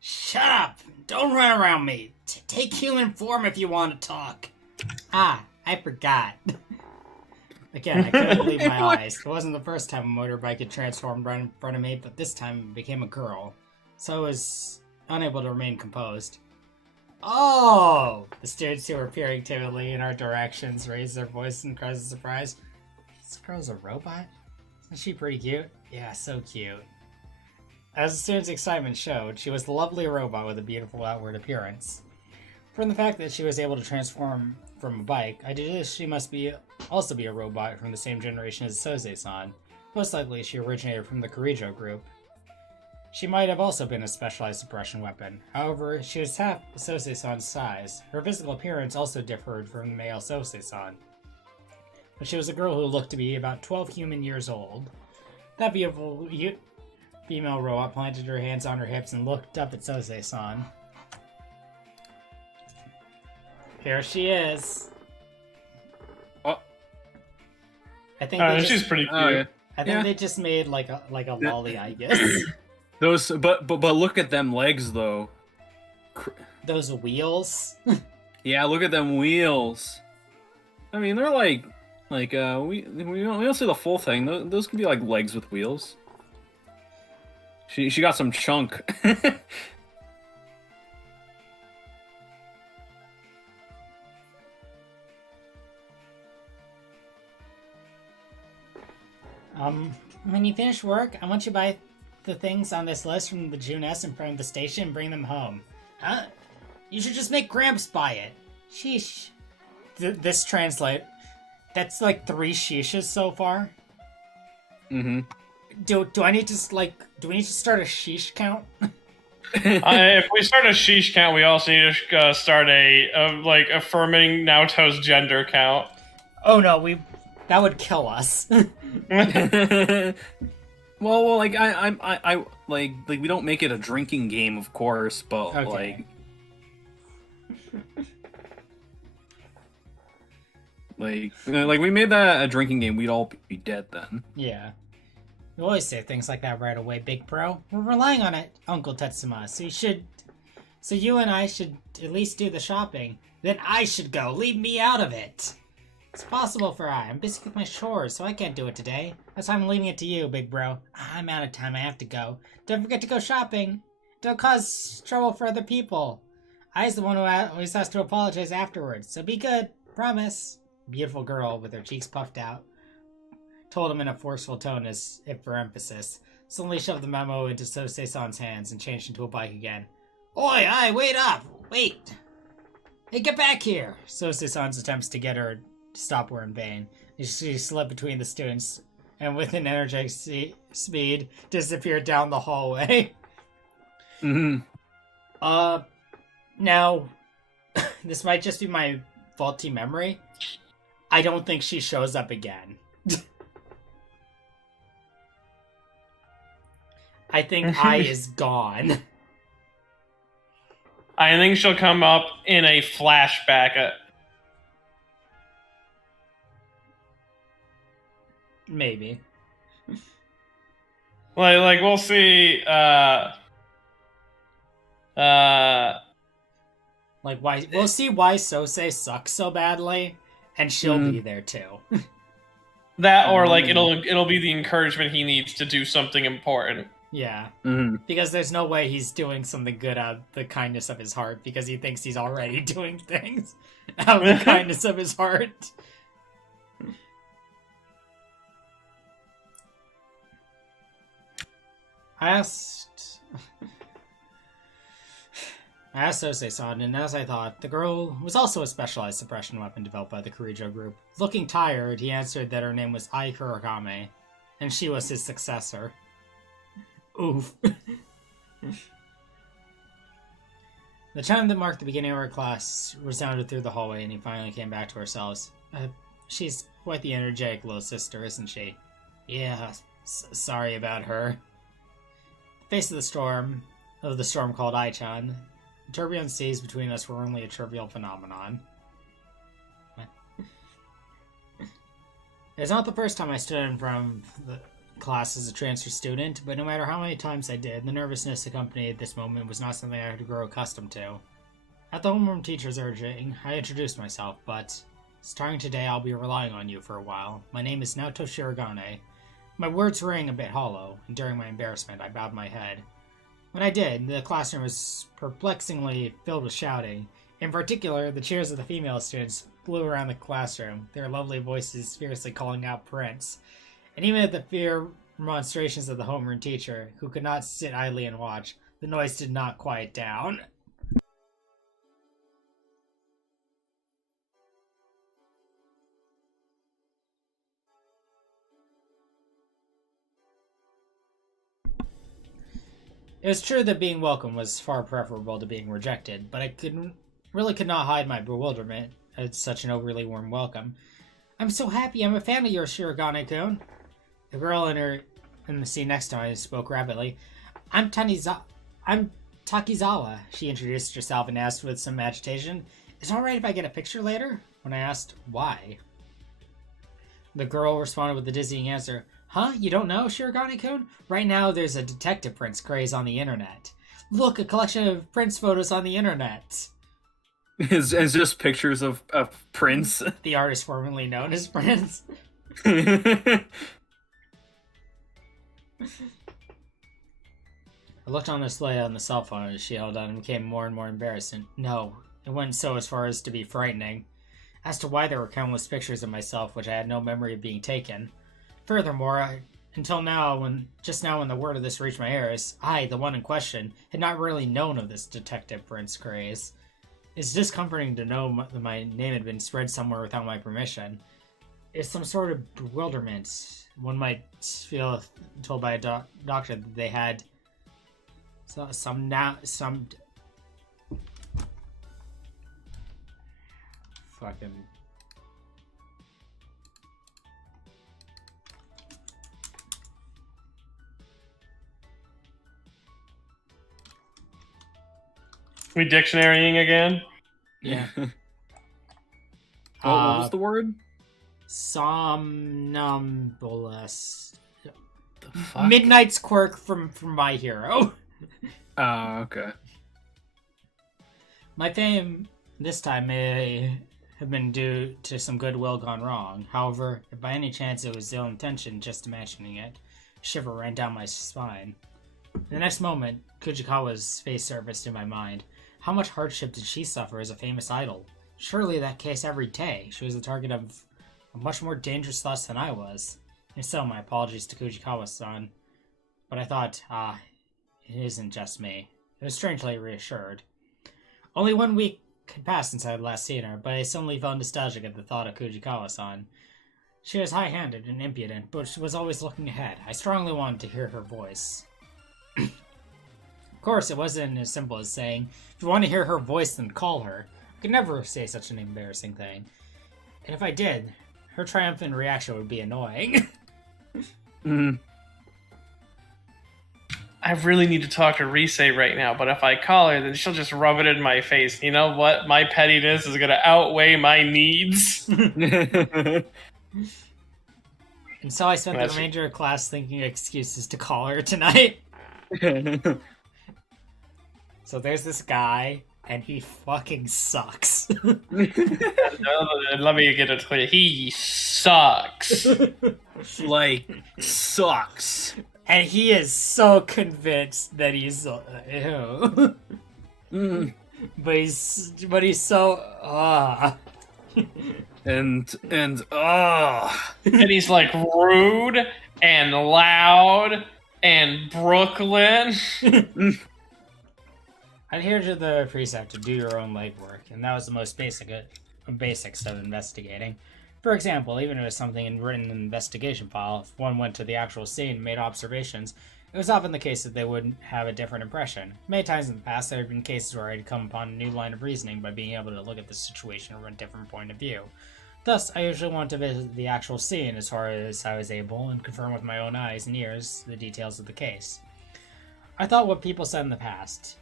"Shut up! Don't run around me! Take human form if you want to talk." Ah, I forgot. Again, I couldn't believe my eyes. It wasn't the first time a motorbike had transformed right in front of me, but this time it became a girl. So I was unable to remain composed. "Oh!" The students who were peering timidly in our directions raised their voices in cries of surprise. "This girl's a robot? Isn't she pretty cute?" "Yeah, so cute." As the students' excitement showed, she was a lovely robot with a beautiful outward appearance. From the fact that she was able to transform from a bike, I deduced she must also be a robot from the same generation as Sosei-san. Most likely she originated from the Kirijo group. She might have also been a specialized suppression weapon. However, she was half Sosei-san's size. Her physical appearance also differed from the male Sosei-san. But she was a girl who looked to be about 12 human years old. That beautiful female robot planted her hands on her hips and looked up at Sosei-san. Here she is. Oh. I think she's pretty cute. Yeah. I think they just made like a lolly, I guess. But look at them legs though. Those wheels. Yeah, look at them wheels. I mean, they're like we don't see the full thing. Those could be like legs with wheels. She got some chunk. when you finish work, I want you to buy the things on this list from the Juness in front of the station and bring them home. Huh? You should just make Gramps buy it. Sheesh. This translate. That's like 3 sheeshes so far. Mm-hmm. Do I need to do we need to start a sheesh count? If we start a sheesh count, we also need to start a affirming Naoto's gender count. Oh no, that would kill us. Well, like I like we don't make it a drinking game, of course, but Okay. like we made that a drinking game, we'd all be dead then. Yeah. You always say things like that right away, big bro. We're relying on it, Uncle Tetsuma. So you and I should at least do the shopping. Then I should go. Leave me out of it. It's possible for I'm busy with my chores, so I can't do it today. That's why I'm leaving it to you, big bro. I'm out of time. I have to go. Don't forget to go shopping. Don't cause trouble for other people. I's the one who always has to apologize afterwards, so be good. Promise. Beautiful girl with her cheeks puffed out told him in a forceful tone as if for emphasis. Suddenly shoved the memo into Sosei-san's hands and changed into a bike again. Oi, wait up! Wait! Hey, get back here! Sosei-san's attempts to get her to stop were in vain. She slipped between the students and with an energetic speed disappeared down the hallway. Mm-hmm. Now, this might just be my faulty memory. I don't think she shows up again. I think I is gone. I think she'll come up in a flashback. Maybe. Like we'll see. Like why we'll see why Sosei sucks so badly, and she'll be there too. That or like it'll be the encouragement he needs to do something important. Yeah. Mm-hmm. Because there's no way he's doing something good out of the kindness of his heart, because he thinks he's already doing things out of the kindness of his heart. I asked Sosei-san, and as I thought, the girl was also a specialized suppression weapon developed by the Kurijo group. Looking tired, he answered that her name was Ai Kuragame, and she was his successor. Oof. The chime that marked the beginning of our class resounded through the hallway, and he finally came back to ourselves. She's quite the energetic little sister, isn't she? Yeah, sorry about her. The face of the storm called Ai-chan. The turbulent seas between us were only a trivial phenomenon. It's not the first time I stood in front of the class as a transfer student, but no matter how many times I did, the nervousness accompanied this moment was not something I had to grow accustomed to. At the homeroom teacher's urging, I introduced myself, but starting today I'll be relying on you for a while. My name is Naoto Shirogane. My words rang a bit hollow, and during my embarrassment I bowed my head. When I did, the classroom was perplexingly filled with shouting. In particular, the cheers of the female students flew around the classroom, their lovely voices fiercely calling out Prince. And even at the fierce remonstrations of the homeroom teacher, who could not sit idly and watch, the noise did not quiet down. It was true that being welcome was far preferable to being rejected, but I could not hide my bewilderment at such an overly warm welcome. I'm so happy. I'm a fan of yours, Shirogane-kun. The girl in the seat next to me spoke rapidly. I'm Takizawa, she introduced herself and asked with some agitation. Is it alright if I get a picture later? When I asked why. The girl responded with a dizzying answer. Huh? You don't know, Shirogane-kun? Right now there's a detective Prince craze on the internet. Look, a collection of Prince photos on the internet. It's just pictures of Prince. The artist formerly known as Prince. I looked on the display on the cell phone as she held on and became more and more embarrassed. And no, it went so as far as to be frightening. As to why there were countless pictures of myself which I had no memory of being taken. Furthermore, Until now, just now when the word of this reached my ears, I, the one in question, had not really known of this Detective Prince craze. It's discomforting to know that my name had been spread somewhere without my permission. It's some sort of bewilderment. One might feel told by a doctor that they had some fucking... We dictionarying again? Yeah. What was the word? Somnambulous. The fuck? Midnight's quirk from My Hero. Oh, okay. My fame this time may have been due to some goodwill gone wrong. However, if by any chance it was ill intention, just imagining it, a shiver ran down my spine. In the next moment, Kujikawa's face surfaced in my mind. How much hardship did she suffer as a famous idol? Surely that case every day. She was the target of much more dangerous thoughts than I was. If so, my apologies to Kujikawa-san. But I thought, it isn't just me. I was strangely reassured. Only 1 week had passed since I had last seen her, but I suddenly felt nostalgic at the thought of Kujikawa-san. She was high-handed and impudent, but she was always looking ahead. I strongly wanted to hear her voice. Of course, it wasn't as simple as saying, if you want to hear her voice, then call her. I could never say such an embarrassing thing. And if I did, her triumphant reaction would be annoying. I really need to talk to Rise right now, but if I call her, then she'll just rub it in my face. You know what? My pettiness is going to outweigh my needs. And so I spent the remainder of class thinking of excuses to call her tonight. So there's this guy, and he fucking sucks. Let me get it clear. He sucks. Like, sucks. And he is so convinced that he's ew. But he's so And And he's like rude and loud and Brooklyn. Adhere to the precept to do your own legwork, and that was the most basics of investigating. For example, even if it was something written in an investigation file, if one went to the actual scene and made observations, it was often the case that they would have a different impression. Many times in the past, there had been cases where I had come upon a new line of reasoning by being able to look at the situation from a different point of view. Thus, I usually wanted to visit the actual scene as far as I was able and confirm with my own eyes and ears the details of the case. I thought what people said in the past.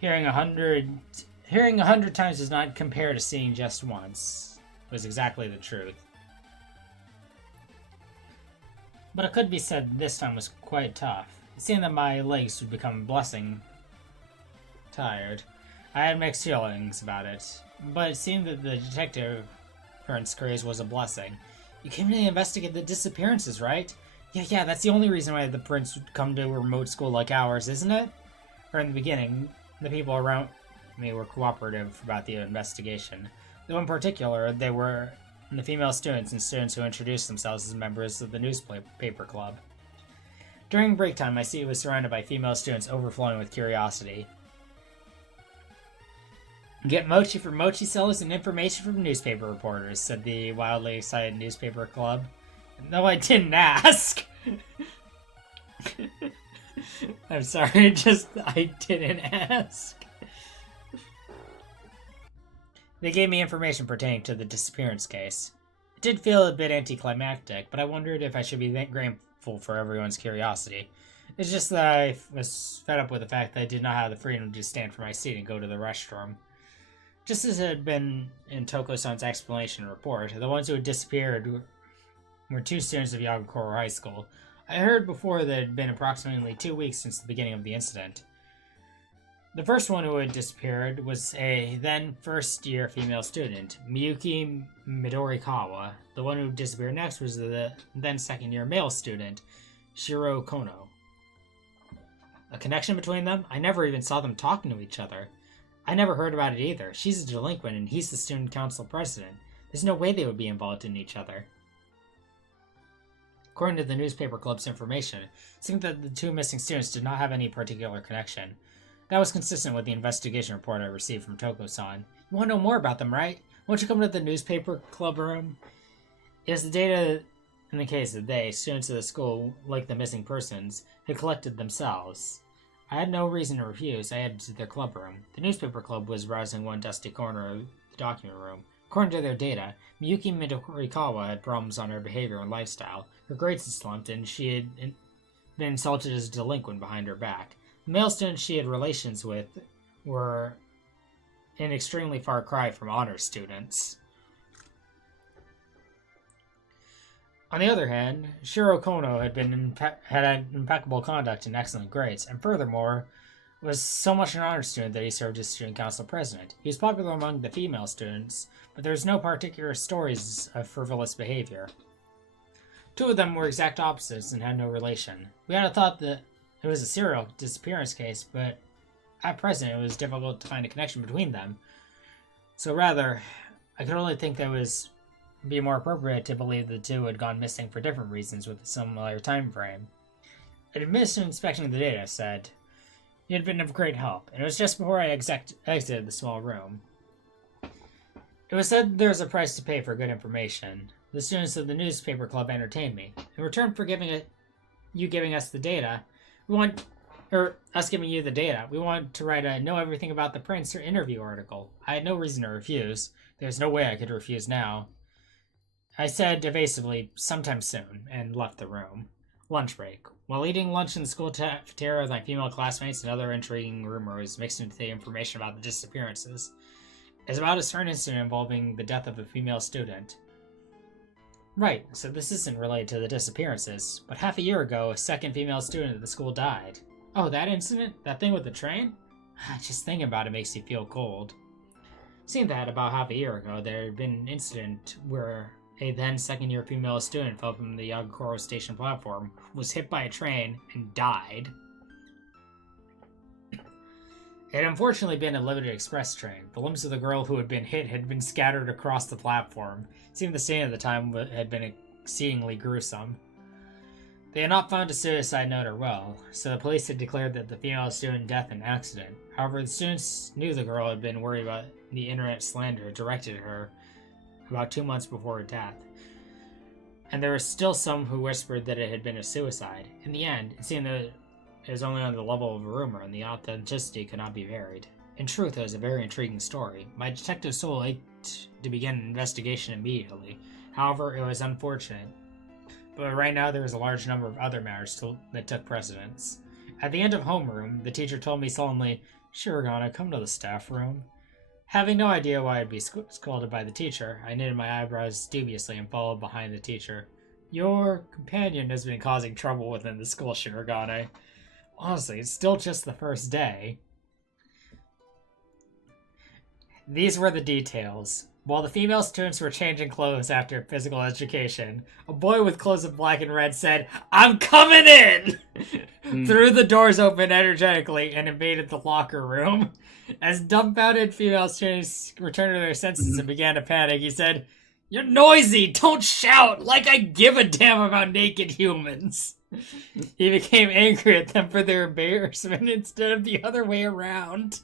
Hearing 100 times does not compare to seeing just once, was exactly the truth. But it could be said this time was quite tough. It seemed that my legs would become a blessing. Tired. I had mixed feelings about it, but it seemed that the detective Prince craze was a blessing. You came to investigate the disappearances, right? Yeah, that's the only reason why the prince would come to a remote school like ours, isn't it? Or in the beginning, the people around me were cooperative about the investigation. Though in particular, they were the female students and students who introduced themselves as members of the newspaper club. During break time, my seat was surrounded by female students overflowing with curiosity. Get mochi from mochi sellers and information from newspaper reporters, said the wildly excited newspaper club. No, I didn't ask. I'm sorry, I didn't ask. They gave me information pertaining to the disappearance case. It did feel a bit anticlimactic, but I wondered if I should be grateful for everyone's curiosity. It's just that I was fed up with the fact that I did not have the freedom to stand for my seat and go to the restroom. Just as it had been in Toko-san's explanation report, the ones who had disappeared were two students of Yagakoro High School. I heard before that it had been approximately 2 weeks since the beginning of the incident. The first one who had disappeared was a then first-year female student, Miyuki Midorikawa. The one who disappeared next was the then second-year male student, Shiro Kono. A connection between them? I never even saw them talking to each other. I never heard about it either. She's a delinquent and he's the student council president. There's no way they would be involved in each other. According to the newspaper club's information, it seemed that the two missing students did not have any particular connection. That was consistent with the investigation report I received from Toko-san. You want to know more about them, right? Won't you come to the newspaper club room? It was the data in the case that they, students of the school, like the missing persons, had collected themselves. I had no reason to refuse. I headed to their club room. The newspaper club was browsing one dusty corner of the document room. According to their data, Miyuki Midorikawa had problems on her behavior and lifestyle. Her grades had slumped, and she had been insulted as a delinquent behind her back. The male students she had relations with were an extremely far cry from honor students. On the other hand, Shiro Kono had impeccable conduct and excellent grades, and furthermore, was so much an honor student that he served as student council president. He was popular among the female students, but there was no particular stories of frivolous behavior. Two of them were exact opposites and had no relation. We had a thought that it was a serial disappearance case, but at present it was difficult to find a connection between them. So rather, I could only think that it was be more appropriate to believe the two had gone missing for different reasons with a similar time frame. An administrative inspection of the data said, "You had been of great help, and it was just before I exited the small room. It was said there was a price to pay for good information. The students of the newspaper club entertained me. In return for giving us the data, us giving you the data, we want to write a know everything about the prince or interview article. I had no reason to refuse. There's no way I could refuse now. I said evasively, sometime soon, and left the room. Lunch break. While eating lunch in the school cafeteria with my female classmates, another intriguing rumor was mixed into the information about the disappearances. It was about a certain incident involving the death of a female student. Right, so this isn't related to the disappearances, but half a year ago, a second female student at the school died. Oh, that incident? That thing with the train? Just thinking about it makes you feel cold. Seeing that about half a year ago, there had been an incident where a then second-year female student fell from the Yagakoro station platform, was hit by a train, and died. It had unfortunately been a limited express train. The limbs of the girl who had been hit had been scattered across the platform. It seemed the scene at the time had been exceedingly gruesome. They had not found a suicide note or will, so the police had declared that the female student death an accident. However, the students knew the girl had been worried about the internet slander directed at her about 2 months before her death, and there were still some who whispered that it had been a suicide. In the end, it seemed that it was only on the level of a rumor, and the authenticity could not be varied. In truth, it was a very intriguing story. My detective soul ached to begin an investigation immediately. However, it was unfortunate. But right now, there was a large number of other matters that took precedence. At the end of homeroom, the teacher told me solemnly, "Shirogana, come to the staff room." Having no idea why I'd be scolded by the teacher, I knitted my eyebrows dubiously and followed behind the teacher. "Your companion has been causing trouble within the school, Shirogane. Honestly, it's still just the first day." These were the details. While the female students were changing clothes after physical education, a boy with clothes of black and red said, "I'm coming in!" Threw the doors open energetically and invaded the locker room. As dumbfounded female students returned to their senses and began to panic, he said, "You're noisy! Don't shout! Like I give a damn about naked humans!" He became angry at them for their embarrassment instead of the other way around.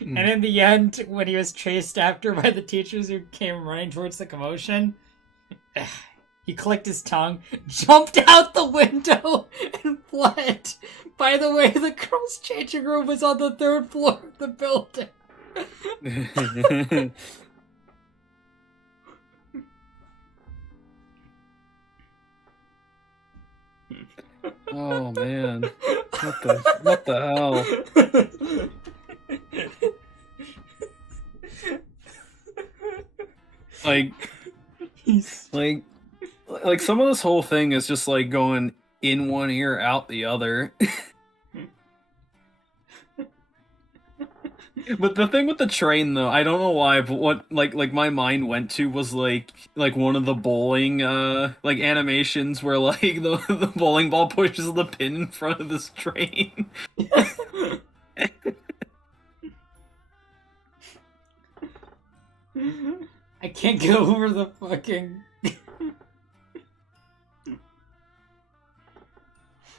And in the end, when he was chased after by the teachers who came running towards the commotion, he clicked his tongue, jumped out the window, and fled. By the way, the girls' changing room was on the 3rd floor of the building. Oh man, what the hell? Like some of this whole thing is just like going in one ear, out the other. But the thing with the train, though, I don't know why, but what like my mind went to was like one of the bowling like animations where like the bowling ball pushes the pin in front of this train. I can't get over the fucking...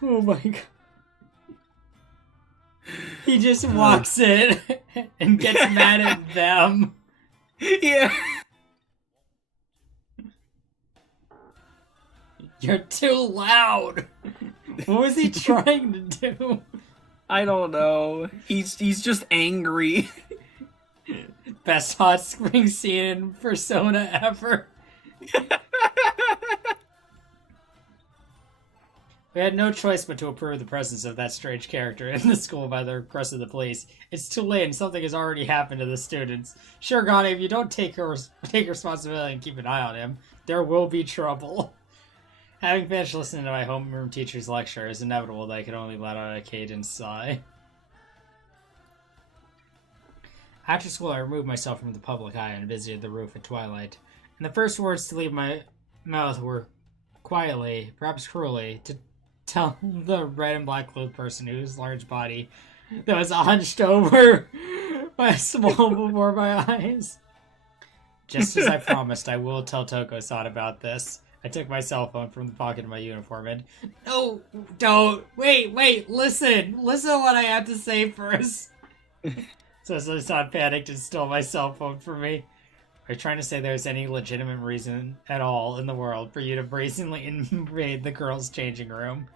Oh my god. He just walks in and gets mad at them. Yeah. You're too loud. What was he trying to do? I don't know. He's just angry. Best hot spring scene in Persona ever. We had no choice but to approve the presence of that strange character in the school by the request of the police. It's too late and something has already happened to the students. Sure, God, if you don't take responsibility and keep an eye on him, there will be trouble. Having finished listening to my homeroom teacher's lecture, it's inevitable that I could only let out a cadence sigh. After school, I removed myself from the public eye and visited the roof at twilight. And the first words to leave my mouth were quietly, perhaps cruelly, to tell the red and black clothed person whose large body that was hunched over my small before my eyes. Just as I promised, I will tell Toko-san about this. I took my cell phone from the pocket of my uniform and... No, don't! Wait, listen! Listen to what I have to say first! So San panicked and stole my cell phone from me. Are you trying to say there's any legitimate reason at all in the world for you to brazenly invade the girls' changing room?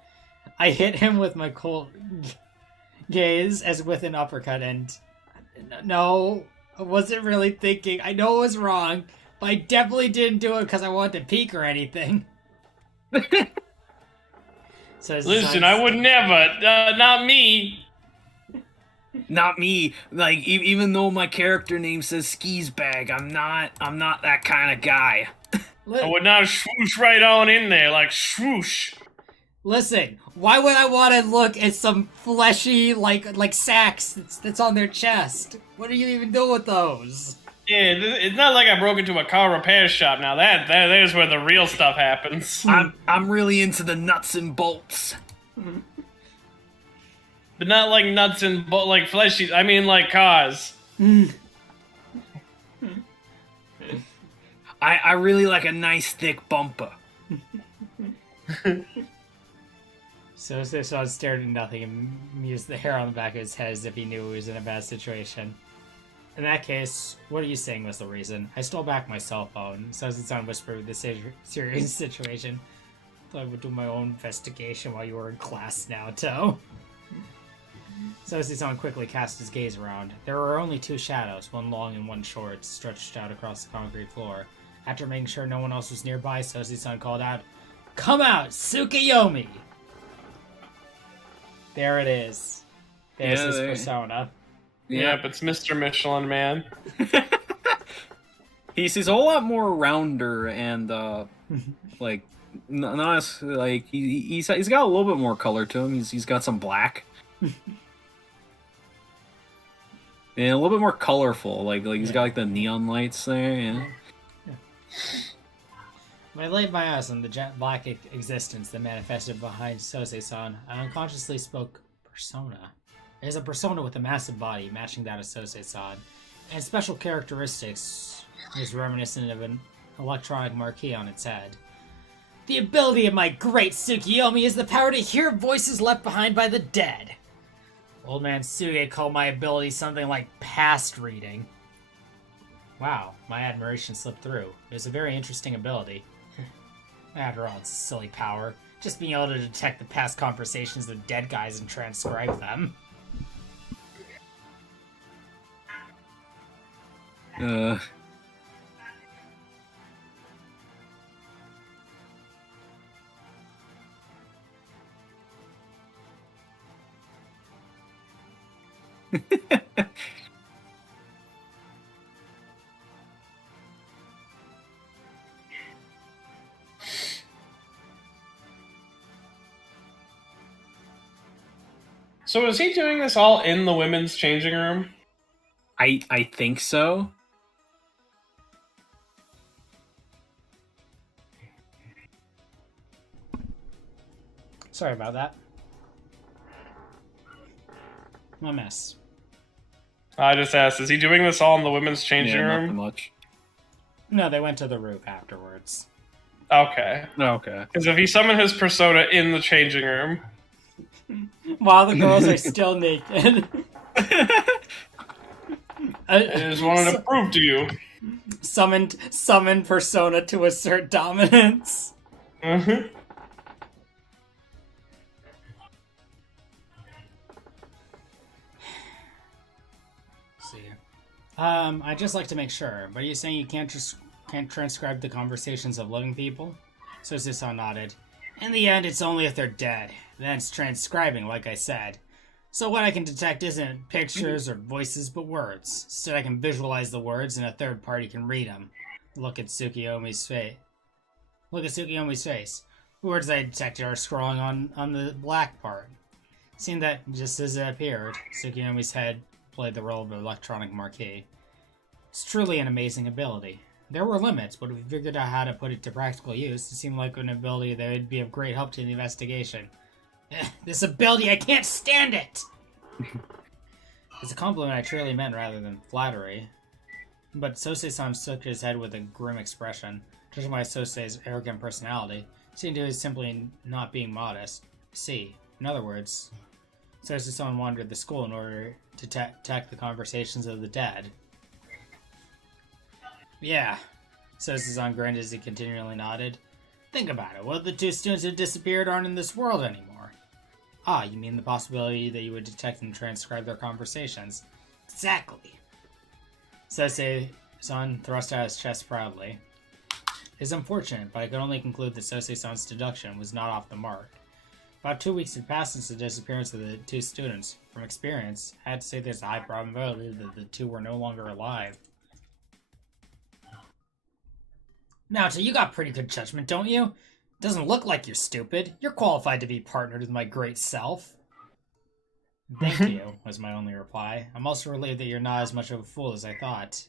I hit him with my cold gaze as with an uppercut and... No, I wasn't really thinking. I know it was wrong, but I definitely didn't do it because I wanted to peek or anything. So listen, I would never. Not me. Not me. Like, even though my character name says skis bag, I'm not that kind of guy. I would not swoosh right on in there, like swoosh. Listen, why would I want to look at some fleshy, like sacks that's on their chest? What are you even doing with those? Yeah, it's not like I broke into a car repair shop. Now there's where the real stuff happens. I'm really into the nuts and bolts. But not like nuts and like fleshy. I mean like cars. I really like a nice thick bumper. So Sean stared at nothing and mused the hair on the back of his head as if he knew he was in a bad situation. In that case, what are you saying was the reason? I stole back my cell phone. Sozi-san whispered the serious situation. Thought I would do my own investigation while you were in class, Naoto. Sozi-san quickly cast his gaze around. There were only two shadows, one long and one short, stretched out across the concrete floor. After making sure no one else was nearby, Sozi-san called out, "Come out, Tsukiyomi!" There it is. There's his persona. Yep, it's Mr. Michelin Man. He's a whole lot more rounder and like not as like he's got a little bit more color to him. He's got some black. And a little bit more colorful, like he's got like the neon lights there. Yeah. When I laid my eyes on the jet black existence that manifested behind Sose-san, I unconsciously spoke persona. It is a persona with a massive body matching that of Sose-san, and special characteristics is reminiscent of an electronic marquee on its head. The ability of my great Tsukiyomi is the power to hear voices left behind by the dead. Old man Suge called my ability something like past reading. Wow, my admiration slipped through. It was a very interesting ability. After all, it's a silly power. Just being able to detect the past conversations of dead guys and transcribe them. So is he doing this all in the women's changing room? I think so. Sorry about that. A mess. I just asked, is he doing this all in the women's changing Nothing room? much. No, they went to the roof afterwards. Okay. Okay. Because if he summoned his persona in the changing room, While the girls are still naked. I just wanted to prove to you. Summoned persona to assert dominance. Mm-hmm. See. I'd just like to make sure, but are you saying you can't transcribe the conversations of living people? Sosu-san nodded. In the end, it's only if they're dead. Then it's transcribing, like I said. So what I can detect isn't pictures or voices, but words. Instead, I can visualize the words, and a third party can read them. Look at Tsukiyomi's face. The words I detected are scrolling on the black part. Seeing that just as it appeared, Tsukiyomi's head played the role of an electronic marquee. It's truly an amazing ability. There were limits, but if we figured out how to put it to practical use, it seemed like an ability that would be of great help to the investigation. This ability, I can't stand it! It's a compliment I truly meant rather than flattery. But Sosei-san shook his head with a grim expression. Judging by Sosei's arrogant personality, it seemed he was simply not being modest. See, in other words, Sosei-san wandered the school in order to detect the conversations of the dead. Yeah, Sosei-san grinned as he continually nodded. Think about it. What if the two students who disappeared aren't in this world anymore? Ah, you mean the possibility that you would detect and transcribe their conversations? Exactly. Sosei-san thrust out his chest proudly. It's unfortunate, but I could only conclude that Sosei-san's deduction was not off the mark. About 2 weeks had passed since the disappearance of the two students. From experience, I had to say there's a high probability that the two were no longer alive. Naoto, you got pretty good judgment, don't you? Doesn't look like you're stupid. You're qualified to be partnered with my great self. Thank you, was my only reply. I'm also relieved that you're not as much of a fool as I thought.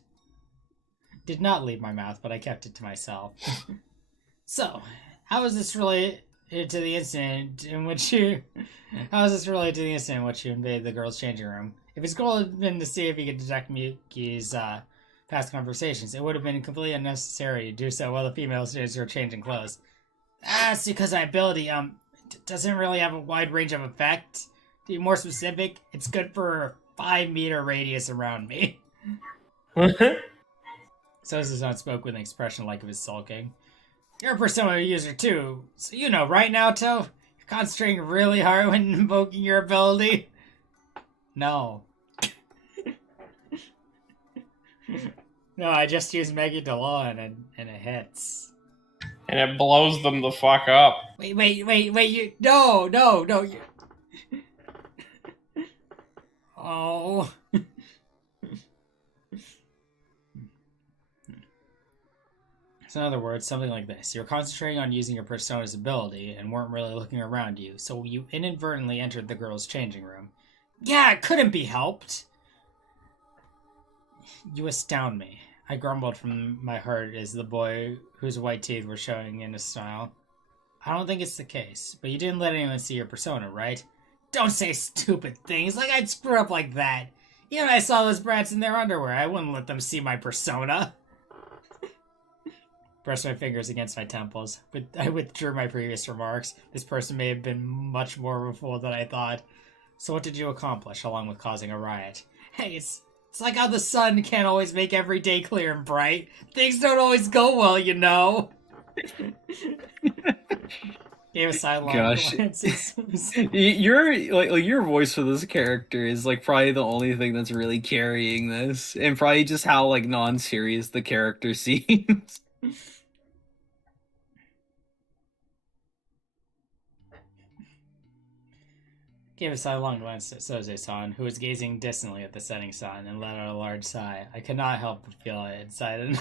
Did not leave my mouth, but I kept it to myself. So, how is this related to the incident in which you... How is this related to the incident in which you invaded the girls' changing room? If his goal had been to see if he could detect Miyuki's, past conversations, it would have been completely unnecessary to do so while the female students were changing clothes. It's because my ability, doesn't really have a wide range of effect. To be more specific, it's good for a 5-meter radius around me. Sosu-san spoke with an expression like he was sulking. You're a persona user too, so you know, right, Naoto? You're concentrating really hard when invoking your ability. No. No, I just use Mega Delon and it hits. And it blows them the fuck up. Wait, you... No, you... Oh... So in other words, something like this. You're concentrating on using your persona's ability and weren't really looking around you, so you inadvertently entered the girls' changing room. Yeah, it couldn't be helped! You astound me. I grumbled from my heart as the boy whose white teeth were showing in his smile. I don't think it's the case, but you didn't let anyone see your persona, right? Don't say stupid things, like I'd screw up like that. Even if I saw those brats in their underwear, I wouldn't let them see my persona. Pressed my fingers against my temples, but I withdrew my previous remarks. This person may have been much more of a fool than I thought. So what did you accomplish, along with causing a riot? Hey, it's like how the sun can't always make every day clear and bright. Things don't always go well, you know. Gave a sidelong glance. Your voice for this character is like probably the only thing that's really carrying this, and probably just how like non-serious the character seems. Gave a sidelong glance at Sosei-san, who was gazing distantly at the setting sun, and let out a large sigh. I could not help but feel it inside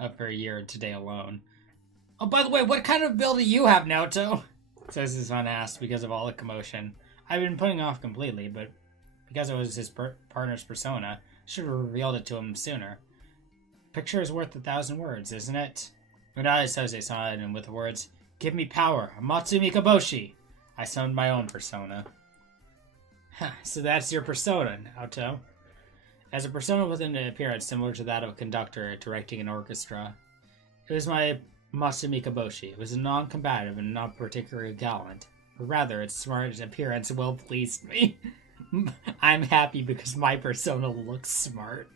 of her a year today alone. Oh, by the way, what kind of ability do you have, Naoto? Sosei-san asked because of all the commotion. I'd been putting off completely, but because it was his partner's persona, I should have revealed it to him sooner. Picture is worth 1,000 words, isn't it? We nodded Sosei-san, and with the words, "Give me power, Amatsu Mikaboshi," I summoned my own persona. So that's your persona, Naoto. As a persona with an appearance similar to that of a conductor directing an orchestra, it was my Amatsu Mikaboshi. It was non-combative and not particularly gallant. Or rather, its smart appearance well pleased me. I'm happy because my persona looks smart.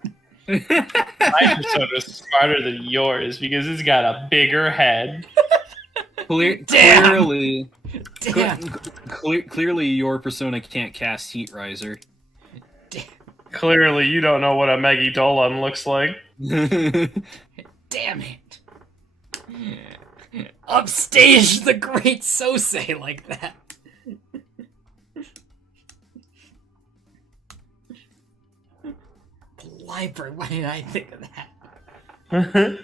My persona is smarter than yours because it's got a bigger head. Clearly, Damn. clearly, your persona can't cast Heat Riser. Clearly, you don't know what a Megidolon looks like. Damn it. Upstage the great Sosei like that. Library, why didn't I think of that?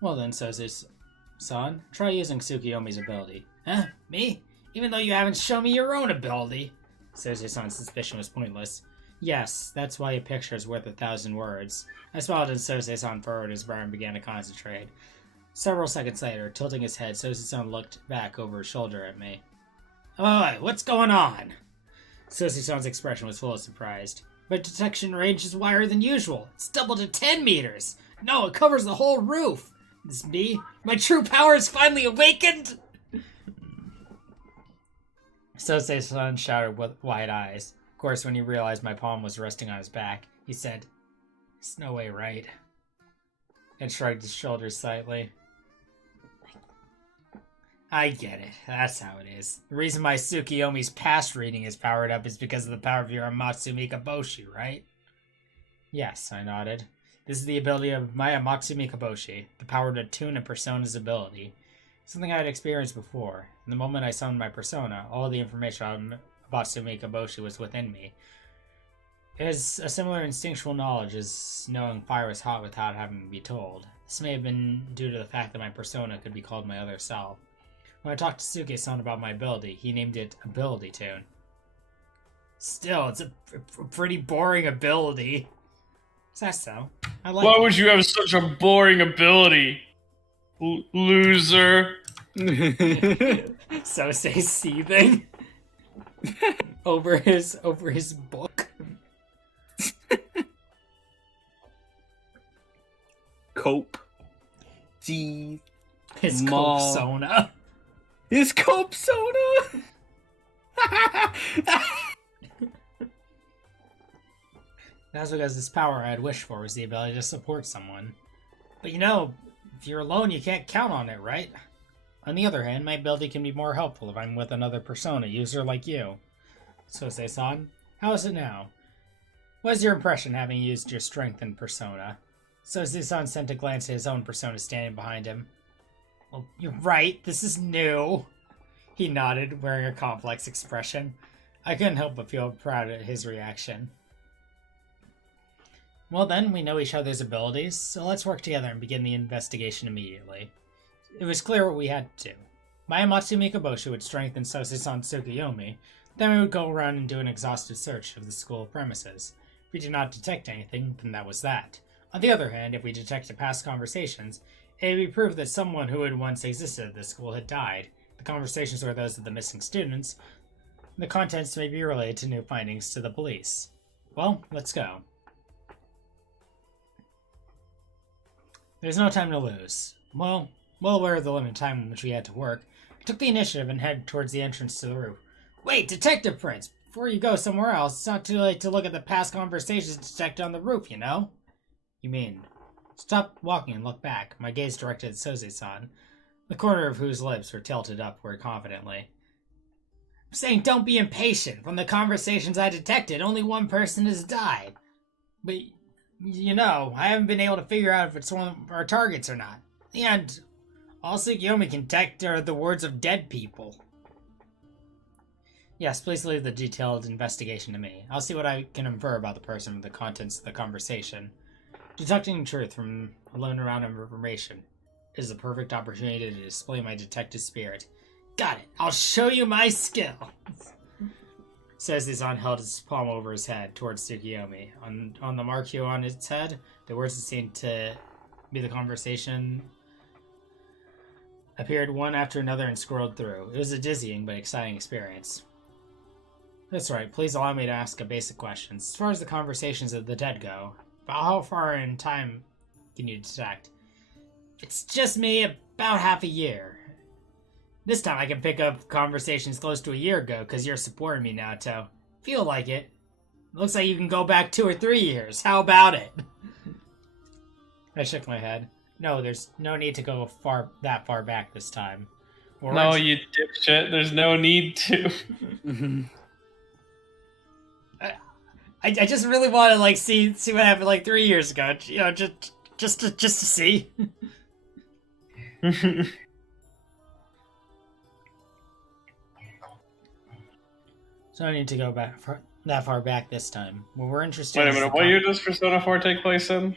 Well then, Sosei-san, try using Tsukiyomi's ability. Huh? Me? Even though you haven't shown me your own ability? Sosei-san's suspicion was pointless. Yes, that's why a picture is worth 1,000 words. I smiled and Sosei-san furrowed his brow and began to concentrate. Several seconds later, tilting his head, Sosei-san looked back over his shoulder at me. Oh, what's going on? Sosei-san's expression was full of surprise. My detection range is wider than usual. It's doubled to 10 meters. No, it covers the whole roof. This me? My true power is finally awakened? Sosei-san shouted with wide eyes. Of course, when he realized my palm was resting on his back, he said, "There's no way, right?" And shrugged his shoulders slightly. I get it. That's how it is. The reason my Tsukiyomi's past reading is powered up is because of the power of your Amatsu Mikaboshi, right? Yes, I nodded. This is the ability of my Amatsu Mikaboshi, the power to tune a persona's ability. Something I had experienced before. In the moment I summoned my persona, all the information on Amatsu Mikaboshi was within me. It is a similar instinctual knowledge as knowing fire is hot without having to be told. This may have been due to the fact that my persona could be called my other self. When I talked to Suke-san about my ability, he named it Ability Tune. Still, it's a pretty boring ability. Is that so? I like Why it. would you have such a boring ability? Loser. Sosei seething over his book. Cope. D. His Ma. Copsona. His Cope soda. That's because this power I had wished for was the ability to support someone. But you know, if you're alone, you can't count on it, right? On the other hand, my ability can be more helpful if I'm with another persona user like you. Sosei-san, how is it now? What is your impression having used your strength in persona? Sosei-san sent a glance at his own persona standing behind him. Well, you're right, this is new. He nodded, wearing a complex expression. I couldn't help but feel proud at his reaction. Well then, we know each other's abilities, so let's work together and begin the investigation immediately. It was clear what we had to do. My Amatsu Mikaboshi would strengthen Sosei-san Tsukiyomi, then we would go around and do an exhaustive search of the school premises. If we did not detect anything, then that was that. On the other hand, if we detected past conversations, it would be proof that someone who had once existed at the school had died. The conversations were those of the missing students. The contents may be related to new findings to the police. Well, let's go. There's no time to lose. Well aware of the limited time in which we had to work, I took the initiative and headed towards the entrance to the roof. Wait, Detective Prince! Before you go somewhere else, it's not too late to look at the past conversations detected on the roof, you know? You mean? Stop walking and look back. My gaze directed at Sosei-san, the corner of whose lips were tilted upward confidently. I'm saying don't be impatient. From the conversations I detected, only one person has died. But, you know, I haven't been able to figure out if it's one of our targets or not. And all Tsukiyomi can detect are the words of dead people. Yes, please leave the detailed investigation to me. I'll see what I can infer about the person from the contents of the conversation. Detecting truth from a lone amount of information is the perfect opportunity to display my detective spirit. Got it. I'll show you my skill. Sosei-san held his palm over his head towards Tsukiyomi. On the marquee on its head, the words that seemed to be the conversation appeared one after another and scrolled through. It was a dizzying but exciting experience. That's right. Please allow me to ask a basic question. As far as the conversations of the dead go, about how far in time can you detect? It's just me, about half a year. This time I can pick up conversations close to a year ago because you're supporting me, Naoto. Feel like it. Looks like you can go back 2 or 3 years. How about it? I shook my head. No, there's no need to go that far back this time. No, you dipshit. There's no need to. I just really want to like see what happened like 3 years ago. You know, just to see. So I need to go that far back this time. Well, we're interested. Wait a minute. What year does Persona 4 take place in?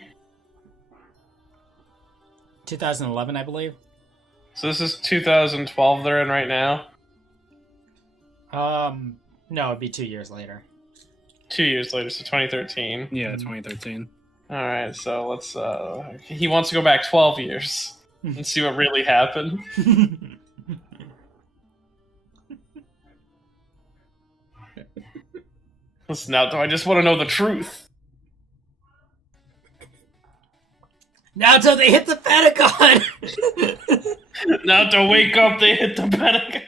2011, I believe. So this is 2012 they're in right now? No, it'd be 2 years later. 2 years later, so 2013. Yeah, 2013. Alright, so let's, he wants to go back 12 years and see what really happened. Listen, now, I just want to know the truth. Naoto, they hit the Pentagon! Now to wake up, they hit the Pentagon.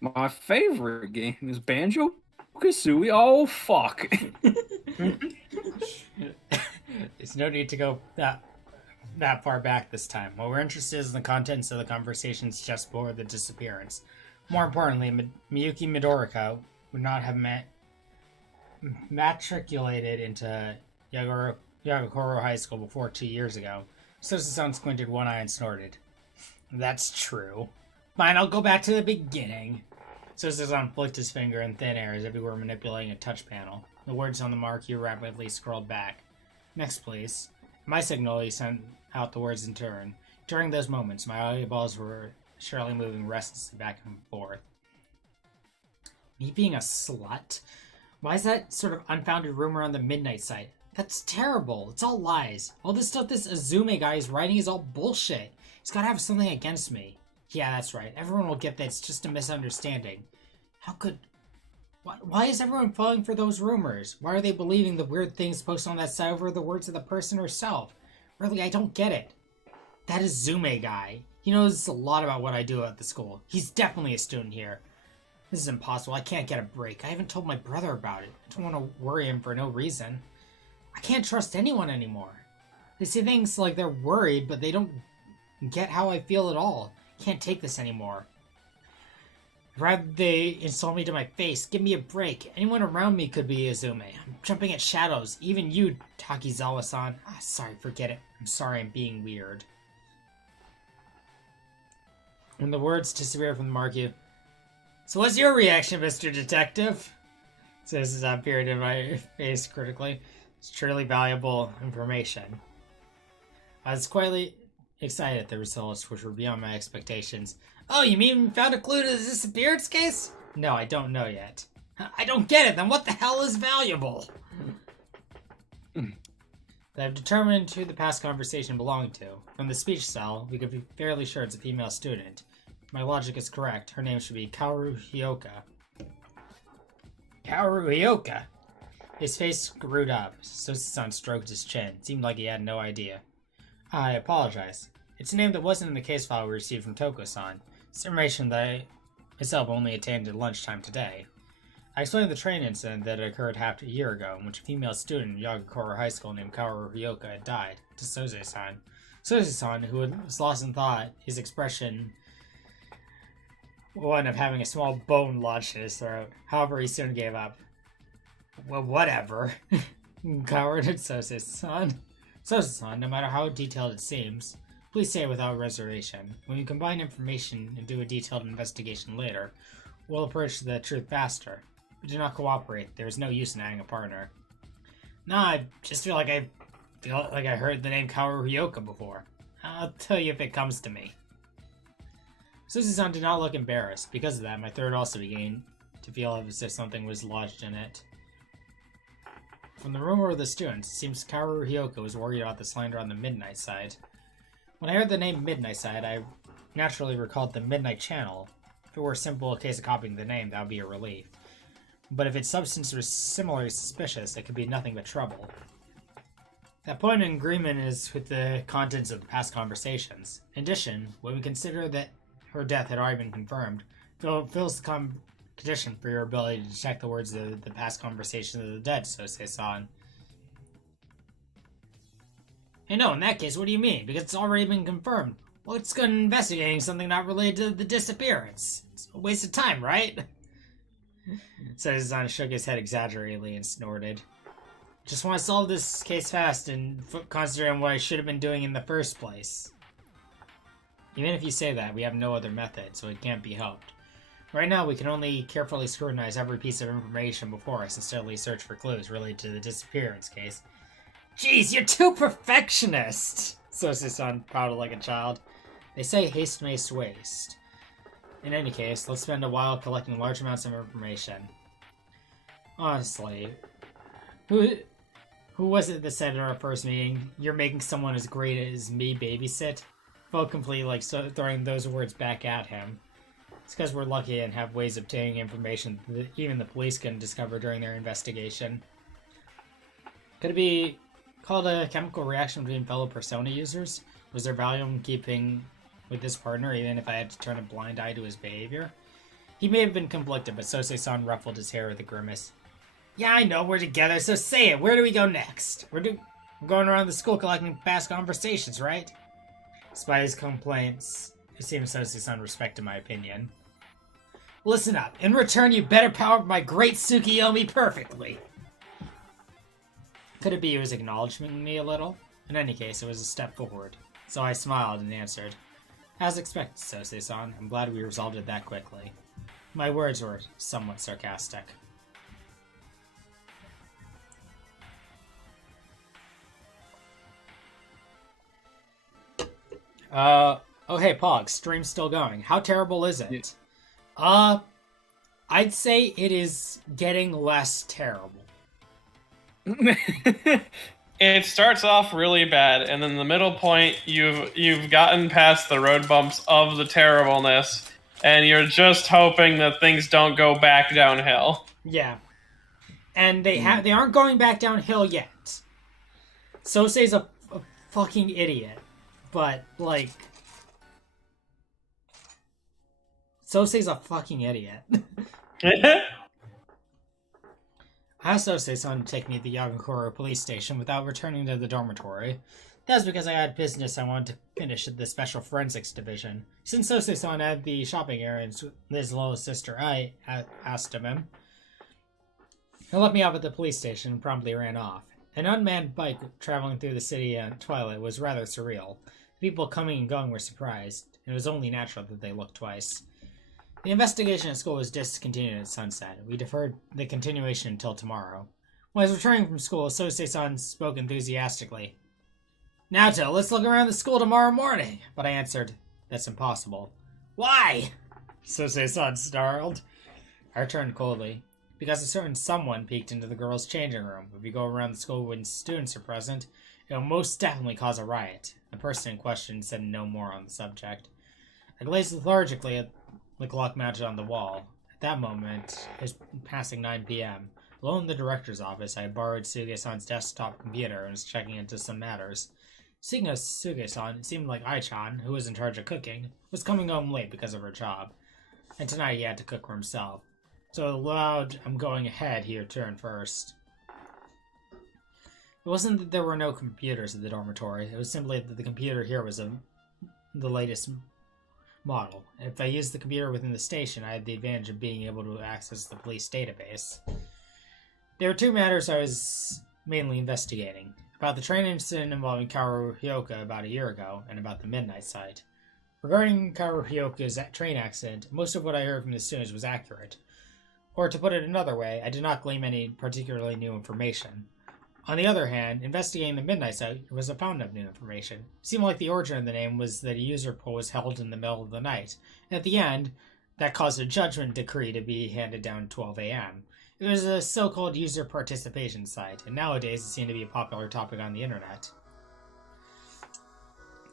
My favorite game is Banjo-Kazooie. Oh, fuck. There's no need to go that far back this time. What we're interested in is the contents of the conversations just before the disappearance. More importantly, Miyuki Midorika would not have matriculated into Yagakoro High School before 2 years ago. Sosa-san squinted one eye and snorted. That's true. Fine, I'll go back to the beginning. Sosa-san flicked his finger in thin air as if he were manipulating a touch panel. The words on the marquee rapidly scrolled back. Next, please. My signal, he sent out the words in turn. During those moments, my eyeballs were surely moving restlessly back and forth. Me being a slut? Why is that sort of unfounded rumor on the Midnight site? That's terrible. It's all lies. All this stuff this Azume guy is writing is all bullshit. He's gotta have something against me. Yeah, that's right. Everyone will get that it's just a misunderstanding. How could... Why is everyone falling for those rumors? Why are they believing the weird things posted on that site over the words of the person herself? Really, I don't get it. That Azume guy. He knows a lot about what I do at the school. He's definitely a student here. This is impossible. I can't get a break. I haven't told my brother about it. I don't want to worry him for no reason. I can't trust anyone anymore. They say things like they're worried, but they don't get how I feel at all. Can't take this anymore. I'd rather they insult me to my face. Give me a break. Anyone around me could be Azume. I'm jumping at shadows. Even you, Takizawa-san. Sorry, forget it. I'm sorry I'm being weird. When the words disappeared from the marquee. So what's your reaction, Mr. Detective? Says as I peered in my face critically. It's truly valuable information. I was quietly excited at the results, which were beyond my expectations. Oh, you mean you found a clue to the disappearance case? No, I don't know yet. I don't get it, then what the hell is valuable? I've determined who the past conversation belonged to. From the speech cell, we could be fairly sure it's a female student. If my logic is correct, her name should be Kaoru Hyoka. Kaoru Hyoka? His face screwed up. Sosa-san stroked his chin. It seemed like he had no idea. I apologize. It's a name that wasn't in the case file we received from Toko-san. It's information that I myself only attained at lunchtime today. I explained the train incident that occurred half a year ago, in which a female student in Yagakoro High School named Kaoru Hyoka had died, to Soze-san. Soze-san, who was lost in thought, his expression one of having a small bone lodged in his throat. However, he soon gave up. Well, whatever. Coward and Soze-san. Soze-san, no matter how detailed it seems, please say it without reservation. When we combine information and do a detailed investigation later, we'll approach the truth faster. If you do not cooperate, there is no use in adding a partner. Nah, I just feel like I heard the name Kaoru Hyoka before. I'll tell you if it comes to me. Soze-san did not look embarrassed. Because of that, my throat also began to feel as if something was lodged in it. From the rumor of the students, it seems Kaoru Hyoka was worried about the slander on the Midnight side. When I heard the name Midnight side, I naturally recalled the Midnight Channel. If it were a simple case of copying the name, that would be a relief. But if its substance was similarly suspicious, it could be nothing but trouble. That point in agreement is with the contents of the past conversations. In addition, when we consider that her death had already been confirmed, fills the condition for your ability to detect the words of the past conversations of the dead, Sosei-san. Hey, no, in that case, what do you mean? Because it's already been confirmed. What's good in investigating something not related to the disappearance? It's a waste of time, right? Sosei-san shook his head exaggeratedly and snorted. Just want to solve this case fast and concentrate on what I should have been doing in the first place. Even if you say that, we have no other method, so it can't be helped. Right now, we can only carefully scrutinize every piece of information before us and steadily search for clues related to the disappearance case. Jeez, you're too perfectionist! Sosei-san pouted like a child. They say haste makes waste. In any case, let's spend a while collecting large amounts of information. Honestly, who was it that said at our first meeting, you're making someone as great as me babysit? Felt completely throwing those words back at him. It's because we're lucky and have ways of obtaining information that even the police couldn't discover during their investigation. Could it be called a chemical reaction between fellow Persona users? Was there value in keeping with this partner even if I had to turn a blind eye to his behavior? He may have been conflicted, but Sosei-san ruffled his hair with a grimace. Yeah, I know, we're together, so say it. Where do we go next? We're going around the school collecting past conversations, right? Despite his complaints, it seems Sosei-san respected my opinion. Listen up. In return, you better power my great Tsukiyomi perfectly. Could it be he was acknowledging me a little? In any case, it was a step forward. So I smiled and answered, As expected, Sosei-san. I'm glad we resolved it that quickly. My words were somewhat sarcastic. Oh hey, Pog, stream's still going. How terrible is it? I'd say it is getting less terrible. It starts off really bad, and then the middle point, you've gotten past the road bumps of the terribleness, and you're just hoping that things don't go back downhill. Yeah. And they aren't going back downhill yet. Sosei's a fucking idiot. But, like... Sosei's a fucking idiot. I asked Sosei-san to take me to the Yagakoro police station without returning to the dormitory. That's because I had business I wanted to finish at the Special Forensics Division. Since Sosei-san had the shopping errands with his little sister, I asked him. He let me off at the police station and promptly ran off. An unmanned bike traveling through the city at twilight was rather surreal. The people coming and going were surprised, and it was only natural that they looked twice. The investigation at school was discontinued at sunset. We deferred the continuation until tomorrow. When I was returning from school, Sosei-san spoke enthusiastically. Naoto, let's look around the school tomorrow morning. But I answered, that's impossible. Why? Sosei-san snarled. I returned coldly. Because a certain someone peeked into the girls' changing room. If you go around the school when students are present, it will most definitely cause a riot. The person in question said no more on the subject. I gazed lethargically at the clock mounted on the wall. At that moment, it was passing 9 p.m. Alone in the director's office, I had borrowed Suge-san's desktop computer and was checking into some matters. Speaking of Suge-san, it seemed like Ai-chan, who was in charge of cooking, was coming home late because of her job. And tonight he had to cook for himself. So aloud, I'm going ahead, he returned first. It wasn't that there were no computers at the dormitory. It was simply that the computer here was the latest model. If I used the computer within the station, I had the advantage of being able to access the police database. There were two matters I was mainly investigating. About the train incident involving Kaoru Hyoka about a year ago, and about the Midnight Site. Regarding Kaoru Hyoka's train accident, most of what I heard from the students was accurate. Or to put it another way, I did not glean any particularly new information. On the other hand, investigating the Midnight Site was a fountain of new information. It seemed like the origin of the name was that a user poll was held in the middle of the night, and at the end, that caused a judgment decree to be handed down at 12 a.m. It was a so-called user participation site, and nowadays it seemed to be a popular topic on the internet.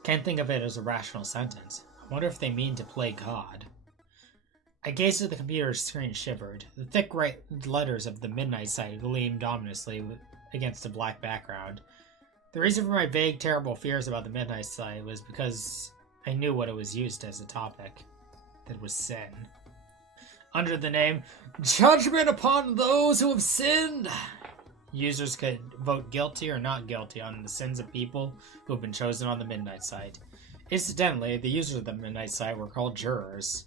Can't think of it as a rational sentence. I wonder if they mean to play God. I gazed at the computer's screen and shivered. The thick red letters of the Midnight Site gleamed ominously against a black background. The reason for my vague, terrible fears about the Midnight Site was because I knew what it was used as a topic. That was sin. Under the name, Judgment Upon Those Who Have Sinned, users could vote guilty or not guilty on the sins of people who have been chosen on the Midnight Site. Incidentally, the users of the Midnight Site were called jurors.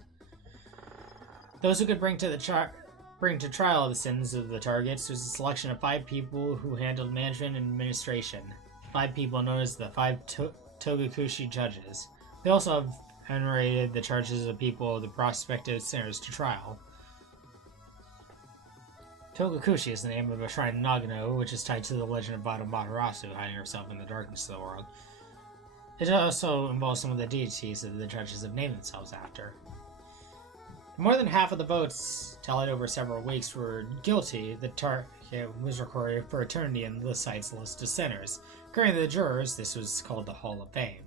Those who could bring to trial the sins of the targets was a selection of 5 people who handled management and administration. 5 people known as the 5 Togakushi judges. They also have enumerated the charges of people, the prospective sinners, to trial. Togakushi is the name of a shrine in Nagano, which is tied to the legend of Vado Matarasu hiding herself in the darkness of the world. It also involves some of the deities that the judges have named themselves after. More than half of the votes, tallied over several weeks, were guilty. The target was recorded for eternity in the site's list of sinners. According to the jurors, this was called the Hall of Fame.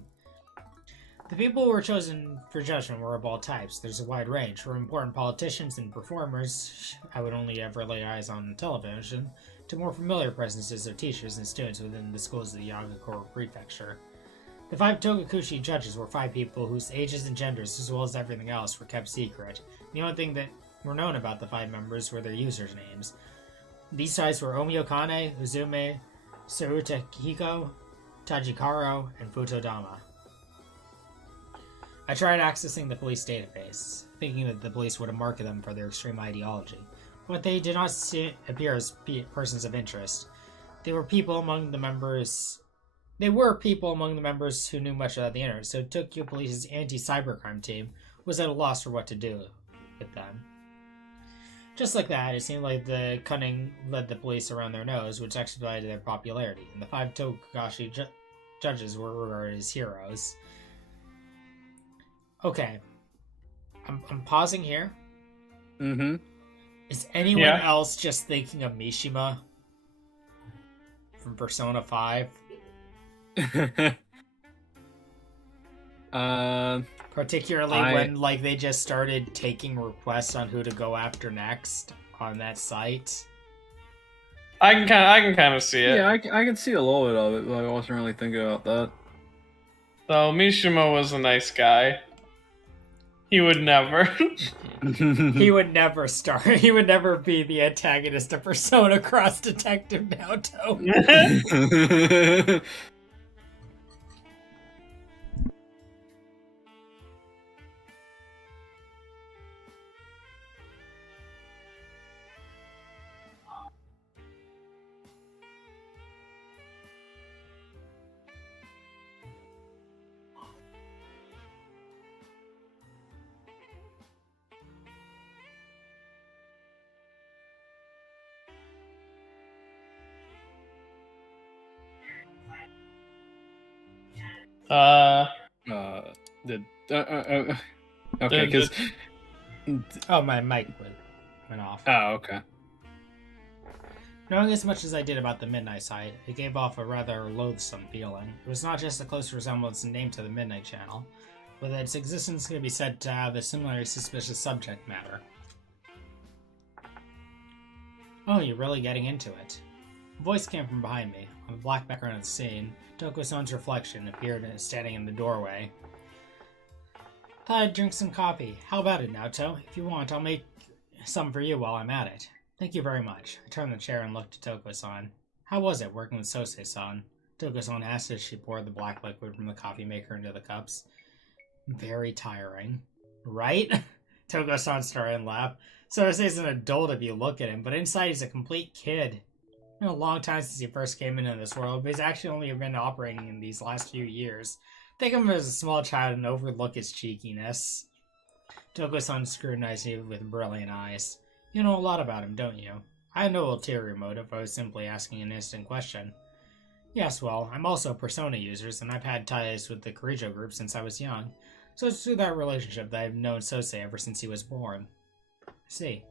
The people who were chosen for judgment were of all types. There's a wide range, from important politicians and performers I would only ever lay eyes on television, to more familiar presences of teachers and students within the schools of the Yagakoro Prefecture. The 5 Togakushi judges were 5 people whose ages and genders, as well as everything else, were kept secret. The only thing that were known about the 5 members were their users' names. These types were Omi Okane, Uzume, Saruta Hiko, Tajikaro, and Futodama. I tried accessing the police database, thinking that the police would have marked them for their extreme ideology, but they did not appear as persons of interest. They were people among the members who knew much about the internet, so Tokyo Police's anti-cybercrime team was at a loss for what to do with them. Just like that, it seemed like the cunning led the police around their nose, which expedited their popularity, and the 5 Togakushi judges were regarded as heroes. Okay. I'm pausing here. Mm-hmm. Is anyone else just thinking of Mishima from Persona 5? Particularly when they just started taking requests on who to go after next on that site. I can kind of see it. Yeah, I can see a little bit of it, but I wasn't really thinking about that. So Mishima was a nice guy. He would never. He would never start. He would never be the antagonist of Persona Cross Detective Naoto. Okay, because... Oh, my mic went off. Oh, okay. Knowing as much as I did about the Midnight Site, it gave off a rather loathsome feeling. It was not just a close resemblance in name to the Midnight Channel, but that its existence could be said to have a similarly suspicious subject matter. Oh, you're really getting into it. A voice came from behind me. On the black background of the scene, Toko-san's reflection appeared standing in the doorway. Thought I'd drink some coffee. How about it, Naoto? If you want, I'll make some for you while I'm at it. Thank you very much. I turned the chair and looked at Toko-san. How was it working with Sosei-san? Toko-san asked as she poured the black liquid from the coffee maker into the cups. Very tiring. Right? Toko-san started and laughed. Sosei's an adult if you look at him, but inside he's a complete kid. It's been a long time since he first came into this world, but he's actually only been operating in these last few years. Think of him as a small child and overlook his cheekiness. Toko-san scrutinized me with brilliant eyes. You know a lot about him, don't you? I had no ulterior motive, I was simply asking an instant question. Yes, well, I'm also a Persona user, and I've had ties with the Kirijo group since I was young, so it's through that relationship that I've known Sosei ever since he was born. I see.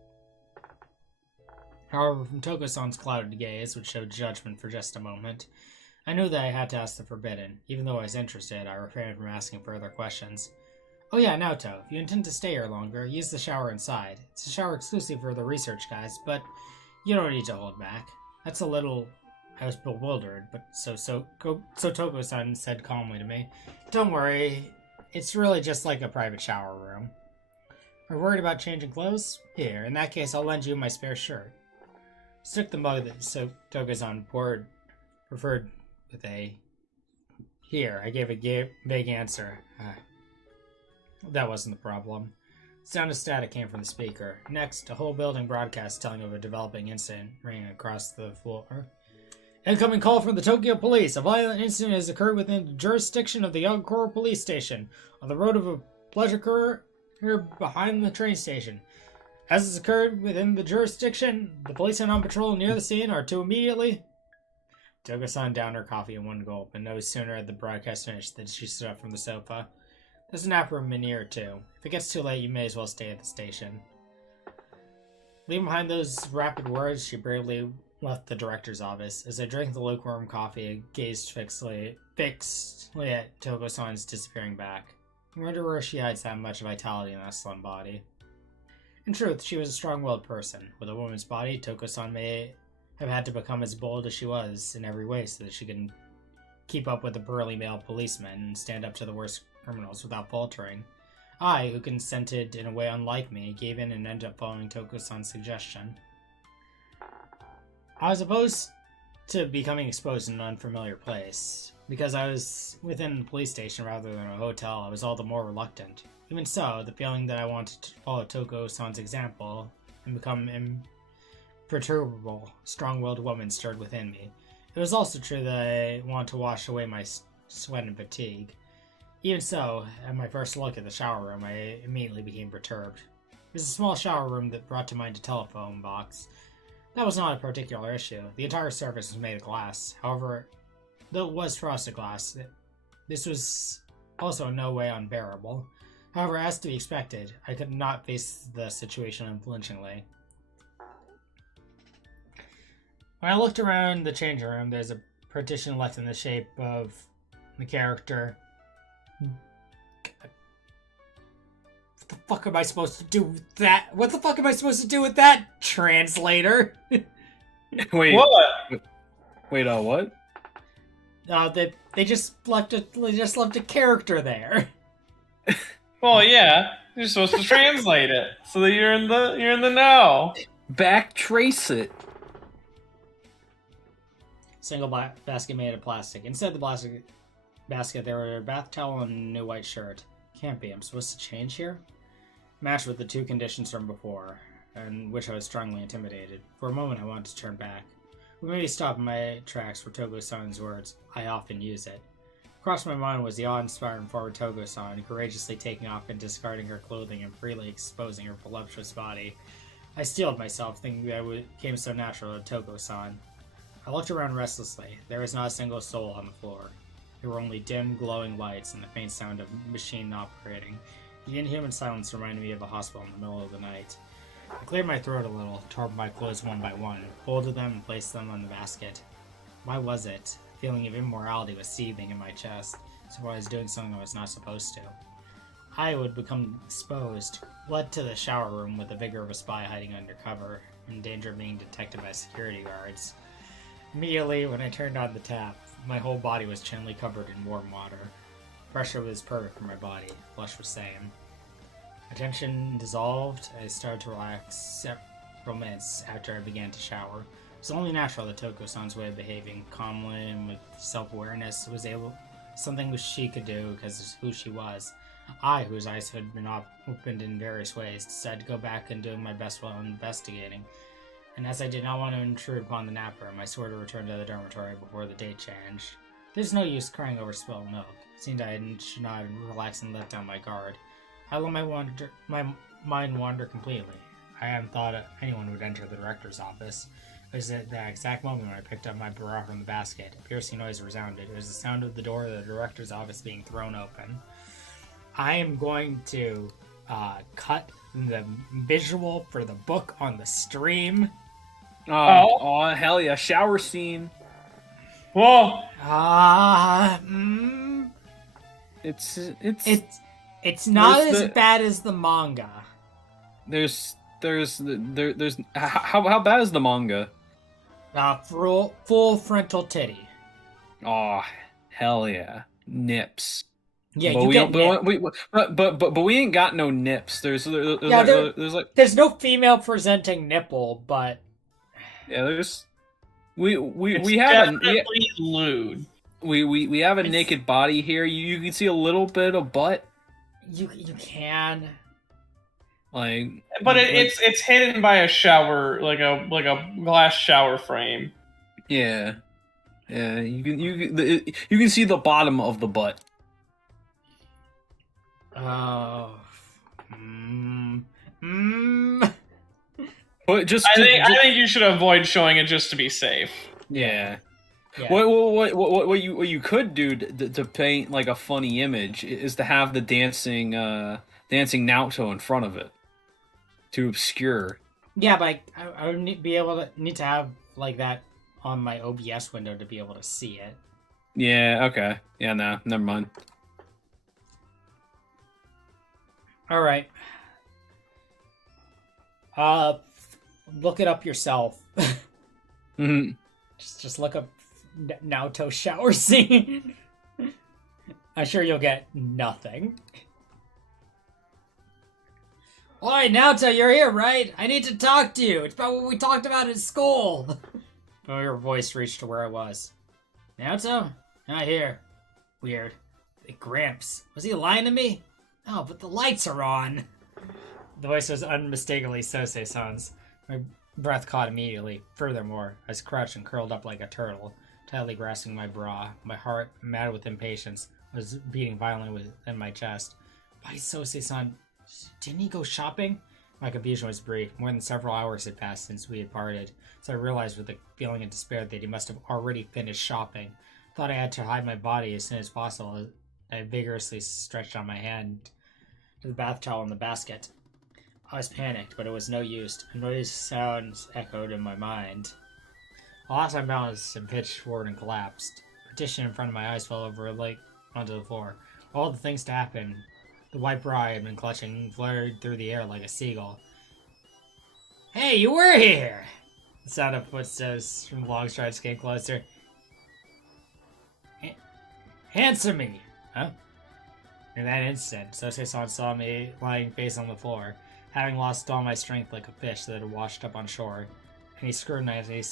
However, from Toko-san's clouded gaze, which showed judgment for just a moment, I knew that I had to ask the forbidden. Even though I was interested, I refrained from asking further questions. Oh yeah, Naoto, if you intend to stay here longer, use the shower inside. It's a shower exclusive for the research guys, but you don't need to hold back. I was bewildered, but so Toko-san said calmly to me, "Don't worry, it's really just like a private shower room. Are worried about changing clothes? Here, in that case, I'll lend you my spare shirt." Stuck the mug that Toko-san preferred with a "Here." I gave a vague answer. That wasn't the problem. Sound of static came from the speaker. Next, a whole building broadcast telling of a developing incident ringing across the floor. "Incoming call from the Tokyo Police. A violent incident has occurred within the jurisdiction of the Yagakoro Police Station, on the road of a pleasure cur behind the train station. As has occurred within the jurisdiction, the policemen on patrol near the scene are to immediately..." Toko-san downed her coffee in one gulp, and no sooner had the broadcast finished than she stood up from the sofa. "There's a nap room in here, too. If it gets too late, you may as well stay at the station." Leaving behind those rapid words, she bravely left the director's office. As I drank the lukewarm coffee, I gazed fixedly at Toko-san's disappearing back. I wonder where she hides that much vitality in that slim body. In truth, she was a strong-willed person. With a woman's body, Toko-san may have had to become as bold as she was in every way so that she could keep up with the burly male policemen and stand up to the worst criminals without faltering. I, who consented in a way unlike me, gave in and ended up following Toko-san's suggestion. I was opposed to becoming exposed in an unfamiliar place. Because I was within the police station rather than a hotel, I was all the more reluctant. Even so, the feeling that I wanted to follow Toko-san's example and become imperturbable, strong-willed woman stirred within me. It was also true that I wanted to wash away my sweat and fatigue. Even so, at my first look at the shower room, I immediately became perturbed. It was a small shower room that brought to mind a telephone box. That was not a particular issue. The entire surface was made of glass. However, though it was frosted glass, this was also in no way unbearable. However, as to be expected, I could not face the situation unflinchingly. When I looked around the changing room, there's a partition left in the shape of the character. What the fuck am I supposed to do with that? What the fuck am I supposed to do with that, translator? Wait. What? Wait, what? They just left a character there. Well, yeah, you're supposed to translate it so that you're in the know. Backtrace it. Single basket made of plastic. Inside the plastic basket, there were a bath towel and a new white shirt. Can't be. I'm supposed to change here? Matched with the two conditions from before, in which I was strongly intimidated. For a moment, I wanted to turn back. We made me stop in my tracks for Toko-san's words. I often use it. Across my mind was the awe-inspiring forward Toko-san, courageously taking off and discarding her clothing and freely exposing her voluptuous body. I steeled myself, thinking that it came so natural to Toko-san. I looked around restlessly. There was not a single soul on the floor. There were only dim, glowing lights and the faint sound of machine operating. The inhuman silence reminded me of a hospital in the middle of the night. I cleared my throat a little, tore up my clothes one by one, folded them and placed them on the basket. Why was it? A feeling of immorality was seething in my chest, so I was doing something I was not supposed to. I would become exposed, led to the shower room with the vigor of a spy hiding under cover, in danger of being detected by security guards. Immediately, when I turned on the tap, my whole body was gently covered in warm water. Pressure was perfect for my body, flush was same. My tension dissolved, I started to relax several minutes after I began to shower. It was only natural that Toko-san's way of behaving calmly and with self-awareness was something which she could do because of who she was. I, whose eyes had been opened in various ways, decided to go back and doing my best while investigating. And as I did not want to intrude upon the nap room, I swore to return to the dormitory before the date changed. There's no use crying over spilled milk. It seemed I should not relax and let down my guard. I let my mind wander completely. I hadn't thought anyone would enter the director's office. It was at that exact moment when I picked up my bra from the basket. A piercing noise resounded. It was the sound of the door of the director's office being thrown open. I am going to cut the visual for the book on the stream. Oh, hell yeah. Shower scene. Whoa! It's not as bad as the manga. There's how bad is the manga? Full frontal titty. Oh, hell yeah. Nips. Yeah, but you we get don't, nip. but we ain't got no nips. There's Yeah, there's like there's no female presenting nipple, but yeah, there's we It's have definitely lewd. we have a naked body here. You can see a little bit of butt. you can. Like, But it's hidden by a shower, like a glass shower frame. yeah, you can see the bottom of the butt. Oh. But I think you should avoid showing it just to be safe. yeah. Yeah. What you could do to paint like a funny image is to have the dancing Naoto in front of it to obscure. Yeah, but I would need to have like that on my OBS window to be able to see it. Yeah. Okay. Yeah. No. Never mind. All right. Look it up yourself. Mm-hmm. Just look up Naoto shower scene. I'm sure you'll get nothing. Oi, Naoto, you're here, right? I need to talk to you. It's about what we talked about in school. Oh, your voice reached to where I was. Naoto? Not here. Weird. Hey, Gramps. Was he lying to me? Oh, but the lights are on. The voice was unmistakably Sosei-san's. My breath caught immediately. Furthermore, I was crouched and curled up like a turtle, tightly grasping my bra. My heart, mad with impatience, was beating violently within my chest. Why, Sosei-san, didn't he go shopping? My confusion was brief. More than several hours had passed since we had parted, so I realized with a feeling of despair that he must have already finished shopping. Thought I had to hide my body as soon as possible. I vigorously stretched out my hand to the bath towel in the basket. I was panicked, but it was no use. A noise sounds echoed in my mind. I lost my balance and pitched forward and collapsed. The partition in front of my eyes fell over like onto the floor. All the things to happen. The white bra I had been clutching fluttered through the air like a seagull. Hey, you were here! The sound of footsteps from long strides came closer. Answer me! Huh? In that instant, Sosei-san saw me lying face on the floor, having lost all my strength like a fish that had washed up on shore, and he scrutinized me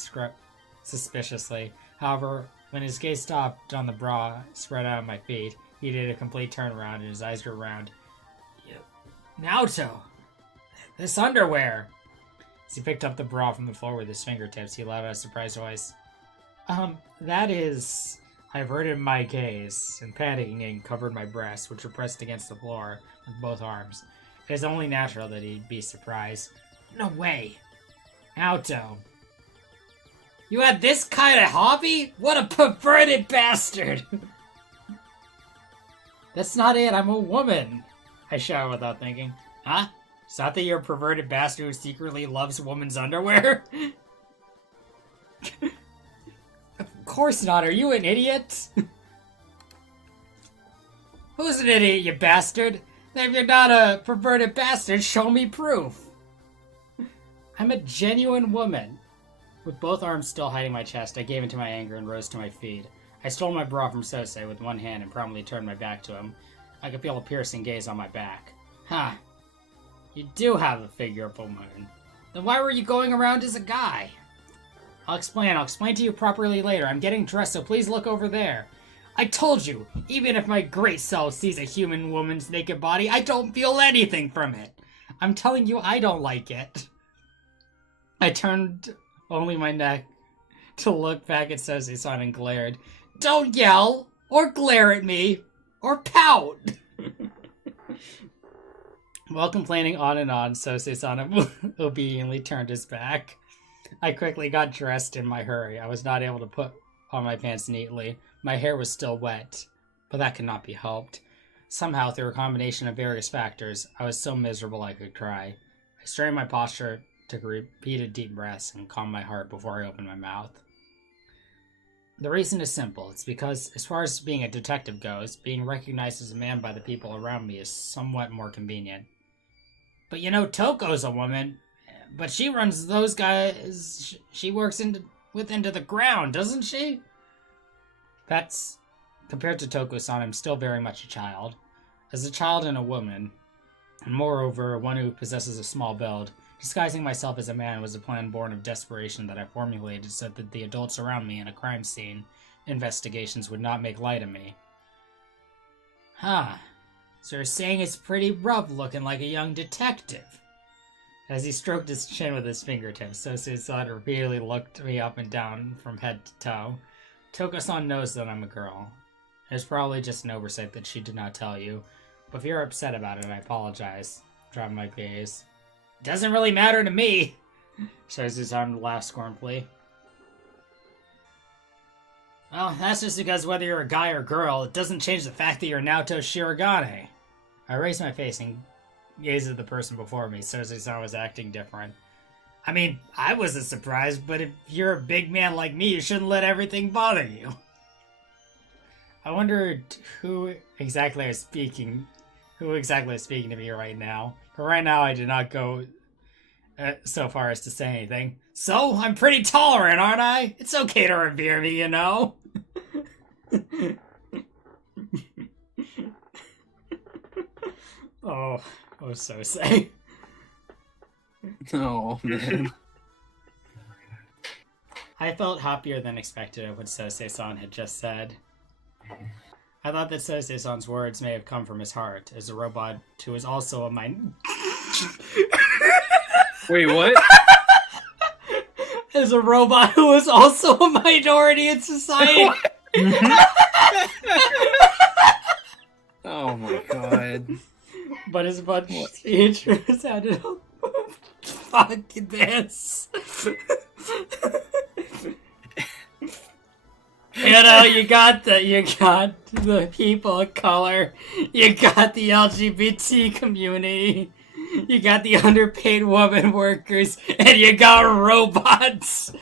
suspiciously. However, when his gaze stopped on the bra spread out at my feet, he did a complete turnaround and his eyes grew round. Naoto! This underwear! As he picked up the bra from the floor with his fingertips, he let out a surprised voice. That is... I averted my gaze, and panicking covered my breasts, which were pressed against the floor with both arms. It is only natural that he'd be surprised. No way! Naoto. You had this kind of hobby? What a perverted bastard! That's not it, I'm a woman! I shouted without thinking. Huh? Is that you're a perverted bastard who secretly loves women's underwear? Of course not, are you an idiot? Who's an idiot, you bastard? If you're not a perverted bastard, show me proof. I'm a genuine woman. With both arms still hiding my chest, I gave into my anger and rose to my feet. I stole my bra from Sosei with one hand and promptly turned my back to him. I could feel a piercing gaze on my back. Huh. You do have the figure of a woman. Then why were you going around as a guy? I'll explain to you properly later. I'm getting dressed, so please look over there. I told you, even if my great self sees a human woman's naked body, I don't feel anything from it. I'm telling you, I don't like it. I turned only my neck to look back at Sosei-san and glared. Don't yell, or glare at me, or pout. While complaining on and on, Sosei-san obediently turned his back. I quickly got dressed in my hurry. I was not able to put on my pants neatly. My hair was still wet, but that could not be helped. Somehow, through a combination of various factors, I was so miserable I could cry. I straightened my posture, took repeated deep breaths, and calmed my heart before I opened my mouth. The reason is simple. It's because, as far as being a detective goes, being recognized as a man by the people around me is somewhat more convenient. But you know, Toko's a woman. But she runs those guys. She works with into the ground, doesn't she? That's... Compared to Toko-san, I'm still very much a child. As a child and a woman, and moreover, one who possesses a small build, disguising myself as a man was a plan born of desperation that I formulated so that the adults around me in a crime scene investigations would not make light of me. Huh. So you're saying it's pretty rough looking like a young detective. As he stroked his chin with his fingertips, Sosei-san repeatedly looked me up and down from head to toe. Toko-san knows that I'm a girl. It's probably just an oversight that she did not tell you, but if you're upset about it, I apologize. Drop my gaze. Doesn't really matter to me! Sosei-san laughed scornfully. Well, that's just because whether you're a guy or girl, it doesn't change the fact that you're Naoto Shirogane. I raised my face and gazed at the person before me. Sosei-san was acting different. I mean, I wasn't surprised, but if you're a big man like me, you shouldn't let everything bother you. I wondered who exactly is speaking to me right now. But right now, I did not go so far as to say anything. So, I'm pretty tolerant, aren't I? It's okay to revere me, you know? Oh, Sosei. Oh, man. I felt happier than expected at what Sosei-san had just said. I thought that Sosei-san's words may have come from his heart, as a robot who is also a Wait, what? As a robot who is also a minority in society. Oh my god. But as much interest sounded fuck this. You know, you got the people of color, you got the LGBT community, you got the underpaid woman workers, and you got robots.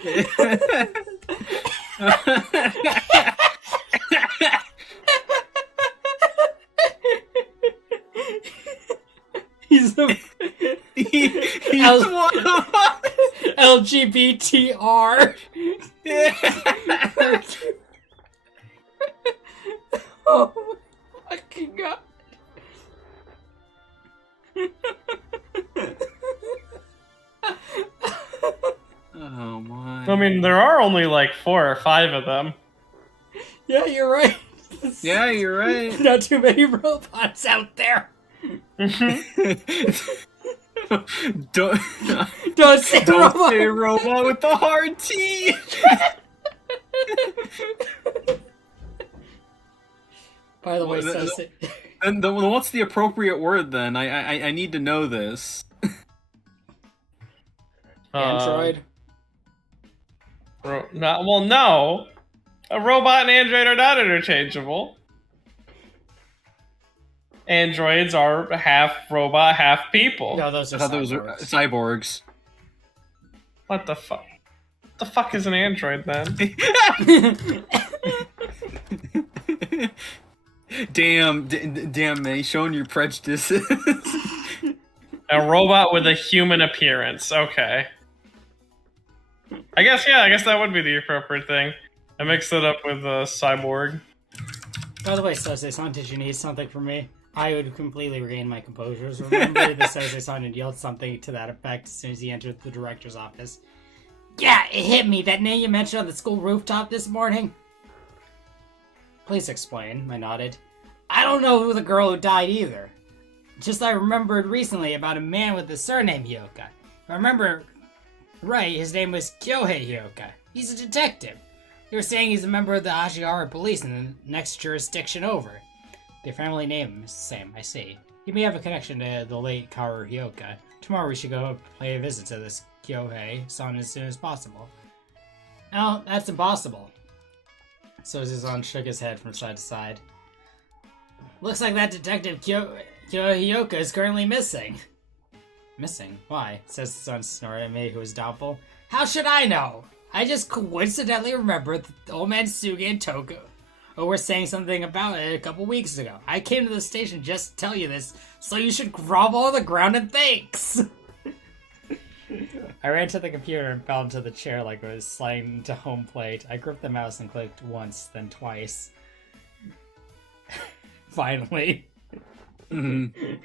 He's one of LGBTR. Oh my fucking god. Oh my. I mean, there are only like 4 or 5 of them. Yeah, you're right. Yeah, you're right. Not too many robots out there. Don't say don't robot. say robot with the hard T. By the way, Well, then what's the appropriate word then? I need to know this. Android. No. A robot and android are not interchangeable. Androids are half robot, half people. No, those are I thought those were cyborgs. What the fuck? What the fuck is an android then? Damn, man, showing your prejudices. A robot with a human appearance. Okay. I guess that would be the appropriate thing. I mixed it up with a cyborg. By the way, Sosei-san, did you need something from me? I would completely regain my composure. Remember that Sosei-san had yelled something to that effect as soon as he entered the director's office. Yeah, it hit me. That name you mentioned on the school rooftop this morning. Please explain, I nodded. I don't know who the girl who died either. Just I remembered recently about a man with the surname Hyoka. If I remember right, his name was Kyohei Hyoka. He's a detective. They were saying he's a member of the Ashihara police in the next jurisdiction over. Their family name is the same, I see. He may have a connection to the late Kaoru Hyoka. Tomorrow we should go pay a visit to this Kyohei-san as soon as possible. No, that's impossible. Sosei-san shook his head from side to side. Looks like that detective Kyohei Hyoka is currently missing. Missing? Why? Says the son snorted at me, who was doubtful. How should I know? I just coincidentally remembered that old man Sugi and Toko were saying something about it a couple weeks ago. I came to the station just to tell you this, so you should grovel on the ground and thanks. I ran to the computer and fell into the chair like it was sliding into home plate. I gripped the mouse and clicked once, then twice. Finally. Boop.wop.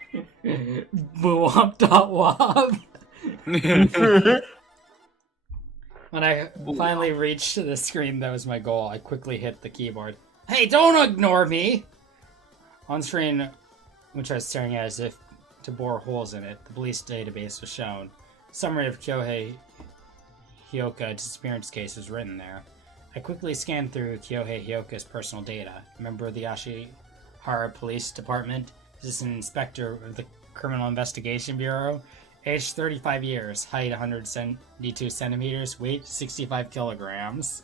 When I finally reached the screen that was my goal, I quickly hit the keyboard. Hey, don't ignore me! On screen, which I was staring at as if to bore holes in it, the police database was shown. Summary of Kyohei Hyoka disappearance case was written there. I quickly scanned through Kyohei Hyoka's personal data. A member of the Ashihara Police Department, assistant inspector of the Criminal Investigation Bureau, age 35 years, height 172 centimeters, weight 65 kilograms.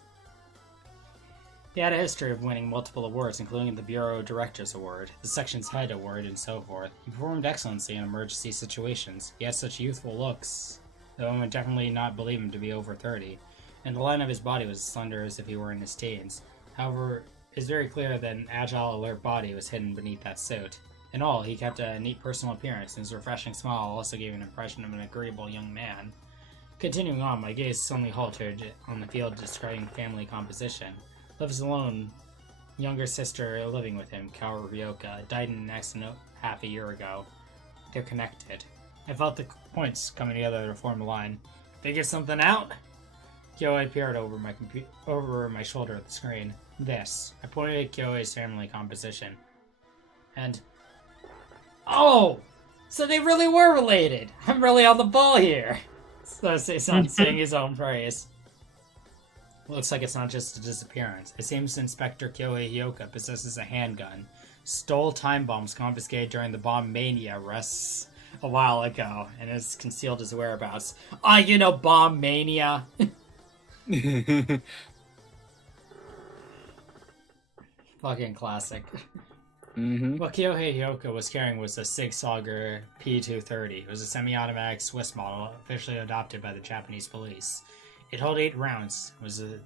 He had a history of winning multiple awards, including the Bureau Director's Award, the section's head award, and so forth. He performed excellency in emergency situations. He had such youthful looks, though one would definitely not believe him to be over 30, and the line of his body was as slender as if he were in his teens. However, it is very clear that an agile, alert body was hidden beneath that suit. In all, he kept a neat personal appearance, and his refreshing smile also gave an impression of an agreeable young man. Continuing on, my gaze suddenly halted on the field describing family composition. Lives alone, younger sister living with him, Kaoru Ryoka, died in an accident half a year ago. They're connected. I felt the points coming together to form a line. Figure something out? Kyohei peered over my shoulder at the screen. This. I pointed at Kyohei's family composition. And... oh! So they really were related! I'm really on the ball here! So Seisan sing his own praise. Looks like it's not just a disappearance. It seems Inspector Kyohei Hyoka possesses a handgun. Stole time bombs confiscated during the bomb mania arrests a while ago, and has concealed his whereabouts. Bomb mania! Fucking classic. Mm-hmm. What Kyohei Hyoka was carrying was a Sig Sauer P230. It was a semi-automatic Swiss model, officially adopted by the Japanese police. It held 8 rounds. It was a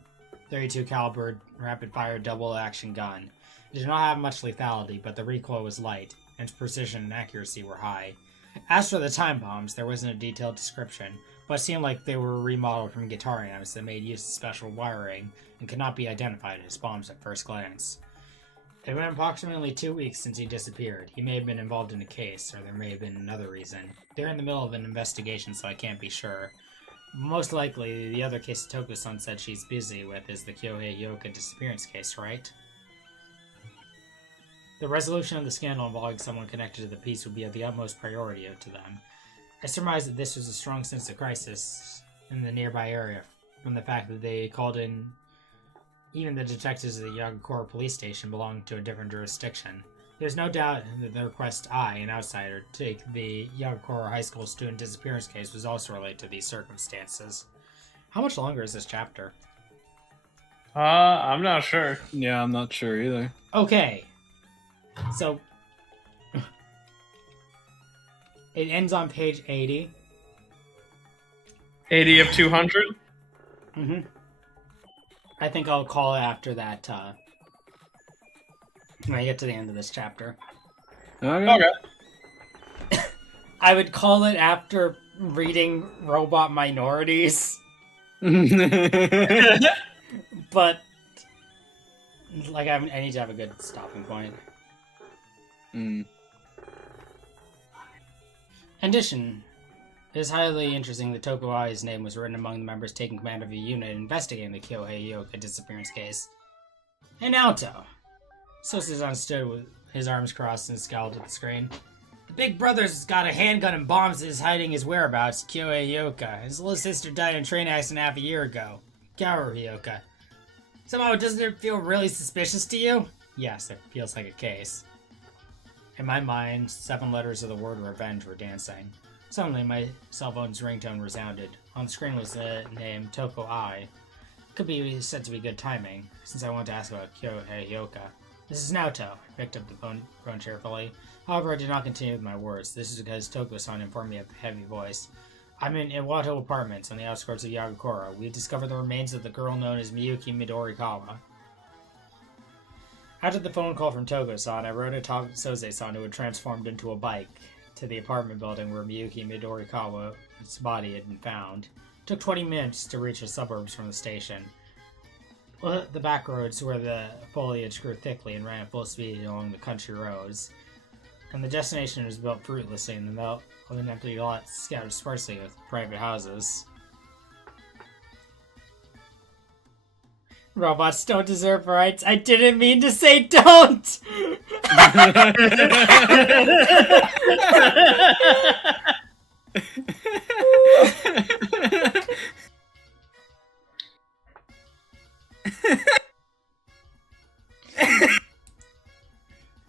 .32 caliber rapid-fire double-action gun. It did not have much lethality, but the recoil was light, and its precision and accuracy were high. As for the time bombs, there wasn't a detailed description, but it seemed like they were remodeled from guitar amps that made use of special wiring and could not be identified as bombs at first glance. It had been approximately 2 weeks since he disappeared. He may have been involved in a case, or there may have been another reason. They're in the middle of an investigation, so I can't be sure. Most likely, the other case Toko-san said she's busy with is the Kyohei Hyoka disappearance case, right? The resolution of the scandal involving someone connected to the piece would be of the utmost priority to them. I surmised that this was a strong sense of crisis in the nearby area from the fact that they called in even the detectives at the Yagakura police station belonged to a different jurisdiction. There's no doubt that the request I, an outsider, take the Yagakura high school student disappearance case was also related to these circumstances. How much longer is this chapter? I'm not sure. Yeah, I'm not sure either. Okay. So, it ends on page 80. 80 of 200? Mm-hmm. I think I'll call it after that, when I get to the end of this chapter. Okay. I would call it after reading Robot Minorities. But, like, I need to have a good stopping point. Mm. In addition, it is highly interesting that Toko Ai's name was written among the members taking command of a unit investigating the Kyohei Hyoka disappearance case. Hey, Naoto! Sosizan stood with his arms crossed and scowled at the screen. The big brother's got a handgun and bombs and is hiding his whereabouts, Kyohei Hyoka. His little sister died in a train accident half a year ago. Kaoru Hyoka. Somehow, doesn't it feel really suspicious to you? Yes, it feels like a case. In my mind, 7 letters of the word revenge were dancing. Suddenly, my cell phone's ringtone resounded. On the screen was the name Toko Ai. Could be said to be good timing, since I wanted to ask about Kyohei Hyoka. This is Naoto. I picked up the phone cheerfully. However, I did not continue with my words. This is because Toko-san informed me of a heavy voice. I'm in Iwato Apartments on the outskirts of Yagakura. We discovered the remains of the girl known as Miyuki Midorikawa. After the phone call from Toko-san, I rode a Soze-san who had transformed into a bike to the apartment building where Miyuki Midorikawa's body had been found. Took 20 minutes to reach the suburbs from the station. Well, the back roads where the foliage grew thickly and ran at full speed along the country roads. And the destination was built fruitlessly in the middle of an empty lot scattered sparsely with private houses. Robots don't deserve rights. I didn't mean to say don't!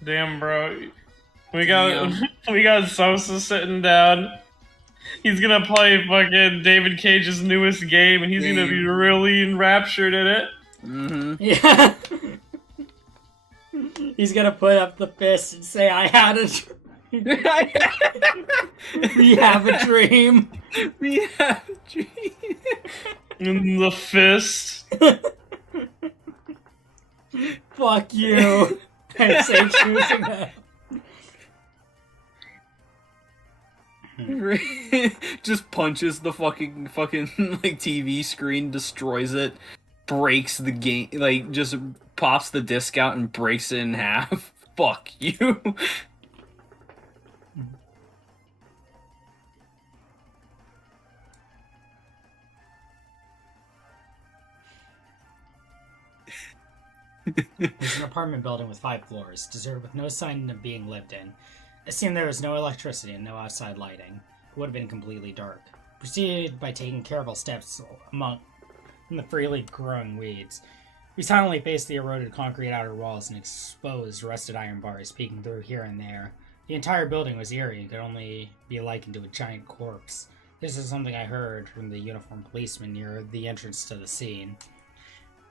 Damn, bro. We got Sosa sitting down. He's gonna play fucking David Cage's newest game, and he's gonna be really enraptured in it. Mm-hmm. Yeah. He's gonna put up the fist and say, I had a dream. We have a dream. We have a dream. And the fist. Fuck you. I say choosing that. Just punches the fucking like TV screen, destroys it, breaks the game, like just pops the disc out and breaks it in half. Fuck you. There's an apartment building with 5 floors, deserted with no sign of being lived in. It seemed there was no electricity and no outside lighting. It would have been completely dark. Proceeded by taking careful steps among the freely growing weeds. We silently faced the eroded concrete outer walls and exposed rusted iron bars peeking through here and there. The entire building was eerie and could only be likened to a giant corpse. This is something I heard from the uniformed policeman near the entrance to the scene.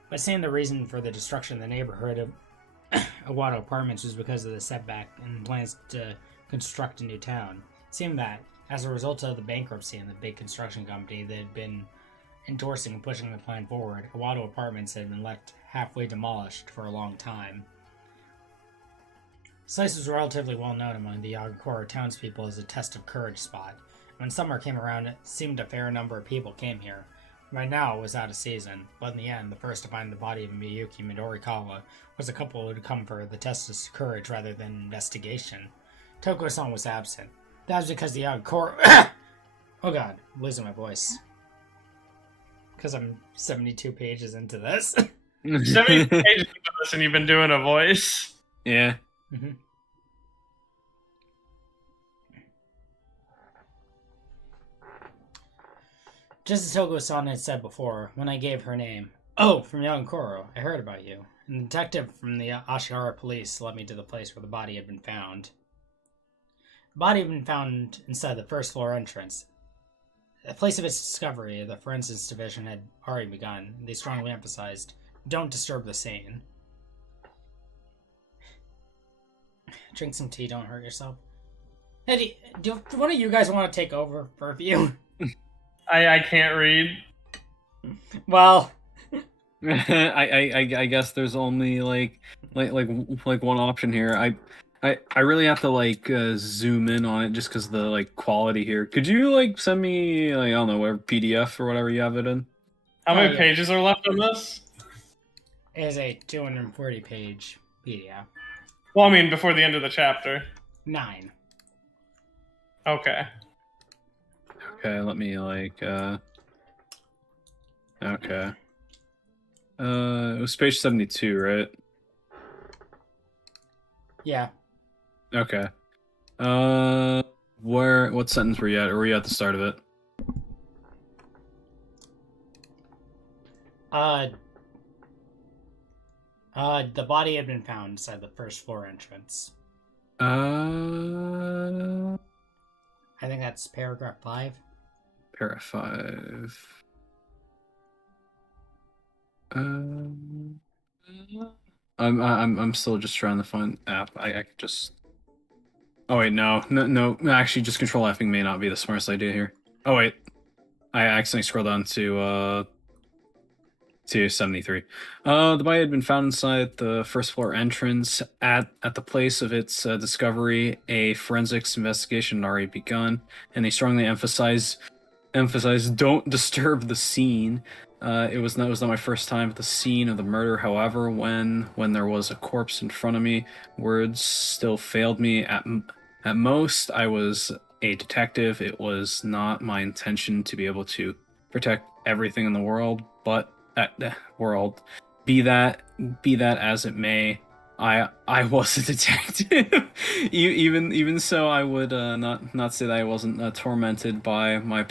But saying the reason for the destruction of the neighborhood of Naoto Apartments was because of the setback and plans to construct a new town. It seemed that, as a result of the bankruptcy and the big construction company that had been endorsing and pushing the plan forward, Naoto Apartments had been left halfway demolished for a long time. This place was relatively well known among the Yagakoro townspeople as a test of courage spot. When summer came around, it seemed a fair number of people came here. By now it was out of season, but in the end, the first to find the body of Miyuki Midorikawa was a couple who had come for the test of courage rather than investigation. Toko-san was absent. That was because the Yagakoro... Oh god, I'm losing my voice. Because I'm 72 pages into this. 70 pages into this and you've been doing a voice. Yeah. Mm-hmm. Just as Togo-san had said before, when I gave her name, "Oh, from Yagakoro, I heard about you." And the detective from the Ashihara police led me to the place where the body had been found. The body had been found inside the first floor entrance. At the place of its discovery, the forensics division had already begun. They strongly emphasized, "Don't disturb the scene." Drink some tea, don't hurt yourself. Eddie, do one of you guys want to take over for a few? I can't read. Well, I guess there's only like one option here. I really have to like zoom in on it just because the like quality here. Could you like send me like, I don't know, whatever PDF or whatever you have it in? How many pages are left on this? it is a 240-page PDF. Well, I mean, before the end of the chapter. 9. Okay. Okay, let me like okay. It was page 72, right? Yeah. Okay. What sentence were you at? Or were you at the start of it? The body had been found inside the first floor entrance. I I think that's paragraph 5. Para 5. I'm still just trying to find app. I could just. Oh wait, no. Actually, just control Fing may not be the smartest idea here. Oh wait, I accidentally scrolled down to 73. The body had been found inside the first floor entrance. At the place of its discovery, a forensics investigation had already begun, and they strongly emphasize, emphasize, don't disturb the scene. It was not my first time at the scene of the murder. However, when there was a corpse in front of me, words still failed me. At most, I was a detective. It was not my intention to be able to protect everything in the world, but be that as it may, I was a detective. Even so, I would not say that I wasn't tormented by my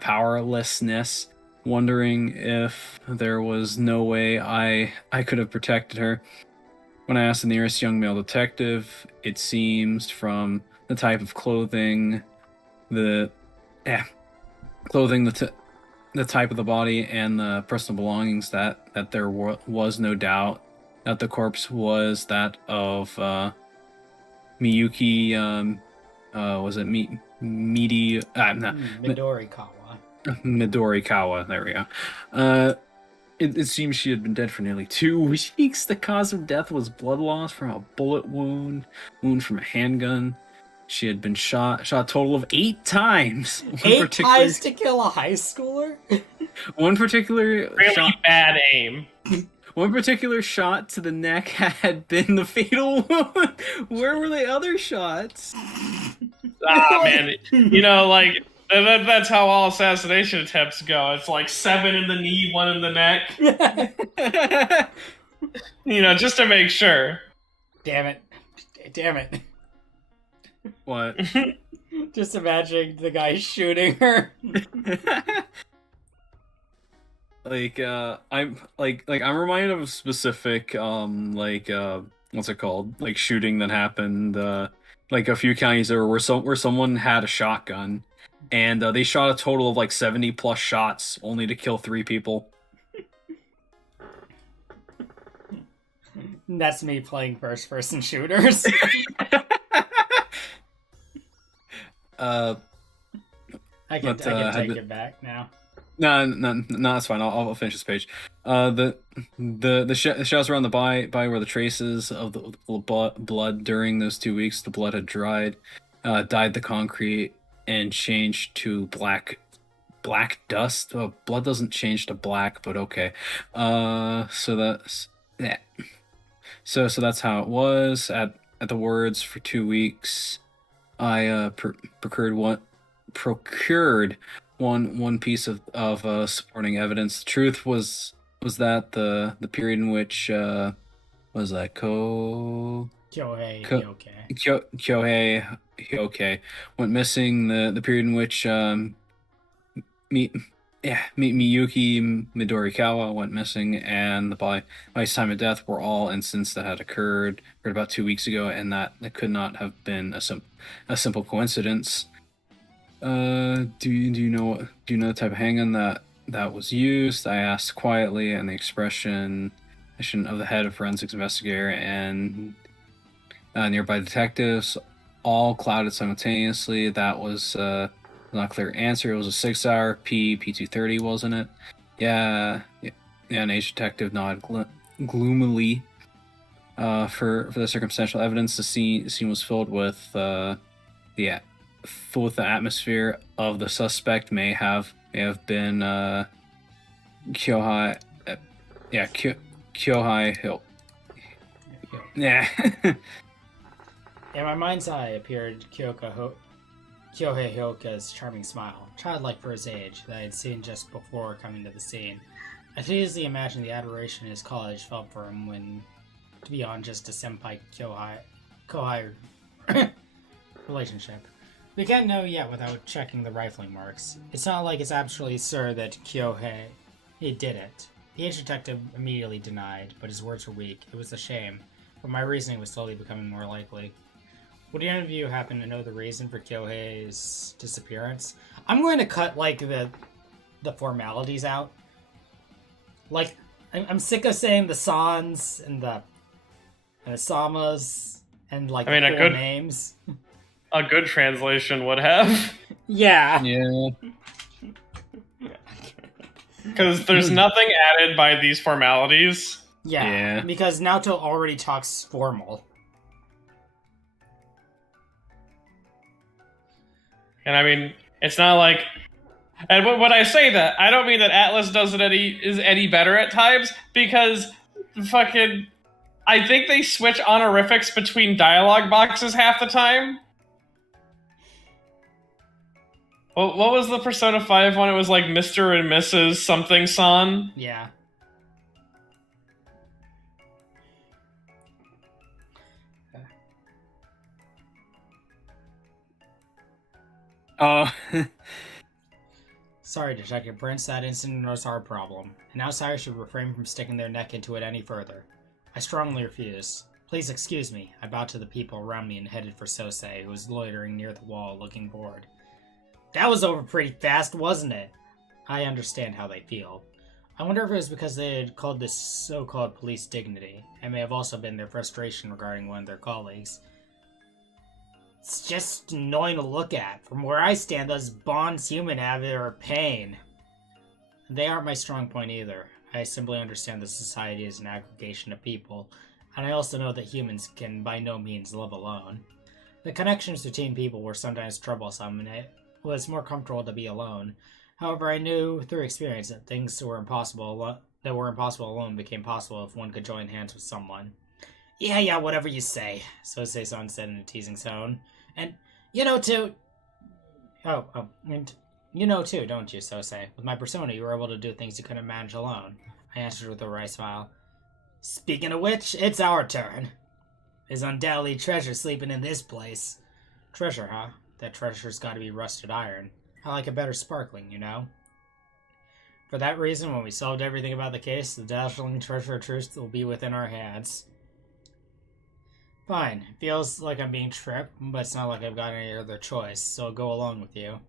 powerlessness, wondering if there was no way I could have protected her. When I asked the nearest young male detective, it seems from the type of clothing, the type of the body, and the personal belongings that there was no doubt that the corpse was that of Miyuki. Was it Midorikawa. Midorikawa? There we go. It seems she had been dead for nearly 2 weeks. The cause of death was blood loss from a bullet wound from a handgun. She had been shot a total of 8 times. 8 times to kill a high schooler? One particular Really bad aim. One particular shot to the neck had been the fatal wound. Where were the other shots? Ah, man. You know, like, that's how all assassination attempts go. It's like 7 in the knee, 1 in the neck. You know, just to make sure. Damn it. What? Just imagining the guy shooting her. I'm reminded of a specific what's it called? Like shooting that happened like a few counties over where someone had a shotgun and they shot a total of like 70 plus shots only to kill 3 people. That's me playing first person shooters. I can take it back now. No, that's fine. I'll finish this page. The shots around the by were the traces of the blood during those 2 weeks. The blood had dried, dyed the concrete, and changed to black dust. Oh, blood doesn't change to black, but okay. So that's yeah. So that's how it was at the words for 2 weeks. I procured one piece of supporting evidence. The truth was that the period in which was that Kyohei Hyoke went missing. The period in which Miyuki Midorikawa went missing, and by his time of death were all incidents that had occurred about 2 weeks ago, and that could not have been a simple coincidence. Do you know the type of handgun that was used? I asked quietly, and the expression of the head of forensics investigator and nearby detectives all clouded simultaneously. That was not a clear answer. It was a 6-hour P230, wasn't it? Yeah. An age detective nodded gloomily. For the circumstantial evidence, the scene was filled with the atmosphere of the suspect may have been Kyohei Hill. Yeah. In my mind's eye appeared Kyohei Hyoka's charming smile, childlike for his age, that I had seen just before coming to the scene. I could easily imagine the adoration his college felt for him when, beyond just a senpai Kohai relationship. We can't know yet without checking the rifling marks. It's not like it's absolutely certain that Kyohei did it. The age detective immediately denied, but his words were weak. It was a shame, but my reasoning was slowly becoming more likely. Would any of you happen to know the reason for Kyohei's disappearance? I'm going to cut, like, the formalities out. Like, I'm sick of saying the sans and the samas and, like, the full names. A good translation would have. Yeah. Yeah. Because there's nothing added by these formalities. Yeah. Because Naoto already talks formal. And I mean, it's not like And when I say that, I don't mean that Atlas is any better at times, because fucking I think they switch honorifics between dialogue boxes half the time. Well, what was the Persona 5 one? It was like Mr. and Mrs. something son. Yeah. Sorry, Detective Prince, that incident was our problem. An outsider should refrain from sticking their neck into it any further. I strongly refuse. Please excuse me. I bowed to the people around me and headed for Sosei, who was loitering near the wall, looking bored. That was over pretty fast, wasn't it? I understand how they feel. I wonder if it was because they had called this so-called police dignity. It may have also been their frustration regarding one of their colleagues. It's just annoying to look at. From where I stand, those bonds humans have are a pain. They aren't my strong point either. I simply understand that society is an aggregation of people, and I also know that humans can by no means live alone. The connections between people were sometimes troublesome, and it was more comfortable to be alone. However, I knew through experience that things were impossible alone became possible if one could join hands with someone. Yeah, whatever you say, Sosei-san said in a teasing tone. And you know too. And you know too, don't you, Sosei? With my persona, you were able to do things you couldn't manage alone. I answered with a wry smile. Speaking of which, it's our turn. There's undoubtedly treasure sleeping in this place. Treasure, huh? That treasure's gotta be rusted iron. I like it better sparkling, you know? For that reason, when we solved everything about the case, the dazzling treasure of truth will be within our hands. Fine. It feels like I'm being tricked, but it's not like I've got any other choice, so I'll go along with you.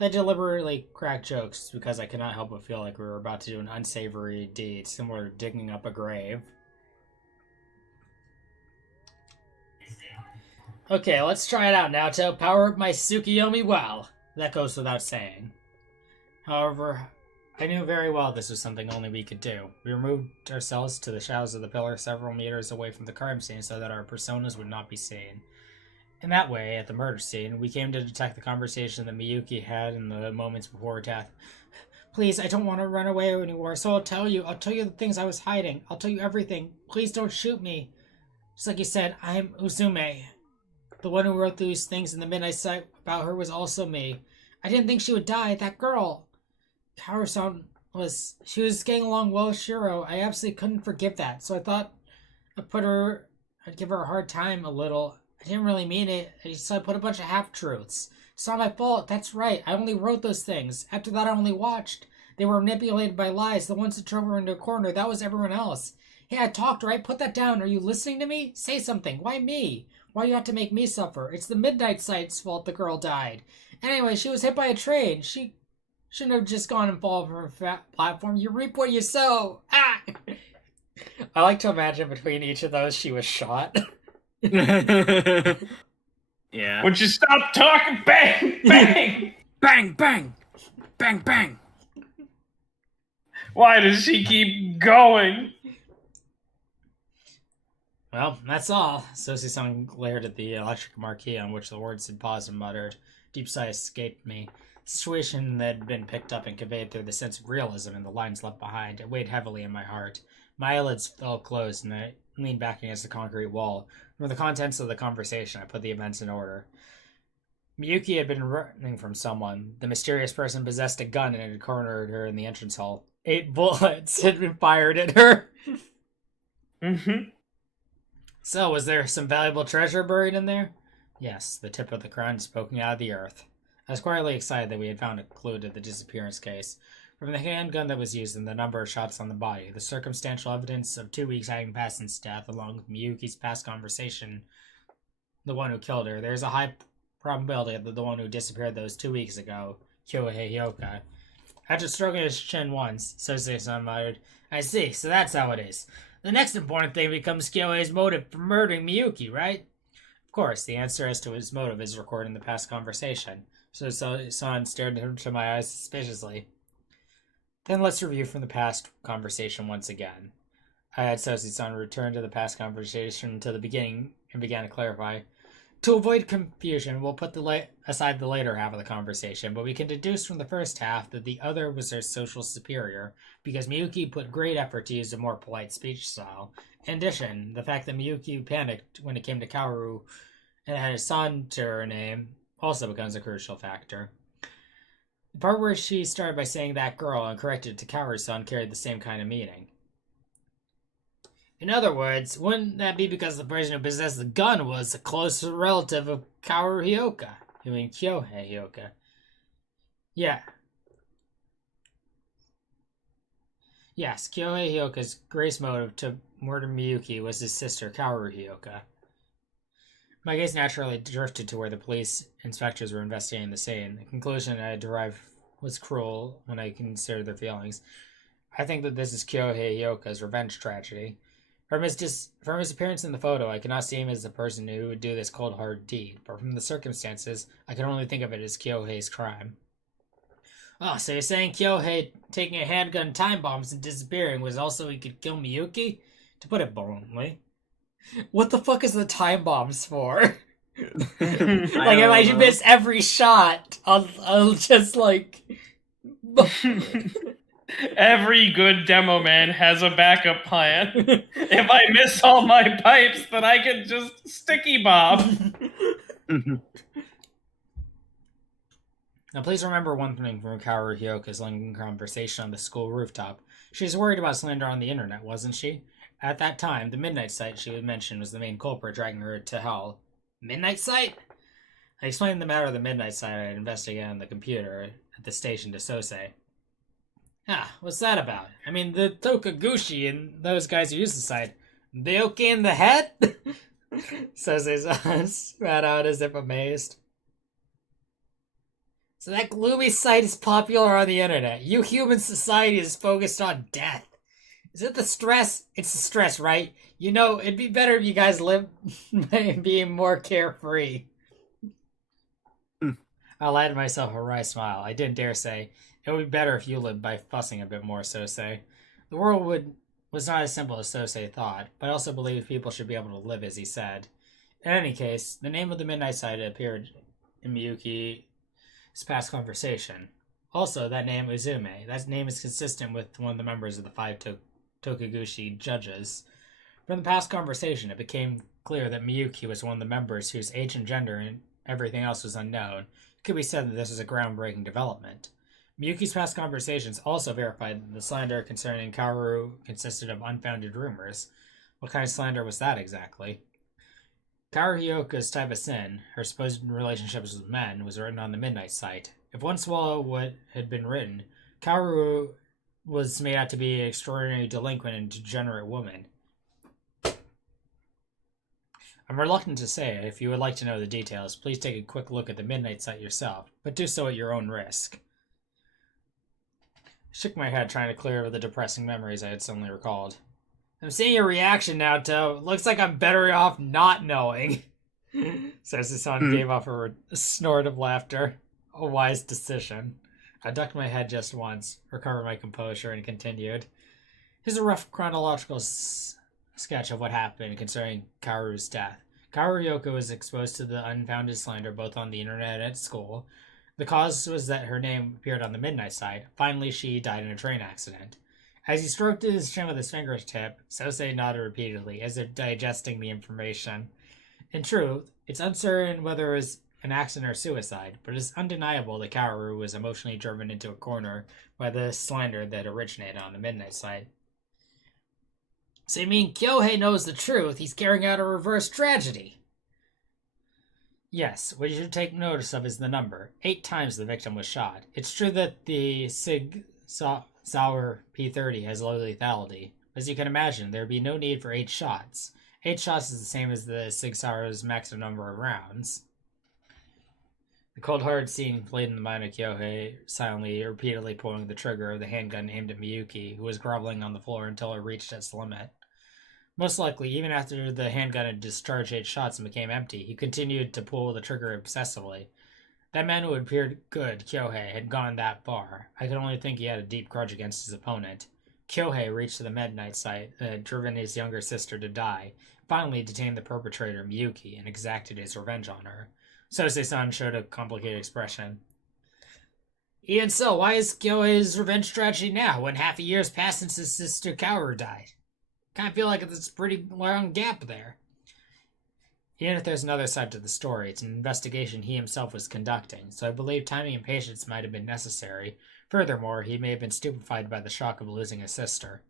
I deliberately cracked jokes because I could not help but feel like we were about to do an unsavory deed, similar to digging up a grave. Okay, let's try it out, Naoto. Power up my Tsukiyomi well. That goes without saying. However, I knew very well this was something only we could do. We removed ourselves to the shadows of the pillar several meters away from the crime scene so that our personas would not be seen. In that way, at the murder scene, we came to detect the conversation that Miyuki had in the moments before her death. Please, I don't want to run away anymore, so I'll tell you the things I was hiding. I'll tell you everything. Please don't shoot me. Just like you said, I'm Uzume. The one who wrote these things in the Midnight Sight about her was also me. I didn't think she would die. That girl, Kaoru-san, she was getting along well with Shiro. I absolutely couldn't forgive that, so I thought I'd give her a hard time a little. I didn't really mean it, so I put a bunch of half-truths. It's not my fault, that's right. I only wrote those things. After that, I only watched. They were manipulated by lies. The ones that drove her into a corner, that was everyone else. Hey, I talked, right? Put that down. Are you listening to me? Say something. Why me? Why do you have to make me suffer? It's the Midnight Sight's fault the girl died. Anyway, she was hit by a train. She shouldn't have just gone and fallen from her platform. You reap what you sow. Ah! I like to imagine between each of those she was shot. Yeah. Would you stop talking? Bang! Bang! Bang! Bang! Bang! Bang! Why does she keep going? Well, that's all. Sosi-san glared at the electric marquee on which the words had paused and muttered. Deep sigh escaped me. The situation that had been picked up and conveyed through the sense of realism in the lines left behind. It weighed heavily in my heart. My eyelids fell closed, and I leaned back against the concrete wall. From the contents of the conversation, I put the events in order. Miyuki had been running from someone. The mysterious person possessed a gun and had cornered her in the entrance hall. 8 bullets had been fired at her. Mm-hmm. So, was there some valuable treasure buried in there? Yes, the tip of the crown poking out of the earth. I was quietly excited that we had found a clue to the disappearance case. From the handgun that was used and the number of shots on the body, the circumstantial evidence of 2 weeks having passed since death, along with Miyuki's past conversation, the one who killed her, there's a high probability that the one who disappeared those 2 weeks ago, Kyohei Hyoka. After stroking his chin once, Sosei-san muttered, I see, so that's how it is. The next important thing becomes Kyohei's motive for murdering Miyuki, right? Of course, the answer as to his motive is recorded in the past conversation. Sosei-san stared into my eyes suspiciously. Then let's review from the past conversation once again. I had Sosei-san return to the past conversation to the beginning and began to clarify. To avoid confusion, we'll put aside the later half of the conversation, but we can deduce from the first half that the other was her social superior, because Miyuki put great effort to use a more polite speech style. In addition, the fact that Miyuki panicked when it came to Kaoru and had a son to her name also becomes a crucial factor. The part where she started by saying that girl and corrected it to Kaoru's son carried the same kind of meaning. In other words, wouldn't that be because the person who possessed the gun was a close relative of Kaoru Hyoka? I mean, Kyohei Hyoka. Yeah. Yes, Kyohei Hyoka's greatest motive to murder Miyuki was his sister, Kaoru Hyoka. My gaze naturally drifted to where the police inspectors were investigating the scene. The conclusion I derived was cruel when I considered their feelings. I think that this is Kyohei Hyoka's revenge tragedy. From his appearance in the photo, I cannot see him as the person who would do this cold hard deed, but from the circumstances, I can only think of it as Kyohei's crime. Oh, so you're saying Kyohei taking a handgun, time bombs, and disappearing was also he could kill Miyuki? To put it bluntly. What the fuck is the time bombs for? Like, if I miss every shot, I'll just like... Every good demo man has a backup plan. If I miss all my pipes, then I can just sticky bomb. Now, please remember one thing from Kaoru Hyoka's LinkedIn conversation on the school rooftop. She was worried about slander on the internet, wasn't she? At that time, the Midnight Site she would mention was the main culprit dragging her to hell. Midnight Site? I explained the matter of the Midnight Site I had investigated on the computer at the station to Sosei. Ah, what's that about? I mean, the Tokagushi and those guys who use the site, they okay in the head? Sosei spat out as if amazed. So that gloomy site is popular on the internet. You human society is focused on death. Is it the stress? It's the stress, right? You know, it'd be better if you guys lived being more carefree. I lied to myself a wry smile. I didn't dare say, it would be better if you lived by fussing a bit more, Sosei. The world was not as simple as Sosei thought, but I also believed people should be able to live as he said. In any case, the name of the Midnight Site appeared in Miyuki's past conversation. Also, that name Uzume. That name is consistent with one of the members of the 5 Tokagushi judges. From the past conversation, it became clear that Miyuki was one of the members whose age and gender and everything else was unknown. It could be said that this was a groundbreaking development. Miyuki's past conversations also verified that the slander concerning Kaoru consisted of unfounded rumors. What kind of slander was that exactly? Kaoru Hyoka's type of sin, her supposed relationships with men, was written on the Midnight Site. If one swallowed what had been written, Kaoru was made out to be an extraordinary delinquent and degenerate woman. I'm reluctant to say it. If you would like to know the details, please take a quick look at the Midnight Site yourself, but do so at your own risk. I shook my head, trying to clear the depressing memories I had suddenly recalled. I'm seeing your reaction now, To. Looks like I'm better off not knowing. Sosei-san gave off a snort of laughter. A wise decision. I ducked my head just once, recovered my composure, and continued. Here's a rough chronological sketch of what happened concerning Kaoru's death. Kaoru Hyoka was exposed to the unfounded slander both on the internet and at school. The cause was that her name appeared on the Midnight Site. Finally, she died in a train accident. As he stroked his chin with his fingertip, Sosei nodded repeatedly, as if digesting the information. In truth, it's uncertain whether it was an accident or suicide, but it's undeniable that Kaoru was emotionally driven into a corner by the slander that originated on the Midnight Site. So you mean Kyohei knows the truth? He's carrying out a reverse tragedy? Yes, what you should take notice of is the number. 8 times the victim was shot. It's true that the Sig Sauer P30 has low lethality. As you can imagine, there would be no need for 8 shots. 8 shots is the same as the Sig Sauer's maximum number of rounds. The cold hard scene played in the mind of Kyohei, silently, repeatedly pulling the trigger of the handgun aimed at Miyuki, who was groveling on the floor until it reached its limit. Most likely, even after the handgun had discharged 8 shots and became empty, he continued to pull the trigger obsessively. That man who had appeared good, Kyohei, had gone that far. I could only think he had a deep grudge against his opponent. Kyohei reached the Midnight Site that had driven his younger sister to die. finally detained the perpetrator, Miyuki, and exacted his revenge on her. Sosei-san showed a complicated expression. Even so, why is Kyohei's revenge strategy now, when half a year's passed since his sister Kaoru died? Kind of feel like there's a pretty long gap there. Even if there's another side to the story, it's an investigation he himself was conducting, so I believe timing and patience might have been necessary. Furthermore, he may have been stupefied by the shock of losing his sister.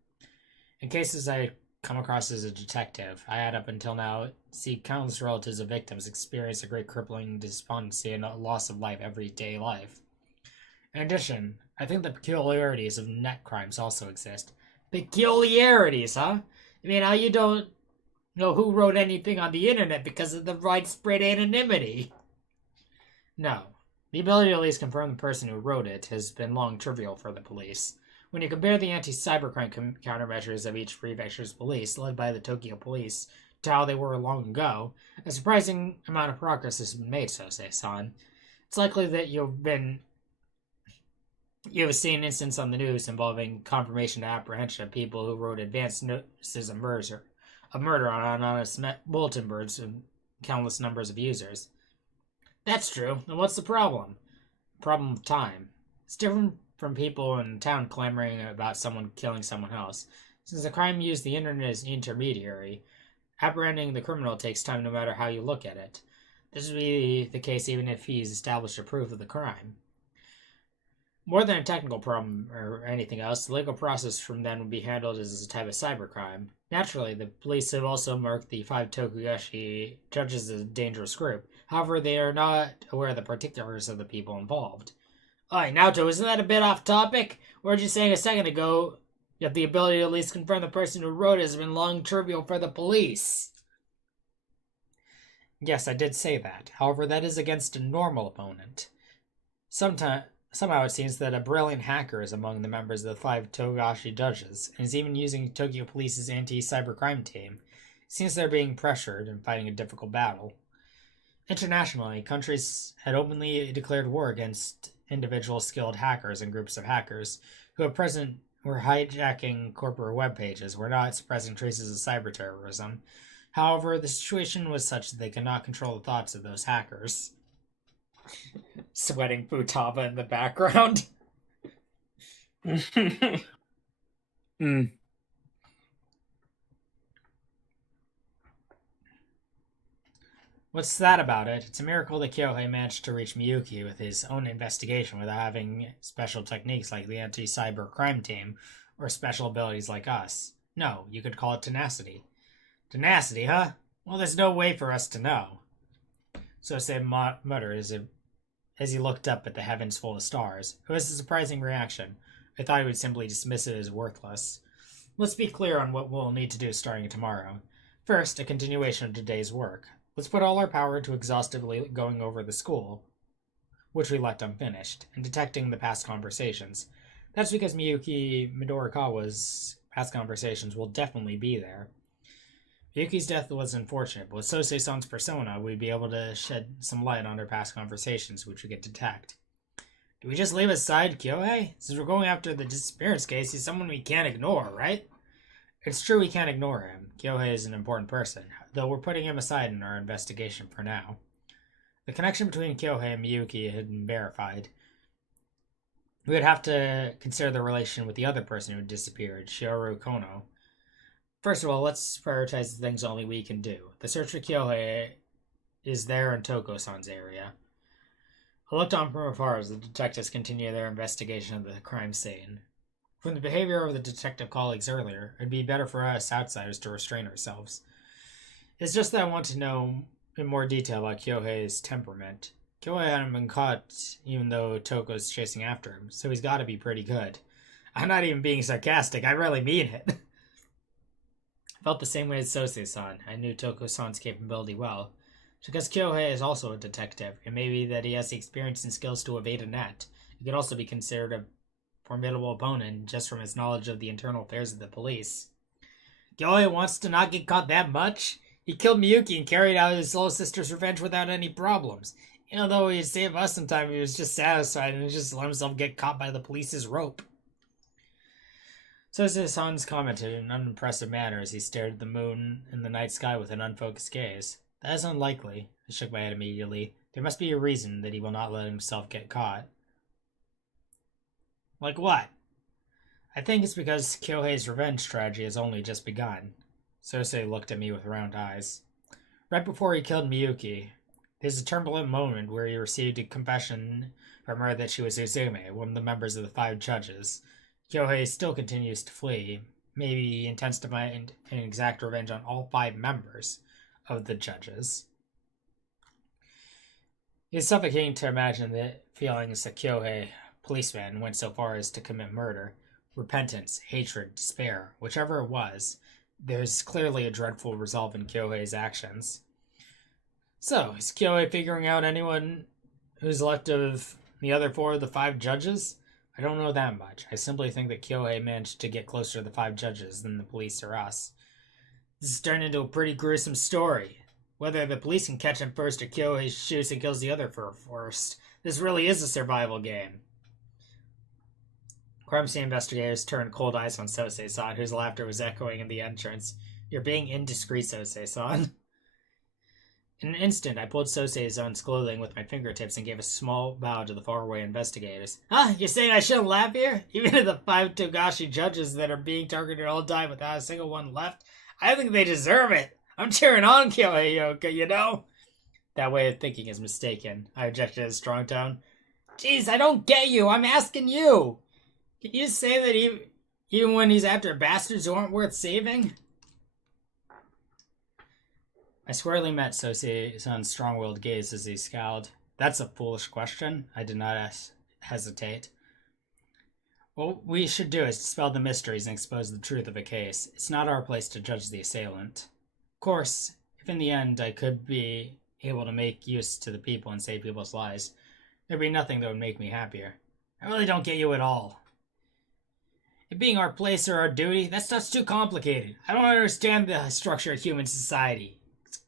In cases I come across as a detective, I had up until now see countless relatives of victims experience a great crippling despondency and a loss of life everyday life. In addition, I think the peculiarities of net crimes also exist. Peculiarities, huh? I mean, how you don't know who wrote anything on the internet because of the widespread anonymity? No. The ability to at least confirm the person who wrote it has been long trivial for the police. When you compare the anti-cybercrime countermeasures of each prefecture's police, led by the Tokyo police, to how they were long ago, a surprising amount of progress has been made, Sosei-san. It's likely that you have seen an instance on the news involving confirmation to apprehension of people who wrote advanced notices of murder on anonymous bulletin boards and countless numbers of users. That's true. And what's the problem? Problem of time. It's different from people in town clamoring about someone killing someone else. Since the crime used the internet as an intermediary, apprehending the criminal takes time no matter how you look at it. This would be the case even if he's established a proof of the crime. More than a technical problem or anything else, the legal process from then would be handled as a type of cybercrime. Naturally, the police have also marked the 5 Tokugashi judges as a dangerous group. However, they are not aware of the particulars of the people involved. Oi, Naoto, isn't that a bit off topic? Weren't you saying a second ago that the ability to at least confirm the person who wrote it has been long trivial for the police? Yes, I did say that. However, that is against a normal opponent. Somehow it seems that a brilliant hacker is among the members of the 5 Togashi judges, and is even using Tokyo Police's anti-cybercrime team. It seems they're being pressured and fighting a difficult battle. Internationally, countries had openly declared war against individual skilled hackers and groups of hackers who at present were hijacking corporate web pages, were not suppressing traces of cyber terrorism. However, the situation was such that they could not control the thoughts of those hackers. Sweating Futaba in the background. What's that about it? It's a miracle that Kyohei managed to reach Miyuki with his own investigation without having special techniques like the anti-cyber crime team or special abilities like us. No, you could call it tenacity. Tenacity, huh? Well, there's no way for us to know. Sosei muttered as he looked up at the heavens full of stars. It was a surprising reaction. I thought he would simply dismiss it as worthless. Let's be clear on what we'll need to do starting tomorrow. First, a continuation of today's work. Let's put all our power into exhaustively going over the school, which we left unfinished, and detecting the past conversations. That's because Miyuki Midorikawa's past conversations will definitely be there. Miyuki's death was unfortunate, but with Sosei-san's persona, we'd be able to shed some light on her past conversations, which we could detect. Do we just leave aside Kyohei? Since we're going after the disappearance case, he's someone we can't ignore, right? It's true we can't ignore him. Kyohei is an important person, though we're putting him aside in our investigation for now. The connection between Kyohei and Miyuki had been verified. We would have to consider the relation with the other person who had disappeared, Shioru Kono. First of all, let's prioritize the things only we can do. The search for Kyohei is there in Toko-san's area. I looked on from afar as the detectives continue their investigation of the crime scene. From the behavior of the detective colleagues earlier, it'd be better for us outsiders to restrain ourselves. It's just that I want to know in more detail about Kyohei's temperament. Kyohei hadn't been caught even though Toko's chasing after him, so he's gotta be pretty good. I'm not even being sarcastic, I really mean it. I felt the same way as Sosei-san. I knew Toko-san's capability well. Because Kyohei is also a detective, it may be that he has the experience and skills to evade a net. He could also be considered a formidable opponent just from his knowledge of the internal affairs of the police. Kyohei wants to not get caught that much? He killed Miyuki and carried out his little sister's revenge without any problems. Though he'd save us some time, he was just satisfied and just let himself get caught by the police's rope. Sose-san's commented in an unimpressive manner as he stared at the moon and the night sky with an unfocused gaze. That is unlikely. I shook my head immediately. There must be a reason that he will not let himself get caught. Like what? I think it's because Kyohei's revenge strategy has only just begun. Sose looked at me with round eyes. Right before he killed Miyuki, there's a turbulent moment where he received a confession from her that she was Uzume, one of the members of the 5 judges. Kyohei still continues to flee. Maybe he intends to find and exact revenge on all 5 members of the judges. It's suffocating to imagine the feelings that Kyohei, policeman, went so far as to commit murder. Repentance, hatred, despair, whichever it was, there's clearly a dreadful resolve in Kyohei's actions. So, is Kyohei figuring out anyone who's left of the other 4 of the 5 judges? I don't know that much. I simply think that Kyohei managed to get closer to the 5 judges than the police or us. This is turned into a pretty gruesome story. Whether the police can catch him first or Kyohei shoots and kills the other first, this really is a survival game. Crime scene investigators turned cold eyes on Sose-san, whose laughter was echoing in the entrance. You're being indiscreet, Sose-san. In an instant, I pulled Sose-san's clothing with my fingertips and gave a small bow to the faraway investigators. You're saying I shouldn't laugh here? Even if the 5 Togashi judges that are being targeted all died without a single one left, I think they deserve it. I'm cheering on Kyohei Yoka, you know? That way of thinking is mistaken, I objected in a strong tone. Jeez, I don't get you. I'm asking you. Can you say that even when he's after bastards who aren't worth saving? I squarely met Sose-san's strong-willed gaze as he scowled. That's a foolish question. I did not hesitate. What we should do is dispel the mysteries and expose the truth of a case. It's not our place to judge the assailant. Of course, if in the end I could be able to make use to the people and save people's lives, there'd be nothing that would make me happier. I really don't get you at all. It being our place or our duty, that stuff's too complicated. I don't understand the structure of human society.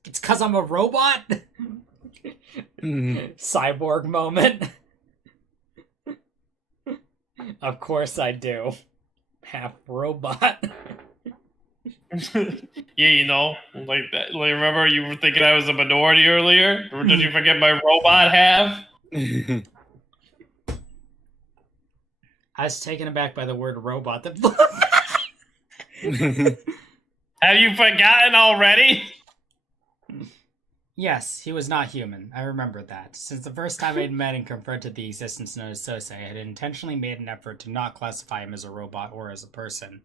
It's 'cause I'm a robot? Cyborg moment. Of course I do. Half robot. Yeah, you know, like that. Like, remember you were thinking I was a minority earlier? Or did you forget my robot half? I was taken aback by the word robot. Have you forgotten already? Yes, he was not human. I remembered that. Since the first time I had met and confronted the existence known as Sose, I had intentionally made an effort to not classify him as a robot or as a person.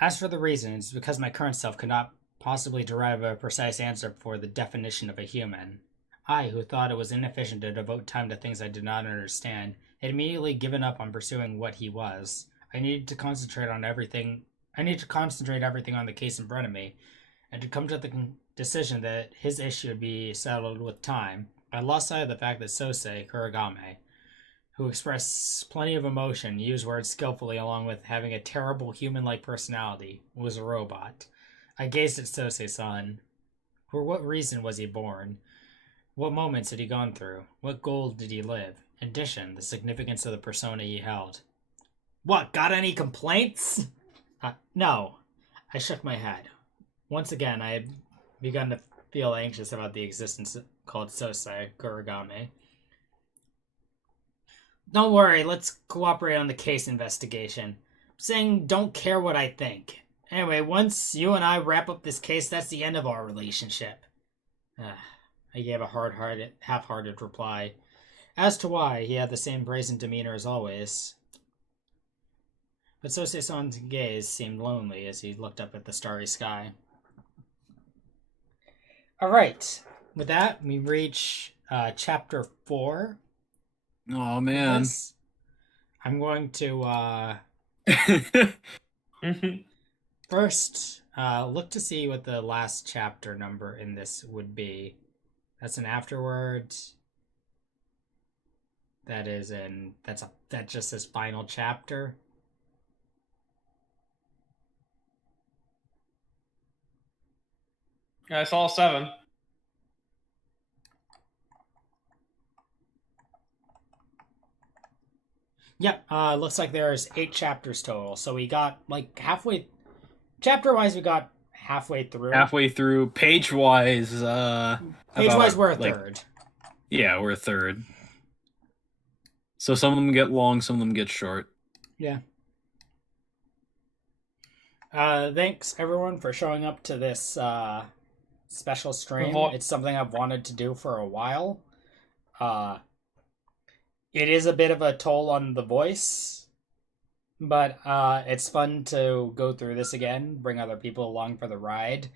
As for the reason, it's because my current self could not possibly derive a precise answer for the definition of a human. I, who thought it was inefficient to devote time to things I did not understand, had immediately given up on pursuing what he was. I needed to concentrate everything on the case in front of me, and to come to the decision that his issue would be settled with time. I lost sight of the fact that Sose Kurigame, who expressed plenty of emotion, used words skillfully along with having a terrible human-like personality, was a robot. I gazed at Sose-san. For what reason was he born? What moments had he gone through? What goal did he live? In addition, the significance of the persona he held. What, got any complaints? No. I shook my head. Once again, I had begun to feel anxious about the existence called Sose Kurigame. Don't worry, let's cooperate on the case investigation. I'm saying don't care what I think. Anyway, once you and I wrap up this case, that's the end of our relationship. I gave a half-hearted reply. As to why, he had the same brazen demeanor as always. But Sose-san's gaze seemed lonely as he looked up at the starry sky. Alright, with that, we reach chapter 4. Oh, man. I'm going to first look to see what the last chapter number in this would be. That's an afterwards. That just says final chapter. I saw 7. Yep. Looks like there's 8 chapters total. So we got like halfway. Chapter-wise, we got halfway through. Halfway through, page-wise, Page-wise, we're a third. Yeah, we're a third. So some of them get long, some of them get short. Yeah. Thanks everyone for showing up to this special stream. It's something I've wanted to do for a while. It is a bit of a toll on the voice, but it's fun to go through this again, bring other people along for the ride,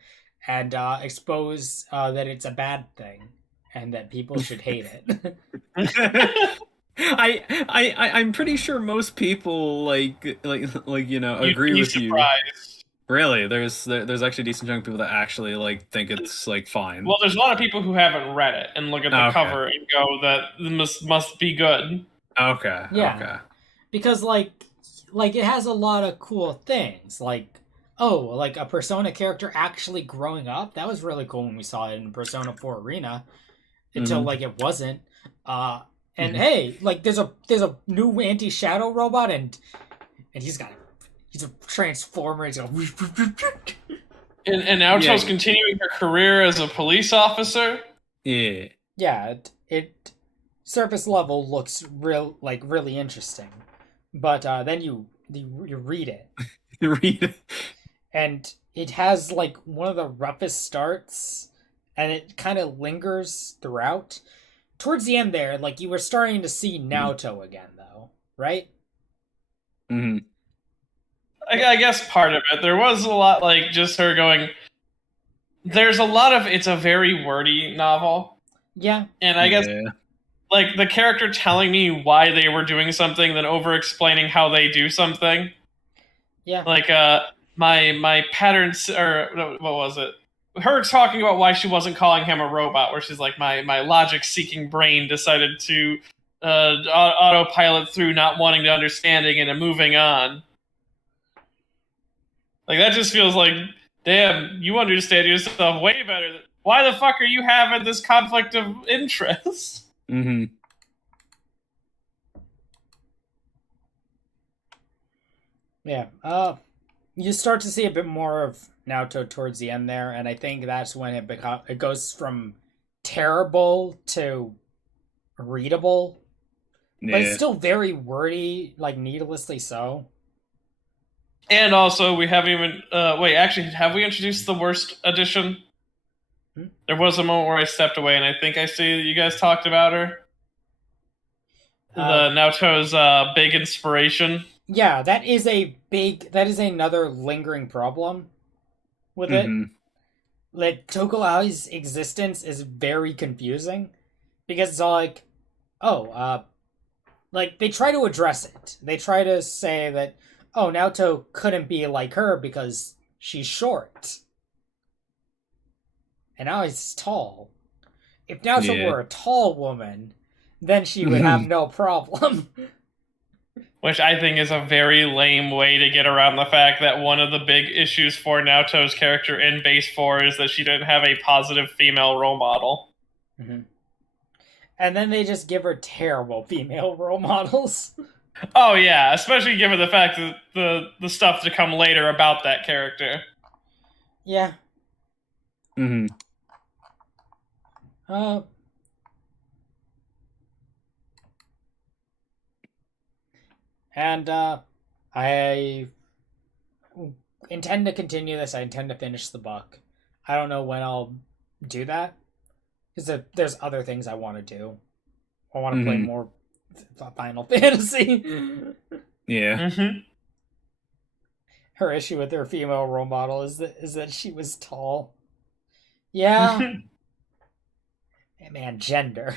and expose that it's a bad thing and that people should hate it. I'm pretty sure most people agree with you. Really, there's actually a decent chunk of people that actually think it's fine. Well, there's a lot of people who haven't read it and look at the cover and go that must be good. Okay. Yeah. Okay. Because it has a lot of cool things. A Persona character actually growing up. That was really cool when we saw it in Persona 4 Arena. Until it wasn't. And hey, there's a new anti-shadow robot and he's a transformer. He's going. And Naoto's continuing her career as a police officer. Yeah. Yeah, it surface level looks really interesting, but then you read it. You read it, and it has one of the roughest starts, and it kind of lingers throughout. Towards the end there, you were starting to see Naoto again, though, right? Mm-hmm. I guess part of it. There was a lot just her going. There's a lot of it's a very wordy novel. Yeah. And I guess the character telling me why they were doing something, then over explaining how they do something. Yeah. My patterns, or what was it? Her talking about why she wasn't calling him a robot, where she's like, my logic-seeking brain decided to autopilot through not wanting to understanding and moving on. That just feels like, damn, you understand yourself way better. Why the fuck are you having this conflict of interest? Mm-hmm. Yeah. You start to see a bit more of Naoto towards the end there, and I think that's when it goes from terrible to readable. Yeah. But it's still very wordy, needlessly so. And also, we haven't even... have we introduced the worst edition? There was a moment where I stepped away, and I think I see that you guys talked about her. The Naoto's big inspiration. Yeah, that is another lingering problem with it. Toko's existence is very confusing, because it's all they try to address it. They try to say that, Naoto couldn't be like her because she's short. And now he's tall. If Naoto were a tall woman, then she would have no problem. Which I think is a very lame way to get around the fact that one of the big issues for Naoto's character in Base 4 is that she didn't have a positive female role model. Mm-hmm. And then they just give her terrible female role models. Oh yeah, especially given the fact that the stuff to come later about that character. Yeah. Mm-hmm. And I intend to continue this. I intend to finish the book. I don't know when I'll do that, because there's other things I want to do. I want to play more Final Fantasy. Yeah. Mm-hmm. Her issue with her female role model is that she was tall. Yeah. Man, gender.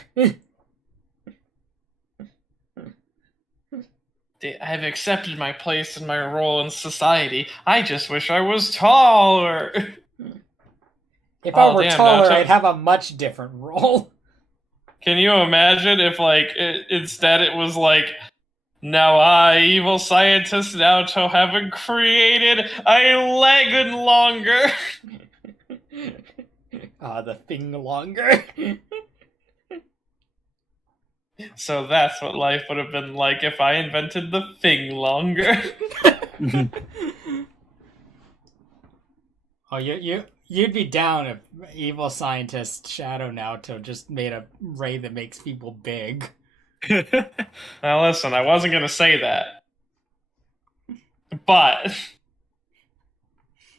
I've accepted my place and my role in society. I just wish I was taller. If I were taller, I'd have a much different role. Can you imagine if, instead it was now I, evil scientist Naoto, haven't created a leg longer. The thing longer. So that's what life would have been like if I invented the thing longer. Oh, you'd be down if evil scientist Shadow Naoto just made a ray that makes people big. Now listen, I wasn't going to say that. But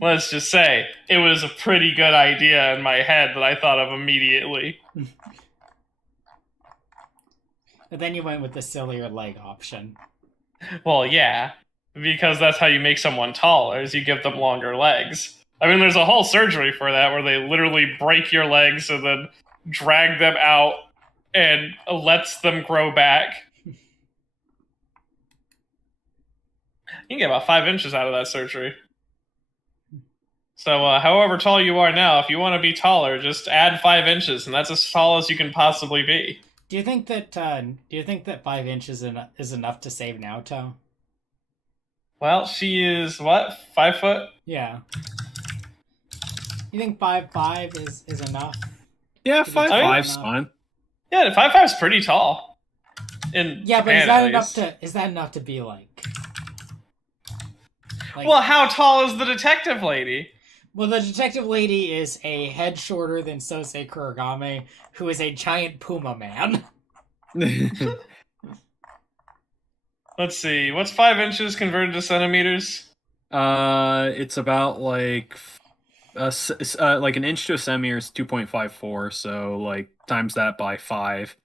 let's just say it was a pretty good idea in my head that I thought of immediately. But then you went with the sillier leg option. Well, yeah, because that's how you make someone taller, is you give them longer legs. I mean, there's a whole surgery for that where they literally break your legs and then drag them out and lets them grow back. You can get about 5 inches out of that surgery. So, however tall you are now, if you want to be taller, just add 5 inches, and that's as tall as you can possibly be. Do you think that 5 inches is enough to save Naoto? Well, she is what? 5 foot? Yeah. You think 5'5" is enough? Yeah, To be 5'5's tall fine. Yeah, 5'5's pretty tall. In Yeah, but Japan, is that enough to be like? Well, how tall is the detective lady? Well, the detective lady is a head shorter than Sosei Kurogame, who is a giant puma man. Let's see. What's 5 inches converted to centimeters? It's about like an inch to a centimeter is 2.54. So like times that by 5.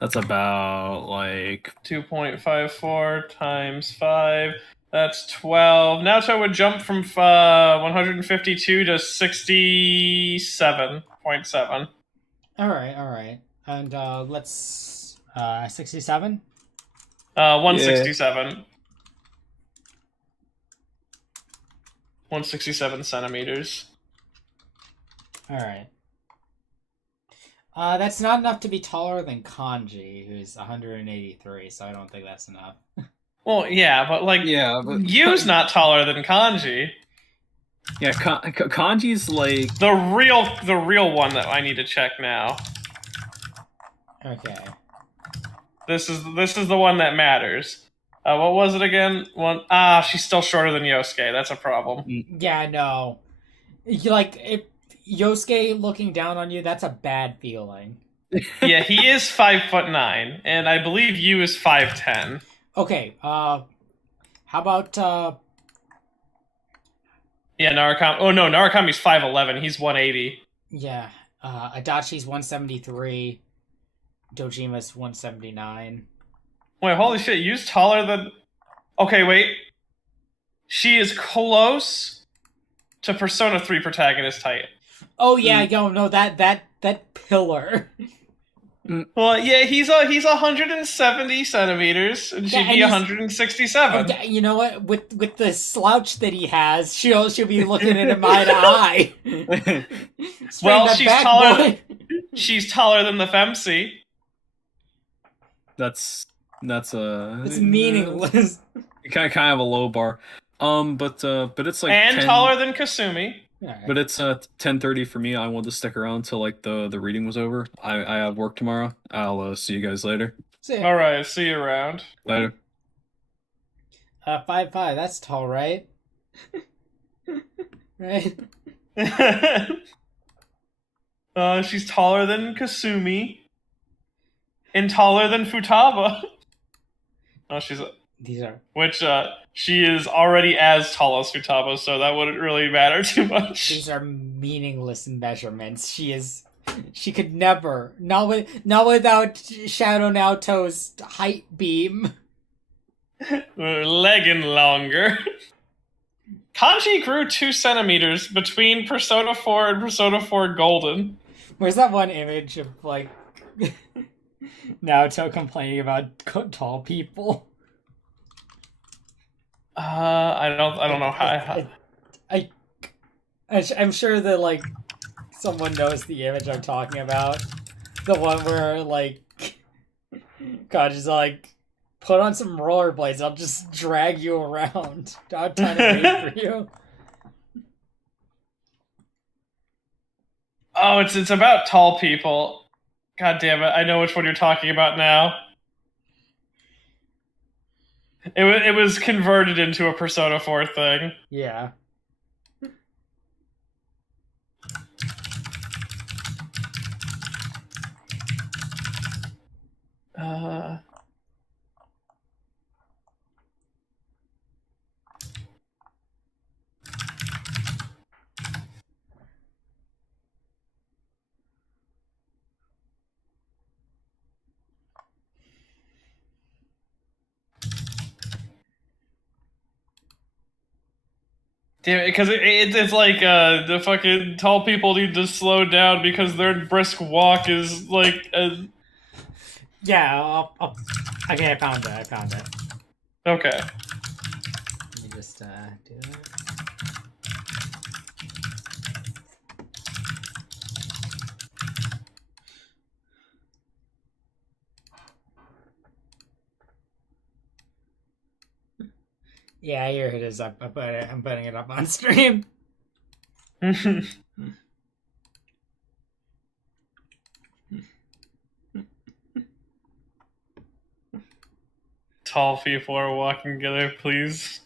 That's about like 2.54 times 5. That's 12. Naoto would jump from 152 to 67.7. All right. And let's 67. 167. 167 centimeters. All right. That's not enough to be taller than Kanji, who's 183. So I don't think that's enough. Well, yeah, but like, Yu's not taller than Kanji. Yeah, Kanji's like the real one that I need to check now. Okay. This is the one that matters. What was it again? She's still shorter than Yosuke. That's a problem. Yeah, no. Like, if Yosuke looking down on you, that's a bad feeling. Yeah, he is 5'9", and I believe Yu is 5'10". Okay, how about, Yeah, Narukami... Oh, no, Narukami's 5'11". He's 180. yeah, Adachi's 173, Dojima's 179. Wait, holy shit, Yu's taller than... Okay, wait. She is close to Persona 3 protagonist height. Oh, yeah, no, that pillar. Well, yeah, he's 170 centimeters, and she'd be 167. You know what? With the slouch that he has, she'll be looking at him eye to eye. Well, she's taller than the Femsi. That's it's meaningless. kind of a low bar. But it's like and taller than Kasumi. Right. But it's 10:30 for me. I wanted to stick around till like the reading was over. I have work tomorrow. I'll see you guys later. All right, see you around. Later. 5'5", that's tall, right? Right? She's taller than Kasumi. And taller than Futaba. Oh, Which, she is already as tall as Futaba, so that wouldn't really matter too much. These are meaningless measurements. She could never, not without Shadow Naoto's height beam. Legging longer. Kanji grew 2 centimeters between Persona 4 and Persona 4 Golden. Where's that one image of, like, Naoto complaining about tall people? I don't know how. I'm sure that, like, someone knows the image I'm talking about. The one where, like, God, just like, put on some rollerblades. I'll just drag you around. I'm trying to wait for you. Oh, it's about tall people. God damn it! I know which one you're talking about now. It was converted into a Persona 4 thing. Yeah. Damn it, because it's like the fucking tall people need to slow down because their brisk walk is like Yeah, okay, I found it. okay. Let me just do that. Yeah, here it is. I'm putting it up on stream. Tall people are walking together, please.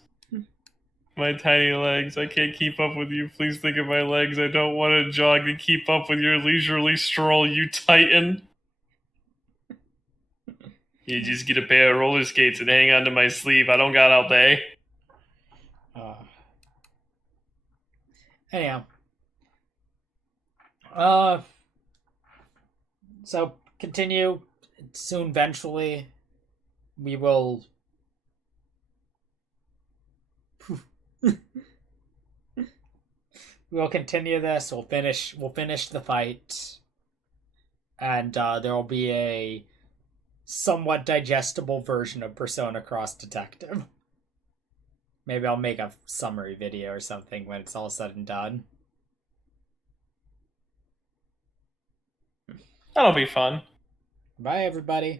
My tiny legs, I can't keep up with you. Please think of my legs. I don't want to jog to keep up with your leisurely stroll, you titan. You just get a pair of roller skates and hang onto my sleeve. I don't got all day. Anyhow. So continue soon. Eventually, we will. We'll continue this. We'll finish the fight, and there will be a somewhat digestible version of Persona Cross Detective. Maybe I'll make a summary video or something when it's all said and done. That'll be fun. Bye, everybody.